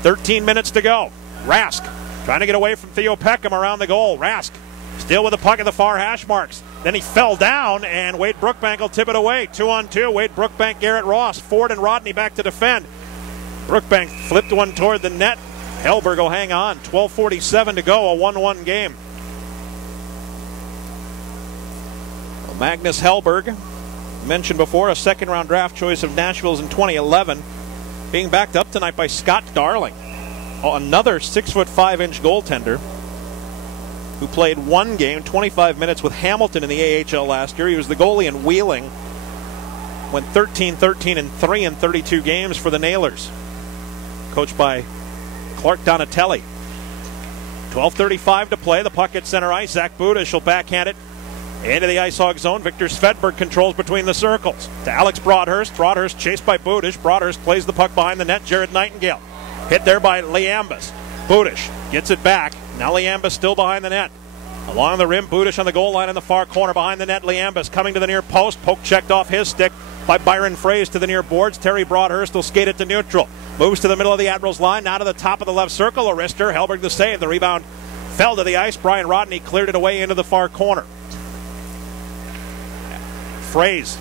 13 minutes to go. Rask trying to get away from Theo Peckham around the goal. Rask still with the puck at the far hash marks. Then he fell down, and Wade Brookbank will tip it away. 2-on-2. Wade Brookbank, Garrett Ross. Ford and Rodney back to defend. Brookbank flipped one toward the net. Hellberg will hang on. 12:47 to go, a 1-1 game. Well, Magnus Hellberg, mentioned before, a second-round draft choice of Nashville's in 2011, being backed up tonight by Scott Darling. Another 6'5" goaltender who played one game, 25 minutes with Hamilton in the AHL last year. He was the goalie in Wheeling. Went 13-13-3 in 32 games for the Nailers. Coached by Clark Donatelli. 12:35 to play. The puck at center ice. Zach Budish will backhand it into the IceHog zone. Victor Svedberg controls between the circles. To Alex Broadhurst. Broadhurst chased by Budish. Broadhurst plays the puck behind the net. Jared Nightingale. Hit there by Liambas. Budish gets it back. Now Liambas still behind the net. Along the rim, Budish on the goal line in the far corner. Behind the net, Liambas coming to the near post. Poke checked off his stick by Byron Fraze to the near boards. Terry Broadhurst will skate it to neutral. Moves to the middle of the Admirals line. Now to the top of the left circle. Arister. Hellberg the save. The rebound fell to the ice. Brian Rodney cleared it away into the far corner. Fraze.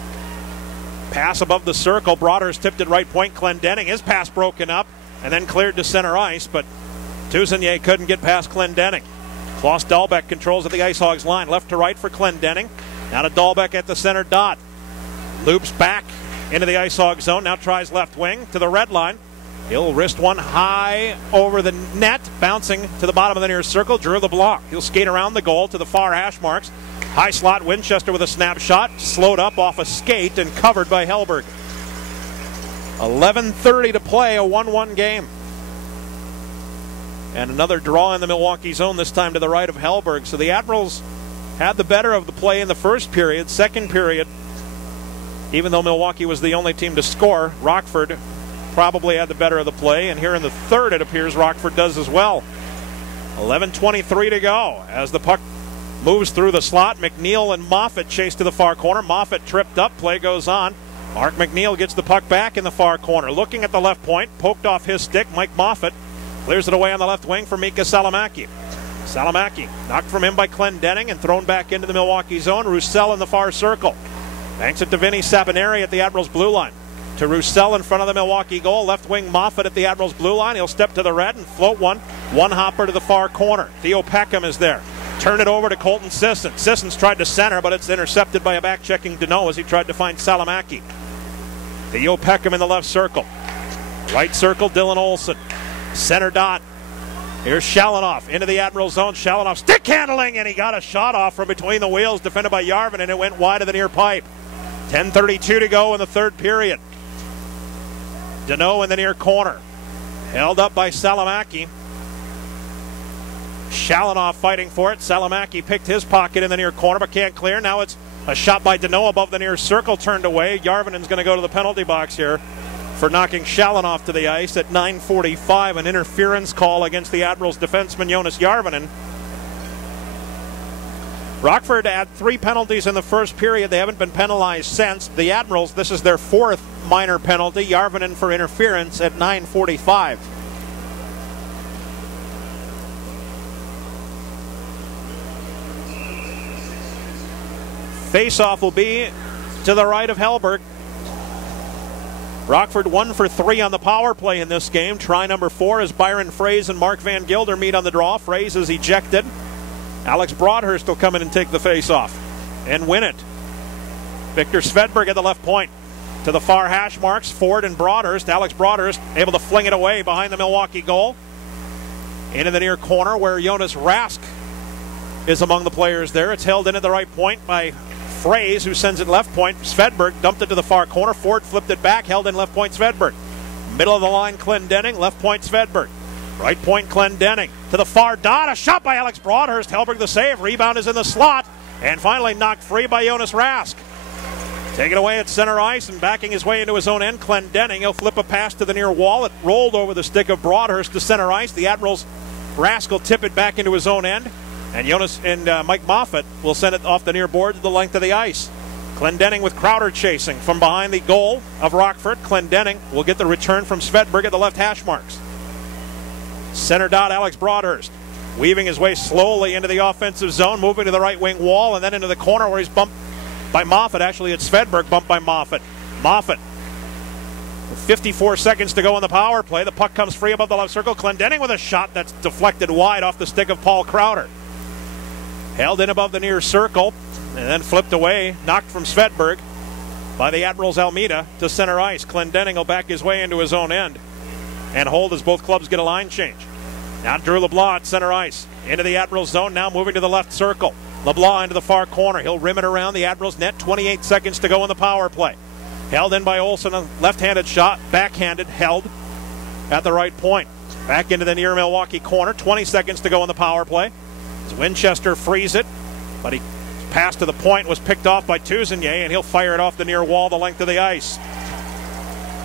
Pass above the circle. Broadhurst tipped it right point. Clendenning. His pass broken up and then cleared to center ice, but Toussaint couldn't get past Clendenning. Klaus Dahlbeck controls at the IceHogs line. Left to right for Clendenning. Now to Dahlbeck at the center dot. Loops back into the IceHog zone. Now tries left wing to the red line. He'll wrist one high over the net, bouncing to the bottom of the near circle. Drew LeBlanc. He'll skate around the goal to the far hash marks. High slot Winchester with a snapshot. Slowed up off a skate and covered by Hellberg. 11:30 to play, a 1-1 game. And another draw in the Milwaukee zone, this time to the right of Hellberg. So the Admirals had the better of the play in the first period. Second period, even though Milwaukee was the only team to score, Rockford probably had the better of the play. And here in the third, it appears Rockford does as well. 11:23 to go as the puck moves through the slot. McNeil and Moffitt chase to the far corner. Moffitt tripped up. Play goes on. Mark McNeil gets the puck back in the far corner. Looking at the left point, poked off his stick. Mike Moffitt clears it away on the left wing for Mika Salamaki. Salamaki knocked from him by Clendenning and thrown back into the Milwaukee zone. Roussel in the far circle. Banks it to Vinny Sabineri at the Admirals blue line. To Roussel in front of the Milwaukee goal. Left wing Moffitt at the Admirals blue line. He'll step to the red and float one. One hopper to the far corner. Theo Peckham is there. Turn it over to Colton Sissons. Sissons tried to center, but it's intercepted by a back-checking Deneau as he tried to find Salamaki. Theo Peckham in the left circle. Right circle, Dylan Olsen. Center dot. Here's Shalanoff into the Admiral zone. Shalanoff stick handling, and he got a shot off from between the wheels, defended by Järvinen, and it went wide of the near pipe. 10:32 to go in the third period. Deneau in the near corner. Held up by Salamaki. Shalanoff fighting for it. Salamaki picked his pocket in the near corner, but can't clear. Now it's a shot by Deneau above the near circle, turned away. Järvinen's going to go to the penalty box here for knocking Shalanoff to the ice at 9:45. An interference call against the Admirals defenseman Jonas Järvinen. Rockford had 3 penalties in the first period. They haven't been penalized since. The Admirals, this is their 4th minor penalty. Järvinen for interference at 9:45. Face-off will be to the right of Hellberg. Rockford 1 for 3 on the power play in this game. Try number 4 as Byron Fraze and Mark Van Gilder meet on the draw. Fraze is ejected. Alex Broadhurst will come in and take the face-off and win it. Victor Svedberg at the left point. To the far hash marks, Ford and Broadhurst. Alex Broadhurst able to fling it away behind the Milwaukee goal. Into the near corner where Jonas Rask is among the players there. It's held in at the right point by Fraze, who sends it left point. Svedberg dumped it to the far corner. Ford flipped it back, held in left point Svedberg. Middle of the line, Clendenning. Left point Svedberg. Right point Clendenning. To the far dot, a shot by Alex Broadhurst. Hellberg the save. Rebound is in the slot. And finally knocked free by Jonas Rask. Taken away at center ice and backing his way into his own end, Clendenning. He'll flip a pass to the near wall. It rolled over the stick of Broadhurst to center ice. The Admirals' Rask will tip it back into his own end. And Jonas and Mike Moffat will send it off the near board to the length of the ice. Clendenning with Crowder chasing from behind the goal of Rockford. Clendenning will get the return from Svedberg at the left hash marks. Center dot, Alex Broadhurst. Weaving his way slowly into the offensive zone, moving to the right wing wall, and then into the corner where he's bumped by Moffat. Actually, it's Svedberg bumped by Moffat. Moffat, with 54 seconds to go in the power play. The puck comes free above the left circle. Clendenning with a shot that's deflected wide off the stick of Paul Crowder. Held in above the near circle, and then flipped away, knocked from Svedberg by the Admirals Almeida to center ice. Clendenning will back his way into his own end and hold as both clubs get a line change. Now Drew LeBlanc at center ice. Into the Admirals zone, now moving to the left circle. LeBlanc into the far corner. He'll rim it around the Admirals net. 28 seconds to go in the power play. Held in by Olsen, a left-handed shot, backhanded, held at the right point. Back into the near Milwaukee corner. 20 seconds to go in the power play. As Winchester frees it, but he passed to the point, was picked off by Tuzenier, and he'll fire it off the near wall the length of the ice.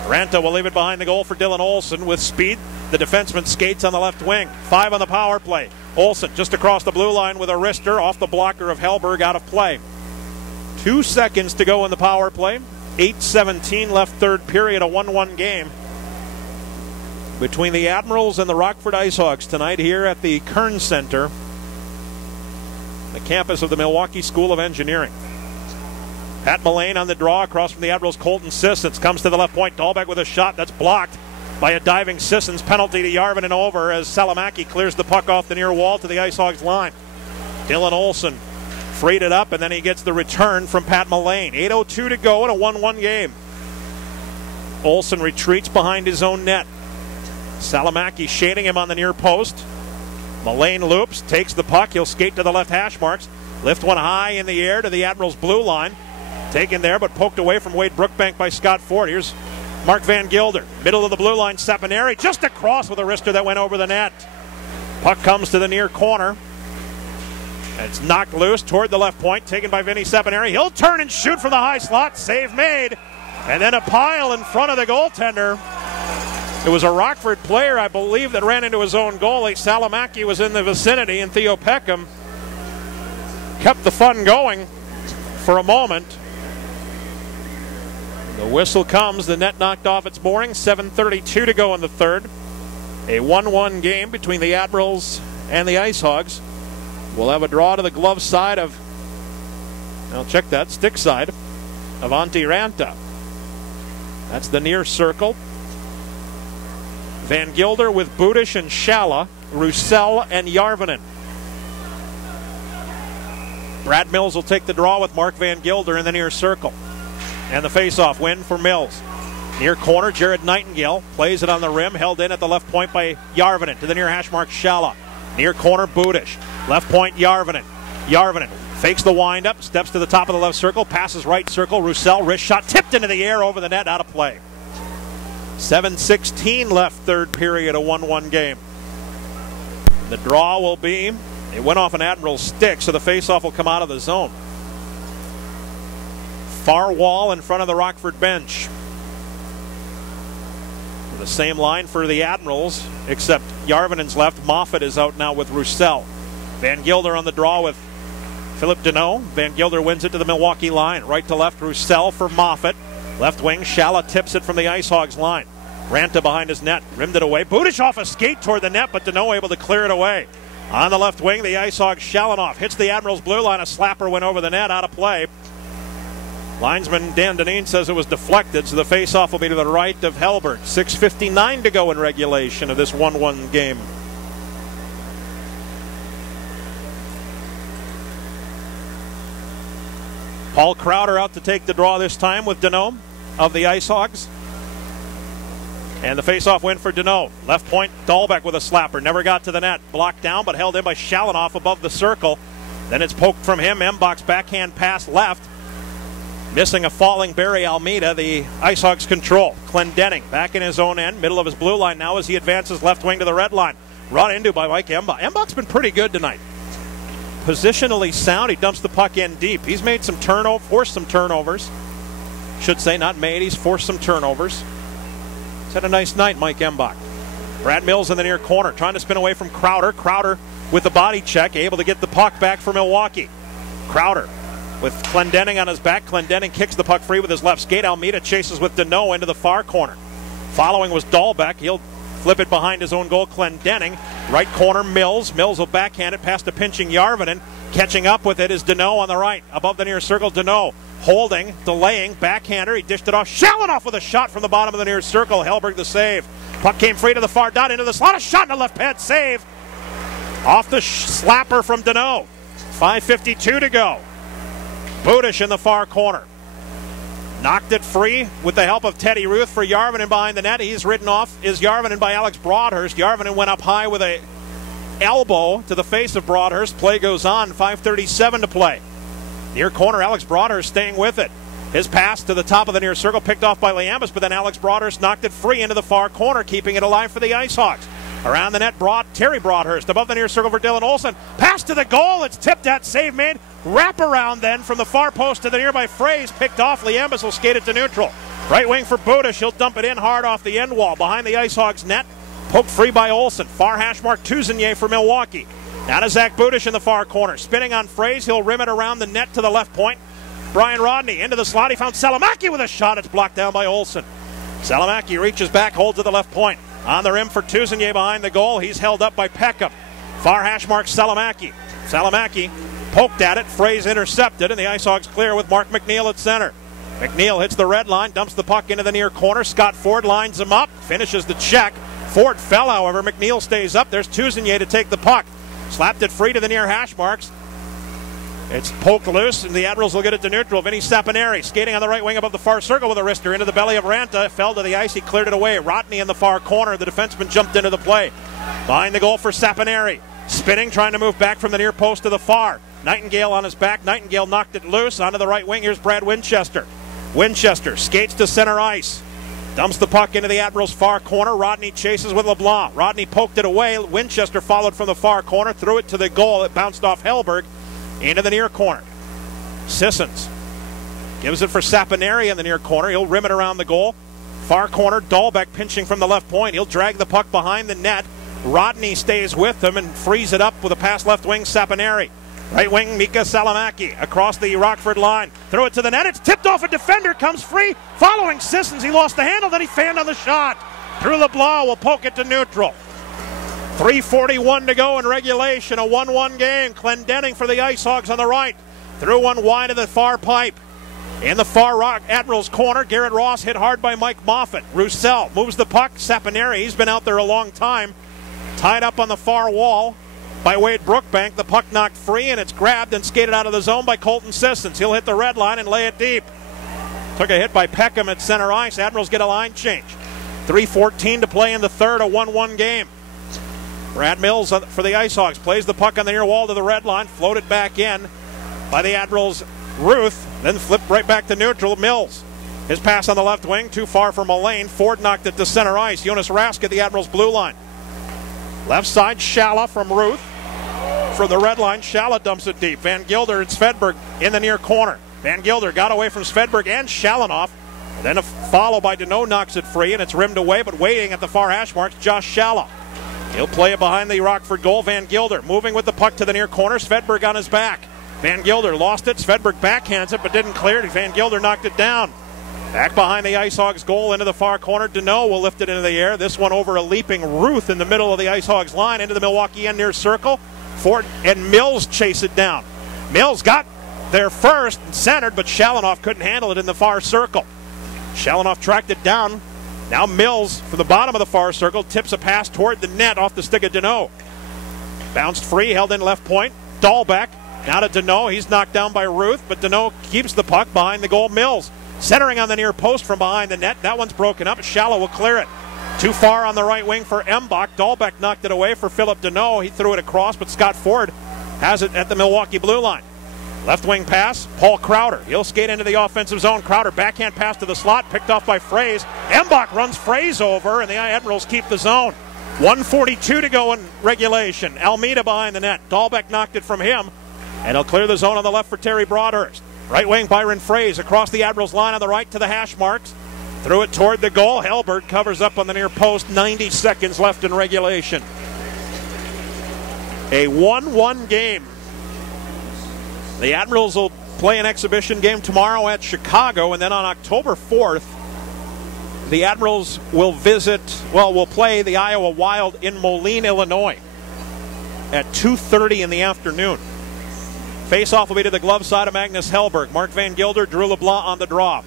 Ranta will leave it behind the goal for Dylan Olsen with speed. The defenseman skates on the left wing. 5 on the power play. Olsen just across the blue line with a wrister off the blocker of Hellberg, out of play. 2 seconds to go in the power play. 8:17 left third period, a 1-1 game between the Admirals and the Rockford IceHogs tonight here at the Kern Center, the campus of the Milwaukee School of Engineering. Pat Mullane on the draw across from the Admirals' Colton Sissons. Comes to the left point. Dahlbeck with a shot that's blocked by a diving Sissons. Penalty to Järvinen over as Salamaki clears the puck off the near wall to the IceHogs line. Dylan Olsen freed it up, and then he gets the return from Pat Mullane. 8:02 to go in a 1-1 game. Olsen retreats behind his own net. Salamaki shading him on the near post. Mullane loops, takes the puck. He'll skate to the left hash marks. Lift one high in the air to the Admirals' blue line. Taken there, but poked away from Wade Brookbank by Scott Ford. Here's Mark Van Gilder. Middle of the blue line, Sapineri just across with a wrister that went over the net. Puck comes to the near corner. It's knocked loose toward the left point, taken by Vinny Sapineri. He'll turn and shoot from the high slot. Save made. And then a pile in front of the goaltender. It was a Rockford player, I believe, that ran into his own goalie. Salamaki was in the vicinity, and Theo Peckham kept the fun going for a moment. The whistle comes, the net knocked off its mooring. 7:32 to go in the third. A 1-1 game between the Admirals and the IceHogs. We'll have a draw to the glove side of, I'll check that, stick side of Antti Ranta. That's the near circle. Van Gilder with Budish and Shala, Roussel and Järvinen. Brad Mills will take the draw with Mark Van Gilder in the near circle. And the face-off win for Mills. Near corner, Jared Nightingale plays it on the rim, held in at the left point by Järvinen. To the near hash mark, Shala. Near corner, Budish. Left point, Järvinen. Järvinen fakes the windup, steps to the top of the left circle, passes right circle. Roussel, wrist shot, tipped into the air over the net, out of play. 7:16 left third period, a 1-1 game. The draw will be, it went off an Admiral's stick, so the face-off will come out of the zone. Far wall in front of the Rockford bench. The same line for the Admirals, except Järvinen's left. Moffat is out now with Roussel. Van Gilder on the draw with Philip Deneau. Van Gilder wins it to the Milwaukee line. Right to left, Roussel for Moffat. Left wing, Shala tips it from the IceHogs line. Ranta behind his net, rimmed it away. Budish off a skate toward the net, but Deneau able to clear it away. On the left wing, the IceHogs Shalanoff hits the Admirals' blue line. A slapper went over the net, out of play. Linesman Dan Deneen says it was deflected, so the face-off will be to the right of Hellberg. 6:59 to go in regulation of this 1-1 game. Paul Crowder out to take the draw this time with Deneau of the IceHogs. And the face-off win for Deneau. Left point, Dahlbeck with a slapper. Never got to the net. Blocked down, but held in by Shalanoff above the circle. Then it's poked from him. Mbach's backhand pass left. Missing a falling Barry Almeida. The IceHogs control. Clendenning back in his own end. Middle of his blue line now as he advances left wing to the red line. Run into by Mike Mbach. Mbach's been pretty good tonight. Positionally sound. He dumps the puck in deep. He's made some forced some turnovers. Should say not made. He's forced some turnovers. He's had a nice night, Mike Mbach. Brad Mills in the near corner, trying to spin away from Crowder. Crowder with the body check, able to get the puck back for Milwaukee. Crowder with Clendenning on his back. Clendenning kicks the puck free with his left skate. Almeida chases with Deneau into the far corner. Following was Dahlbeck. He'll flip it behind his own goal. Clendenning. Right corner, Mills. Mills will backhand it past a pinching Järvinen. Catching up with it is Deneau on the right. Above the near circle, Deneau holding, delaying, backhander. He dished it off. Shalanoff with a shot from the bottom of the near circle. Hellberg the save. Puck came free to the far dot into the slot. A shot in the left pad. Save. Off the slapper from Deneau. 5:52 to go. Budish in the far corner. Knocked it free with the help of Teddy Ruth for Järvinen behind the net. He's ridden off is Järvinen by Alex Broadhurst. Järvinen went up high with a elbow to the face of Broadhurst. Play goes on. 5:37 to play. Near corner, Alex Broadhurst staying with it. His pass to the top of the near circle picked off by Liambus, but then Alex Broadhurst knocked it free into the far corner, keeping it alive for the IceHogs. Around the net, Terry Broadhurst above the near circle for Dylan Olsen. Pass to the goal. It's tipped at, save made. Wrap around then from the far post to the nearby phrase. Picked off. Liambus will skate it to neutral. Right wing for Budish. He'll dump it in hard off the end wall. Behind the IceHogs net. Poked free by Olsen. Far hash mark Tuzenier for Milwaukee. Now to Zach Budish in the far corner. Spinning on phrase. He'll rim it around the net to the left point. Brian Rodney into the slot. He found Salomaki with a shot. It's blocked down by Olsen. Salomaki reaches back, holds to the left point. On the rim for Tuzenier behind the goal. He's held up by Peckham. Far hash mark Salomaki. Salomaki poked at it. Phrase intercepted, and the IceHogs clear with Mark McNeil at center. McNeil hits the red line, dumps the puck into the near corner. Scott Ford lines him up, finishes the check. Ford fell, however. McNeil stays up. There's Tuzenier to take the puck. Slapped it free to the near hash marks. It's poked loose, and the Admirals will get it to neutral. Vinny Saponari skating on the right wing above the far circle with a wrister into the belly of Ranta. Fell to the ice. He cleared it away. Rodney in the far corner. The defenseman jumped into the play. Behind the goal for Saponari. Spinning, trying to move back from the near post to the far. Nightingale on his back. Nightingale knocked it loose onto the right wing. Here's Brad Winchester. Winchester skates to center ice. Dumps the puck into the Admirals' far corner. Rodney chases with LeBlanc. Rodney poked it away. Winchester followed from the far corner. Threw it to the goal. It bounced off Hellberg. Into the near corner. Sissons gives it for Saponari in the near corner. He'll rim it around the goal. Far corner, Dahlbeck pinching from the left point. He'll drag the puck behind the net. Rodney stays with him and frees it up with a pass left wing, Saponari. Right wing, Mika Salomaki across the Rockford line. Throw it to the net. It's tipped off. A defender comes free. Following Sissons, he lost the handle. Then he fanned on the shot. Through LeBlanc will poke it to neutral. 3:41 to go in regulation, a 1-1 game. Clendenning for the IceHogs on the right. Threw one wide of the far pipe. In the far Admirals corner, Garrett Ross hit hard by Mike Moffat. Roussel moves the puck. Saponari, he's been out there a long time. Tied up on the far wall by Wade Brookbank. The puck knocked free, and it's grabbed and skated out of the zone by Colton Sissons. He'll hit the red line and lay it deep. Took a hit by Peckham at center ice. Admirals get a line change. 3:14 to play in the third, a 1-1 game. Brad Mills for the IceHogs plays the puck on the near wall to the red line, floated back in by the Admirals' Ruth, then flipped right back to neutral. Mills. His pass on the left wing, too far from Mullane. Ford knocked it to center ice. Jonas Rask at the Admirals' blue line. Left side, Shala from Ruth. From the red line, Shala dumps it deep. Van Gilder and Svedberg in the near corner. Van Gilder got away from Svedberg and Shalanoff. Then a follow by Deneau knocks it free, and it's rimmed away, but waiting at the far hash marks, Josh Shala. He'll play it behind the Rockford goal. Van Gilder moving with the puck to the near corner. Svedberg on his back. Van Gilder lost it. Svedberg backhands it but didn't clear it. Van Gilder knocked it down. Back behind the IceHogs goal into the far corner. Deneau will lift it into the air. This one over a leaping Ruth in the middle of the IceHogs line into the Milwaukee end near circle. Ford and Mills chase it down. Mills got there first and centered, but Shalanoff couldn't handle it in the far circle. Shalanoff tracked it down. Now Mills, from the bottom of the far circle, tips a pass toward the net off the stick of Deneau. Bounced free, held in left point. Dahlbeck Now to Deneau. He's knocked down by Ruth, but Deneau keeps the puck behind the goal. Mills centering on the near post from behind the net. That one's broken up. Shallow will clear it. Too far on the right wing for Embach. Dahlbeck knocked it away for Philip Deneau. He threw it across, but Scott Ford has it at the Milwaukee blue line. Left wing pass, Paul Crowder. He'll skate into the offensive zone. Crowder backhand pass to the slot, picked off by Fraze. Embach runs Fraze over, and the Admirals keep the zone. 1:42 to go in regulation. Almeida behind the net. Dahlbeck knocked it from him, and he'll clear the zone on the left for Terry Broadhurst. Right wing Byron Fraze across the Admirals line on the right to the hash marks. Threw it toward the goal. Helberg covers up on the near post. 90 seconds left in regulation. A 1-1 game. The Admirals will play an exhibition game tomorrow at Chicago, and then on October 4th, the Admirals will will play the Iowa Wild in Moline, Illinois at 2:30 in the afternoon. Face-off will be to the glove side of Magnus Helberg. Mark Van Gilder, Drew LeBlanc on the draw.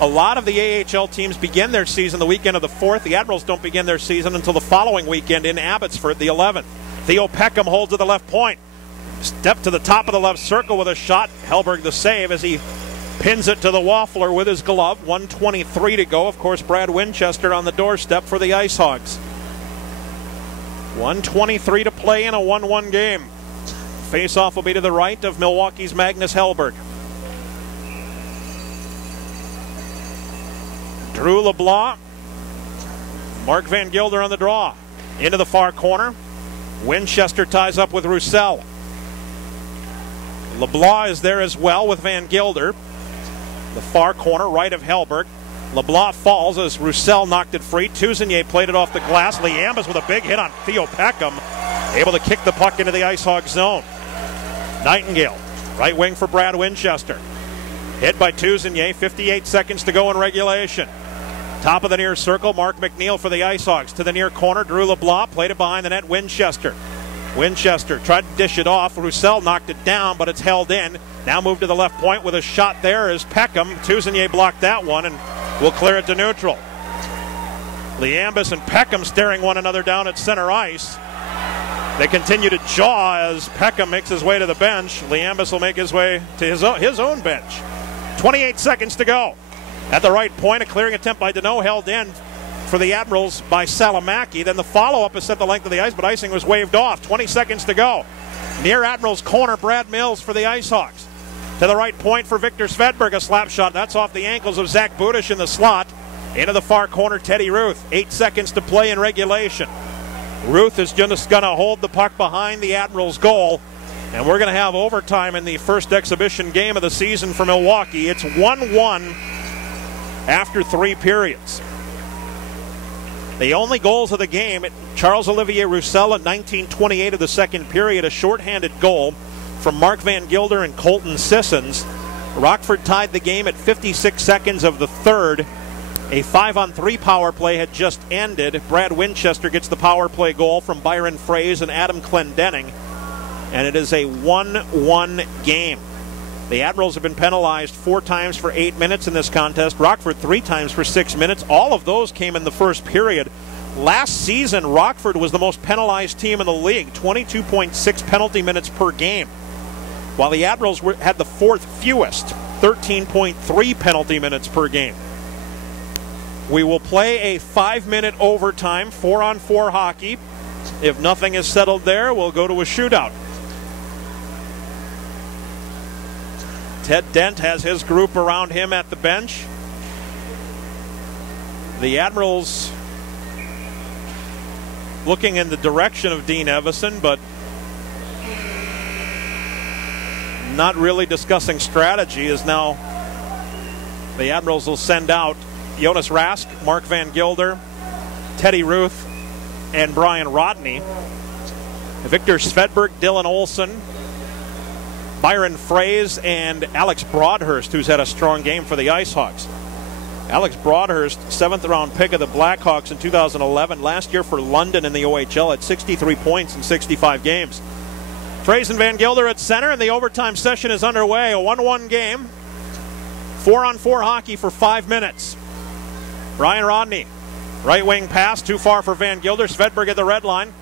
A lot of the AHL teams begin their season the weekend of the 4th. The Admirals don't begin their season until the following weekend in Abbotsford, the 11th. Theo Peckham holds to the left point. Step to the top of the left circle with a shot. Helberg the save as he pins it to the waffler with his glove. 1:23 to go. Of course, Brad Winchester on the doorstep for the IceHogs. 1:23 to play in a 1-1 game. Face-off will be to the right of Milwaukee's Magnus Helberg. Drew LeBlanc. Mark Van Gilder on the draw. Into the far corner. Winchester ties up with Roussel. LeBlanc is there as well with Van Gilder. The far corner, right of Helberg. LeBlanc falls as Roussel knocked it free. Tuzenier played it off the glass. Liambas with a big hit on Theo Peckham. Able to kick the puck into the IceHog zone. Nightingale, right wing for Brad Winchester. Hit by Tuzenier. 58 seconds to go in regulation. Top of the near circle, Mark McNeil for the IceHogs. To the near corner, Drew LeBlanc played it behind the net. Winchester tried to dish it off. Roussel knocked it down, but it's held in. Now moved to the left point with a shot there is Peckham. Tuzenier blocked that one and will clear it to neutral. Liambas and Peckham staring one another down at center ice. They continue to jaw as Peckham makes his way to the bench. Liambas will make his way to his own bench. 28 seconds to go. At the right point, a clearing attempt by Deneau held in for the Admirals by Salamaki. Then the follow-up is set the length of the ice, but icing was waved off. 20 seconds to go. Near Admirals corner, Brad Mills for the IceHogs. To the right point for Victor Svedberg, a slap shot. That's off the ankles of Zach Budish in the slot. Into the far corner, Teddy Ruth. 8 seconds to play in regulation. Ruth is just going to hold the puck behind the Admirals' goal. And we're going to have overtime in the first exhibition game of the season for Milwaukee. It's 1-1 after 3 periods. The only goals of the game, Charles-Olivier Roussel at 19:28 of the second period, a shorthanded goal from Mark Van Gilder and Colton Sissons. Rockford tied the game at 56 seconds of the third. A 5-on-3 power play had just ended. Brad Winchester gets the power play goal from Byron Fraze and Adam Clendenning. And it is a 1-1 game. The Admirals have been penalized 4 times for 8 minutes in this contest. Rockford 3 times for 6 minutes. All of those came in the first period. Last season, Rockford was the most penalized team in the league, 22.6 penalty minutes per game, while the Admirals had the 4th fewest, 13.3 penalty minutes per game. We will play a 5-minute overtime, 4-on-4 hockey. If nothing is settled there, we'll go to a shootout. Ted Dent has his group around him at the bench. The Admirals looking in the direction of Dean Evison, but not really discussing strategy, as now the Admirals will send out Jonas Rask, Mark Van Gilder, Teddy Ruth, and Brian Rodney. Victor Svedberg, Dylan Olson, Byron Fraze, and Alex Broadhurst, who's had a strong game for the IceHogs. Alex Broadhurst, 7th round pick of the Blackhawks in 2011. Last year for London in the OHL at 63 points in 65 games. Fraze and Van Gilder at center, and the overtime session is underway. A 1-1 game. 4-on-4 hockey for 5 minutes. Brian Rodney, right wing pass, too far for Van Gilder. Svedberg at the red line.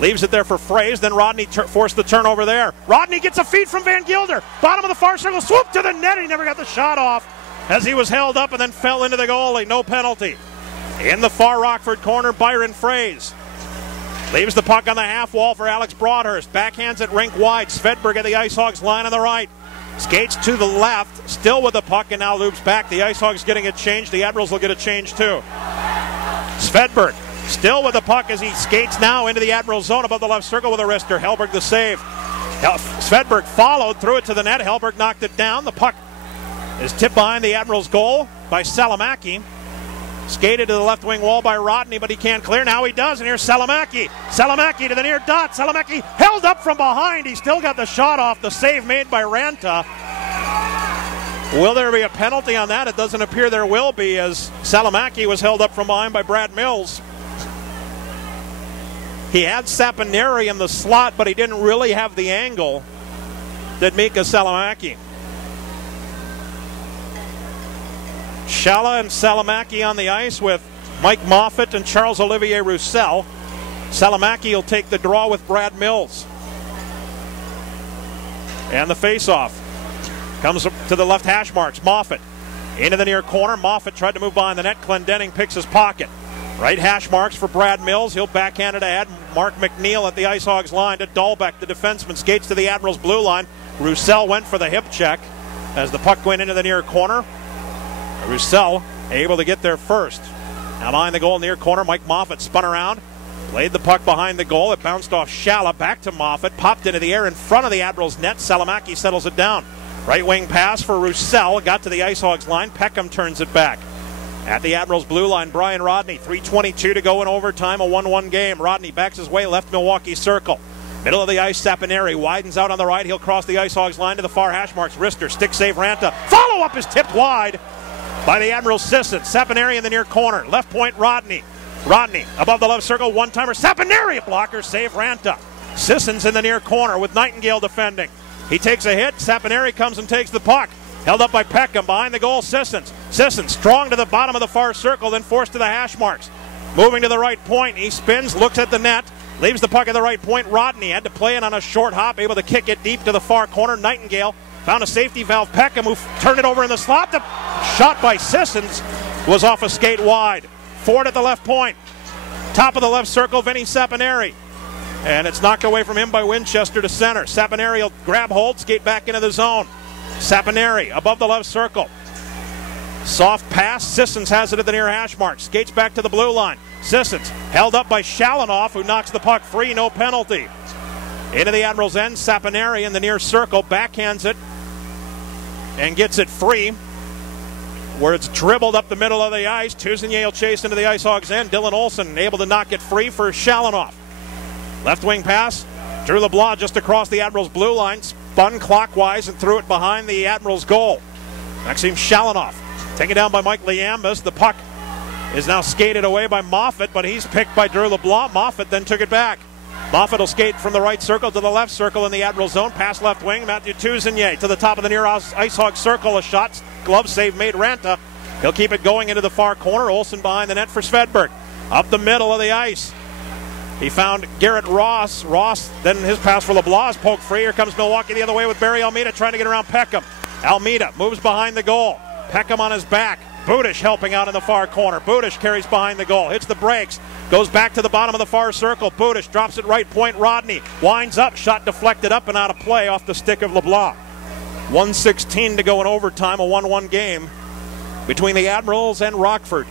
Leaves it there for Fraze. Then Rodney forced the turnover there. Rodney gets a feed from Van Gilder. Bottom of the far circle. Swoop to the net. He never got the shot off as he was held up and then fell into the goalie. No penalty. In the far Rockford corner, Byron Fraze. Leaves the puck on the half wall for Alex Broadhurst. Backhands it rink wide. Svedberg at the IceHogs line on the right. Skates to the left, still with the puck, and now loops back. The IceHogs getting it changed. The Admirals will get a change too. Svedberg still with the puck as he skates now into the Admirals zone above the left circle with a wrister. Hellberg the save. Svedberg followed, threw it to the net. Hellberg knocked it down. The puck is tipped behind the Admirals goal by Salamaki. Skated to the left wing wall by Rodney, but he can't clear. Now he does, and here's Salamaki. Salamaki to the near dot. Salamaki held up from behind. He still got the shot off. The save made by Ranta. Will there be a penalty on that? It doesn't appear there will be, as Salamaki was held up from behind by Brad Mills. He had Saponari in the slot, but he didn't really have the angle that Mika Salamaki. Shala and Salamaki on the ice with Mike Moffat and Charles-Olivier Roussel. Salamaki will take the draw with Brad Mills. And the face-off comes to the left hash marks. Moffat into the near corner. Moffat tried to move behind the net. Clendenning picks his pocket. Right hash marks for Brad Mills. He'll backhand it ahead. Mark McNeil at the IceHogs line to Dahlbeck. The defenseman skates to the Admirals blue line. Roussel went for the hip check as the puck went into the near corner. Roussel able to get there first. Now behind the goal near corner, Mike Moffat spun around, played the puck behind the goal. It bounced off Shala, back to Moffat, popped into the air in front of the Admirals net. Salamaki settles it down. Right wing pass for Roussel, got to the IceHogs line. Peckham turns it back. At the Admirals blue line, Brian Rodney, 3:22 to go in overtime, a 1-1 game. Rodney backs his way left Milwaukee circle. Middle of the ice, Saponari widens out on the right. He'll cross the IceHogs line to the far hash marks. Wrister, stick save Ranta. Follow up is tipped wide by the Admiral Sissons. Saponari in the near corner. Left point, Rodney. Rodney above the left circle, one-timer. Saponari, a blocker, save Ranta. Sissons in the near corner with Nightingale defending. He takes a hit. Saponari comes and takes the puck. Held up by Peckham behind the goal, Sissons. Sissons strong to the bottom of the far circle, then forced to the hash marks. Moving to the right point, he spins, looks at the net, leaves the puck at the right point. Rodney had to play it on a short hop, able to kick it deep to the far corner. Nightingale found a safety valve. Peckham, who turned it over in the slot. The shot by Sissons was off a skate wide. Ford at the left point. Top of the left circle, Vinny Saponari. And it's knocked away from him by Winchester to center. Saponari will grab hold, skate back into the zone. Saponari above the left circle. Soft pass. Sissons has it at the near hash mark. Skates back to the blue line. Sissons held up by Shalanoff, who knocks the puck free. No penalty. Into the Admirals' end. Saponari in the near circle. Backhands it and gets it free, where it's dribbled up the middle of the ice. Tuzenier will chase into the IceHogs' end. Dylan Olsen able to knock it free for Shalanoff. Left wing pass. Drew LeBlanc just across the Admirals' blue line. Spun clockwise and threw it behind the Admirals' goal. Maxim Shalanoff taken down by Mike Liambas. The puck is now skated away by Moffat, but he's picked by Drew LeBlanc. Moffat then took it back. Moffat will skate from the right circle to the left circle in the Admiral zone. Pass left wing. Matthew Tuzenier to the top of the near IceHog circle. A shot. Glove save made Ranta. He'll keep it going into the far corner. Olsen behind the net for Svedberg. Up the middle of the ice. He found Garrett Ross. Ross, then his pass for LeBlanc is poked free. Here comes Milwaukee the other way with Barry Almeida trying to get around Peckham. Almeida moves behind the goal. Peckham on his back. Budish helping out in the far corner. Budish carries behind the goal. Hits the brakes. Goes back to the bottom of the far circle. Budish drops it right point. Rodney winds up. Shot deflected up and out of play off the stick of LeBlanc. 1:16 to go in overtime. A 1-1 game between the Admirals and Rockford.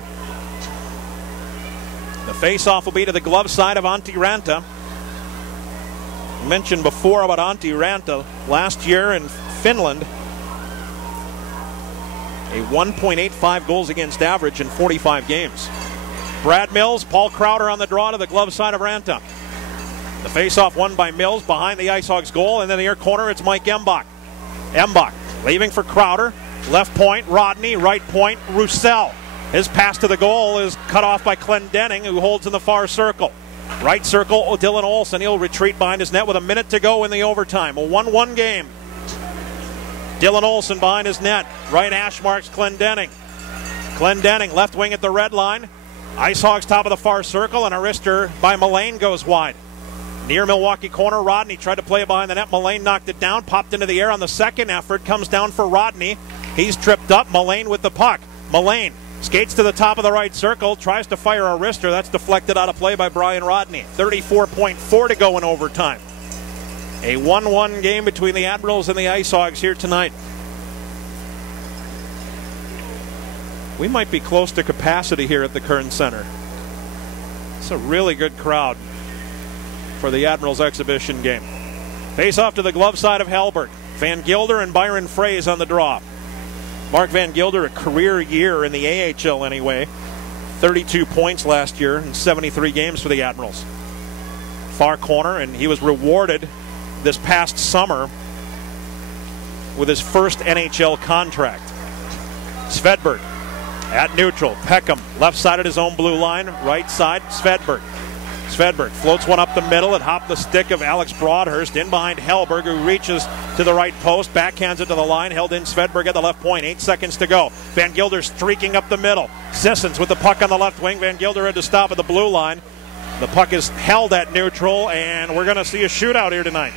The face-off will be to the glove side of Antti Ranta. I mentioned before about Antti Ranta last year in Finland. A 1.85 goals against average in 45 games. Brad Mills, Paul Crowder on the draw to the glove side of Ranta. The face-off won by Mills behind the IceHogs goal, and then the near corner it's Mike Embach. Embach leaving for Crowder. Left point, Rodney. Right point, Roussel. His pass to the goal is cut off by Clendenning, who holds in the far circle. Right circle, Dylan Olsen. He'll retreat behind his net with a minute to go in the overtime. A 1-1 game. Dylan Olsen behind his net. Right hash marks Clendenning. Clendenning, left wing at the red line. IceHogs top of the far circle, and a wrister by Mullane goes wide. Near Milwaukee corner, Rodney tried to play it behind the net. Mullane knocked it down, popped into the air on the second effort, comes down for Rodney. He's tripped up. Mullane with the puck. Mullane skates to the top of the right circle, tries to fire a wrister. That's deflected out of play by Brian Rodney. 34.4 to go in overtime. A 1-1 game between the Admirals and the IceHogs here tonight. We might be close to capacity here at the Kern Center. It's a really good crowd for the Admirals exhibition game. Face off to the glove side of Hellberg. Van Gilder and Byron Fraze on the draw. Mark Van Gilder, a career year in the AHL anyway. 32 points last year in 73 games for the Admirals. Far corner, and he was rewarded this past summer with his first NHL contract. Svedberg at neutral. Peckham left side at his own blue line. Right side, Svedberg. Svedberg floats one up the middle. It hopped the stick of Alex Broadhurst in behind Hellberg, who reaches to the right post, backhands it to the line, held in Svedberg at the left point. 8 seconds to go. Van Gilder streaking up the middle. Sissons with the puck on the left wing. Van Gilder had to stop at the blue line. The puck is held at neutral, and we're going to see a shootout here tonight.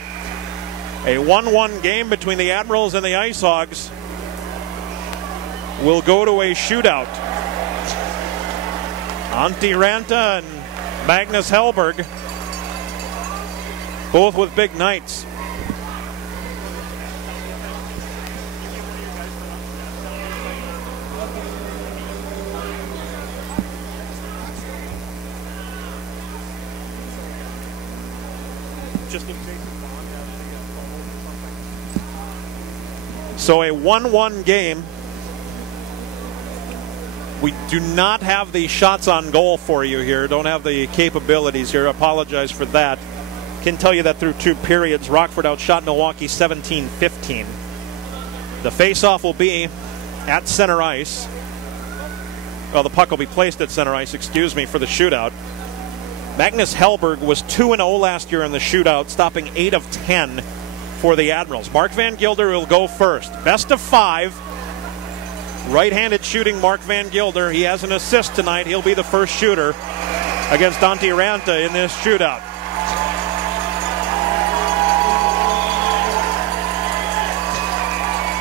A 1-1 game between the Admirals and the IceHogs will go to a shootout. Antti Ranta and Magnus Hellberg, both with big nights. So a 1-1 game. We do not have the shots on goal for you here. Don't have the capabilities here. Apologize for that. Can tell you that through 2 periods, Rockford outshot Milwaukee 17-15. The face-off will be at center ice. Well, the puck will be placed at center ice, excuse me, for the shootout. Magnus Hellberg was 2-0 last year in the shootout, stopping 8 of 10 for the Admirals. Mark Van Gilder will go first. Best of 5. Right-handed shooting Mark Van Gilder. He has an assist tonight. He'll be the first shooter against Antti Ranta in this shootout.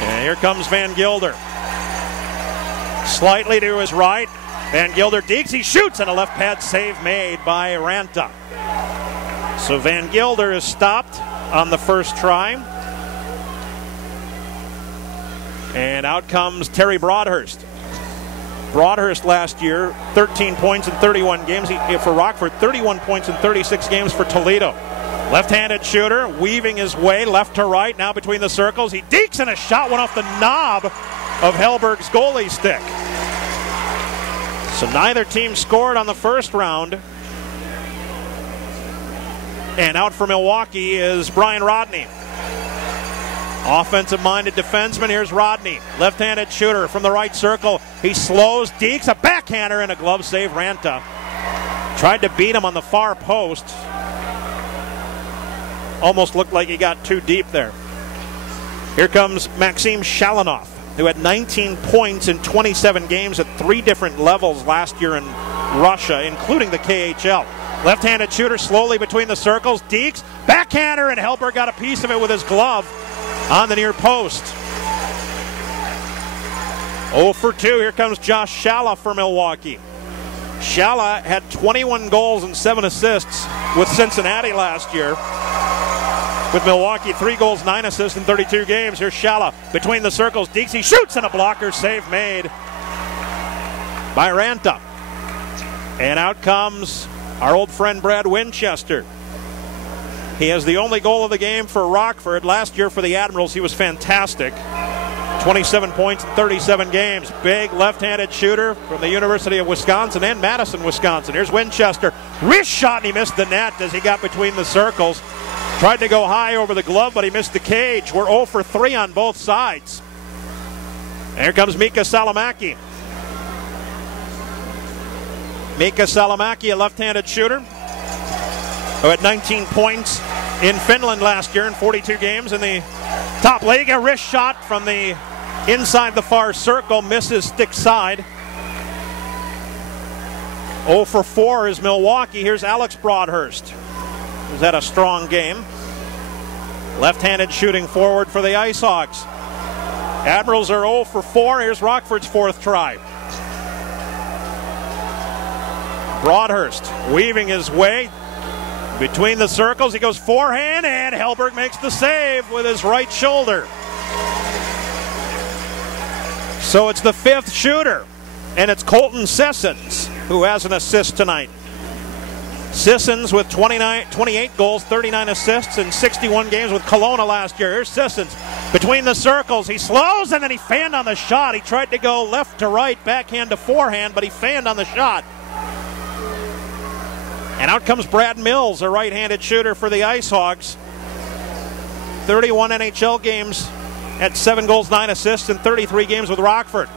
And here comes Van Gilder. Slightly to his right. Van Gilder digs. He shoots, and a left pad save made by Ranta. So Van Gilder is stopped on the first try. And out comes Terry Broadhurst. Broadhurst last year, 13 points in 31 games for Rockford, 31 points in 36 games for Toledo. Left-handed shooter, weaving his way left to right, now between the circles. He dekes, and a shot went off the knob of Hellberg's goalie stick. So neither team scored on the first round. And out for Milwaukee is Brian Rodney. Offensive-minded defenseman. Here's Rodney. Left-handed shooter from the right circle. He slows, dekes, a backhander, and a glove save. Ranta tried to beat him on the far post. Almost looked like he got too deep there. Here comes Maxim Shalinov, who had 19 points in 27 games at 3 different levels last year in Russia, including the KHL. Left-handed shooter slowly between the circles. Dekes, backhander, and Hellberg got a piece of it with his glove on the near post. 0 for 2. Here comes Josh Shala for Milwaukee. Shala had 21 goals and 7 assists with Cincinnati last year. With Milwaukee, 3 goals, 9 assists in 32 games. Here's Shala between the circles. Dekes, he shoots, and a blocker save made by Ranta. And out comes our old friend Brad Winchester. He has the only goal of the game for Rockford. Last year for the Admirals, he was fantastic. 27 points in 37 games. Big left-handed shooter from the University of Wisconsin and Madison, Wisconsin. Here's Winchester. Wrist shot, and he missed the net as he got between the circles. Tried to go high over the glove, but he missed the cage. We're 0 for 3 on both sides. And here comes Mika Salamaki. Mika Salamaki, a left-handed shooter, who had 19 points in Finland last year in 42 games in the top league. A wrist shot from the inside the far circle, misses stick side. 0 for 4 is Milwaukee. Here's Alex Broadhurst. who's had a strong game. Left-handed shooting forward for the IceHogs. Admirals are 0 for 4. Here's Rockford's fourth try. Broadhurst weaving his way between the circles. He goes forehand, and Hellberg makes the save with his right shoulder. So it's the fifth shooter, and it's Colton Sissons who has an assist tonight. Sissons with 28 goals, 39 assists in 61 games with Kelowna last year. Here's Sissons between the circles. He slows, and then he fanned on the shot. He tried to go left to right, backhand to forehand, but he fanned on the shot. And out comes Brad Mills, a right-handed shooter for the IceHogs. 31 NHL games at 7 goals, 9 assists in 33 games with Rockford.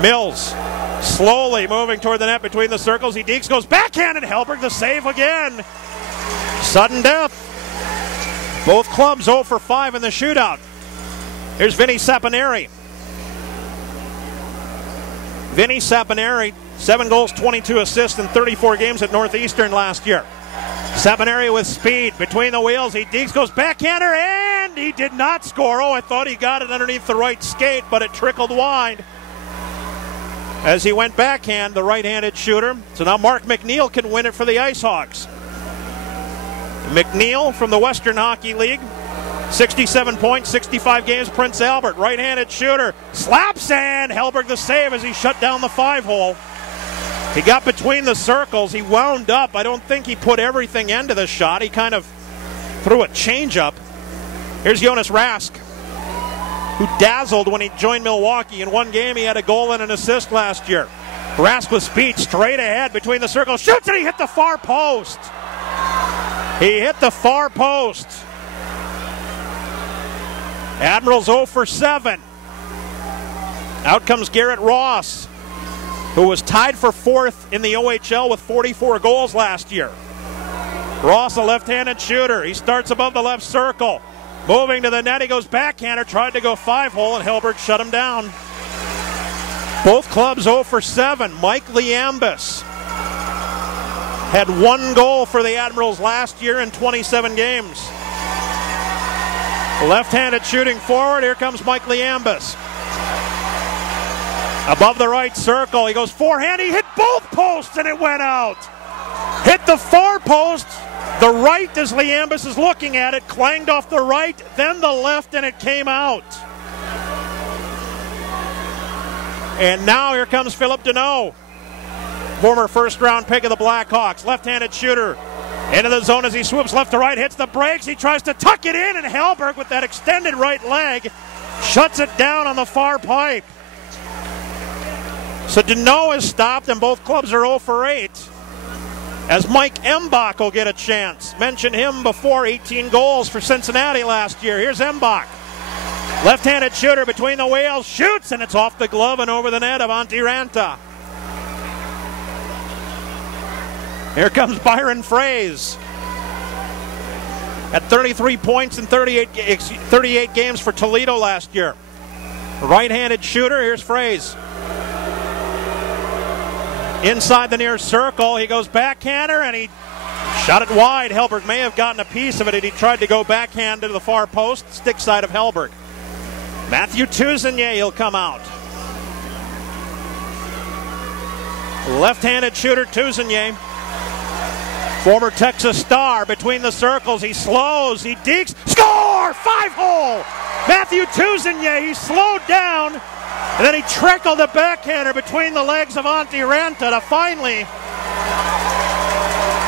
Mills slowly moving toward the net between the circles. He dekes, goes backhand, and Hellberg the save again. Sudden death. Both clubs 0 for 5 in the shootout. Here's Vinny Saponari. Vinny Saponari, 7 goals, 22 assists in 34 games at Northeastern last year. Saponari with speed between the wheels. He dekes, goes backhander, and he did not score. Oh, I thought he got it underneath the right skate, but it trickled wide as he went backhand, the right-handed shooter. So now Mark McNeil can win it for the IceHogs. McNeil from the Western Hockey League, 67 points, 65 games, Prince Albert. Right-handed shooter, slaps, and Hellberg the save as he shut down the 5-hole. He got between the circles. He wound up. I don't think he put everything into the shot. He kind of threw a change-up. Here's Jonas Rask, who dazzled when he joined Milwaukee. In one game, he had a goal and an assist last year. Rask with speed, straight ahead between the circles, shoots, and he hit the far post. He hit the far post. Admirals 0 for 7. Out comes Garrett Ross, who was tied for 4th in the OHL with 44 goals last year. Ross, a left-handed shooter. He starts above the left circle. Moving to the net, he goes backhander, tried to go 5-hole, and Hellberg shut him down. Both clubs 0 for 7. Mike Liambis had 1 goal for the Admirals last year in 27 games. Left-handed shooting forward, here comes Mike Liambis. Above the right circle, he goes forehand, he hit both posts, and it went out. Hit the far post. The right, as Liambis is looking at it, clanged off the right, then the left, and it came out. And now here comes Philip Deneau, former first-round pick of the Blackhawks. Left-handed shooter into the zone as he swoops left to right, hits the brakes. He tries to tuck it in, and Hellberg, with that extended right leg, shuts it down on the far pipe. So Deneau is stopped, and both clubs are 0 for 8. As Mike Embach will get a chance. Mentioned him before, 18 goals for Cincinnati last year. Here's Embach. Left-handed shooter between the wheels, shoots, and it's off the glove and over the net of Antti Ranta. Here comes Byron Fraze. At 33 points in 38 games for Toledo last year. Right-handed shooter, here's Fraze. Inside the near circle, he goes backhander, and he shot it wide. Hellberg may have gotten a piece of it, and he tried to go backhand to the far post, stick side of Hellberg. Matthew Tousigny, he'll come out. Left-handed shooter Tousigny, former Texas star, between the circles. He slows, he dekes, score! 5-hole! Matthew Tousigny, he slowed down, and then he trickled a backhander between the legs of Antti Ranta to finally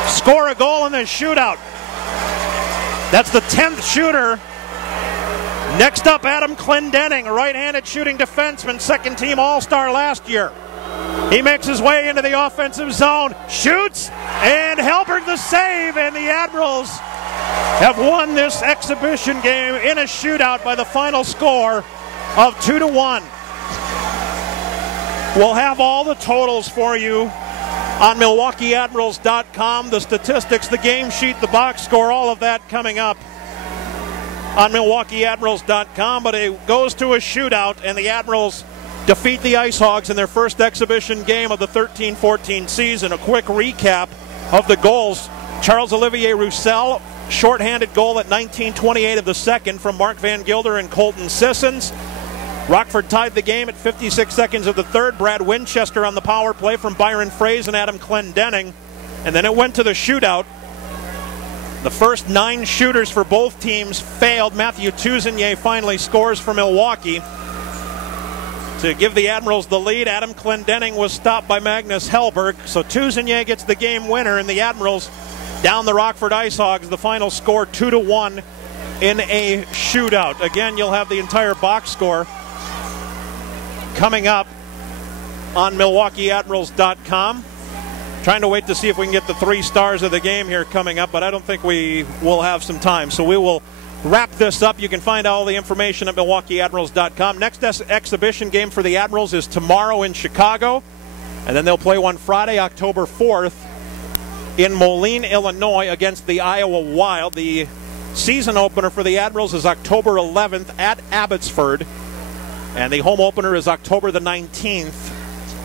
score a goal in this shootout. That's the 10th shooter. Next up, Adam Clendenning, a right-handed shooting defenseman, second-team All-Star last year. He makes his way into the offensive zone, shoots, and Hellberg the save, and the Admirals have won this exhibition game in a shootout by the final score of 2-1. We'll have all the totals for you on MilwaukeeAdmirals.com, the statistics, the game sheet, the box score, all of that coming up on MilwaukeeAdmirals.com. But it goes to a shootout, and the Admirals defeat the IceHogs in their first exhibition game of the 13-14 season. A quick recap of the goals Charles-Olivier Roussel, shorthanded goal at 19:28 of the second from Mark Van Gilder and Colton Sissons. Rockford tied the game at 56 seconds of the third. Brad Winchester on the power play from Byron Fraze and Adam Clendenning. And then it went to the shootout. The first 9 shooters for both teams failed. Matthew Tuzinier finally scores for Milwaukee to give the Admirals the lead. Adam Clendenning was stopped by Magnus Hellberg. So Tuzinier gets the game winner, and the Admirals down the Rockford IceHogs. The final score 2-1 in a shootout. Again, you'll have the entire box score coming up on MilwaukeeAdmirals.com. Trying to wait to see if we can get the 3 stars of the game here coming up, but I don't think we will have some time. So we will wrap this up. You can find all the information at MilwaukeeAdmirals.com. Next exhibition game for the Admirals is tomorrow in Chicago, and then they'll play one Friday, October 4th in Moline, Illinois against the Iowa Wild. The season opener for the Admirals is October 11th at Abbotsford, and the home opener is October the 19th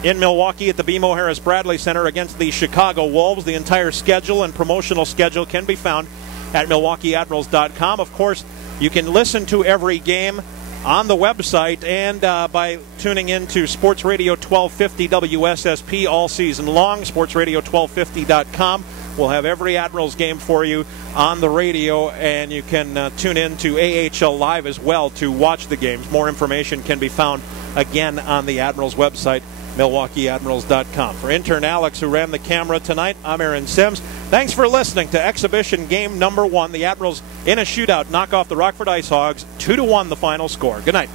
in Milwaukee at the BMO Harris Bradley Center against the Chicago Wolves. The entire schedule and promotional schedule can be found at MilwaukeeAdmirals.com. Of course, you can listen to every game on the website and by tuning in to Sports Radio 1250 WSSP all season long. SportsRadio1250.com will have every Admirals game for you on the radio, and you can tune in to AHL Live as well to watch the games. More information can be found again on the Admirals website, MilwaukeeAdmirals.com. For intern Alex, who ran the camera tonight, I'm Aaron Sims. Thanks for listening to exhibition game number 1. The Admirals in a shootout knock off the Rockford IceHogs. 2-1 the final score. Good night.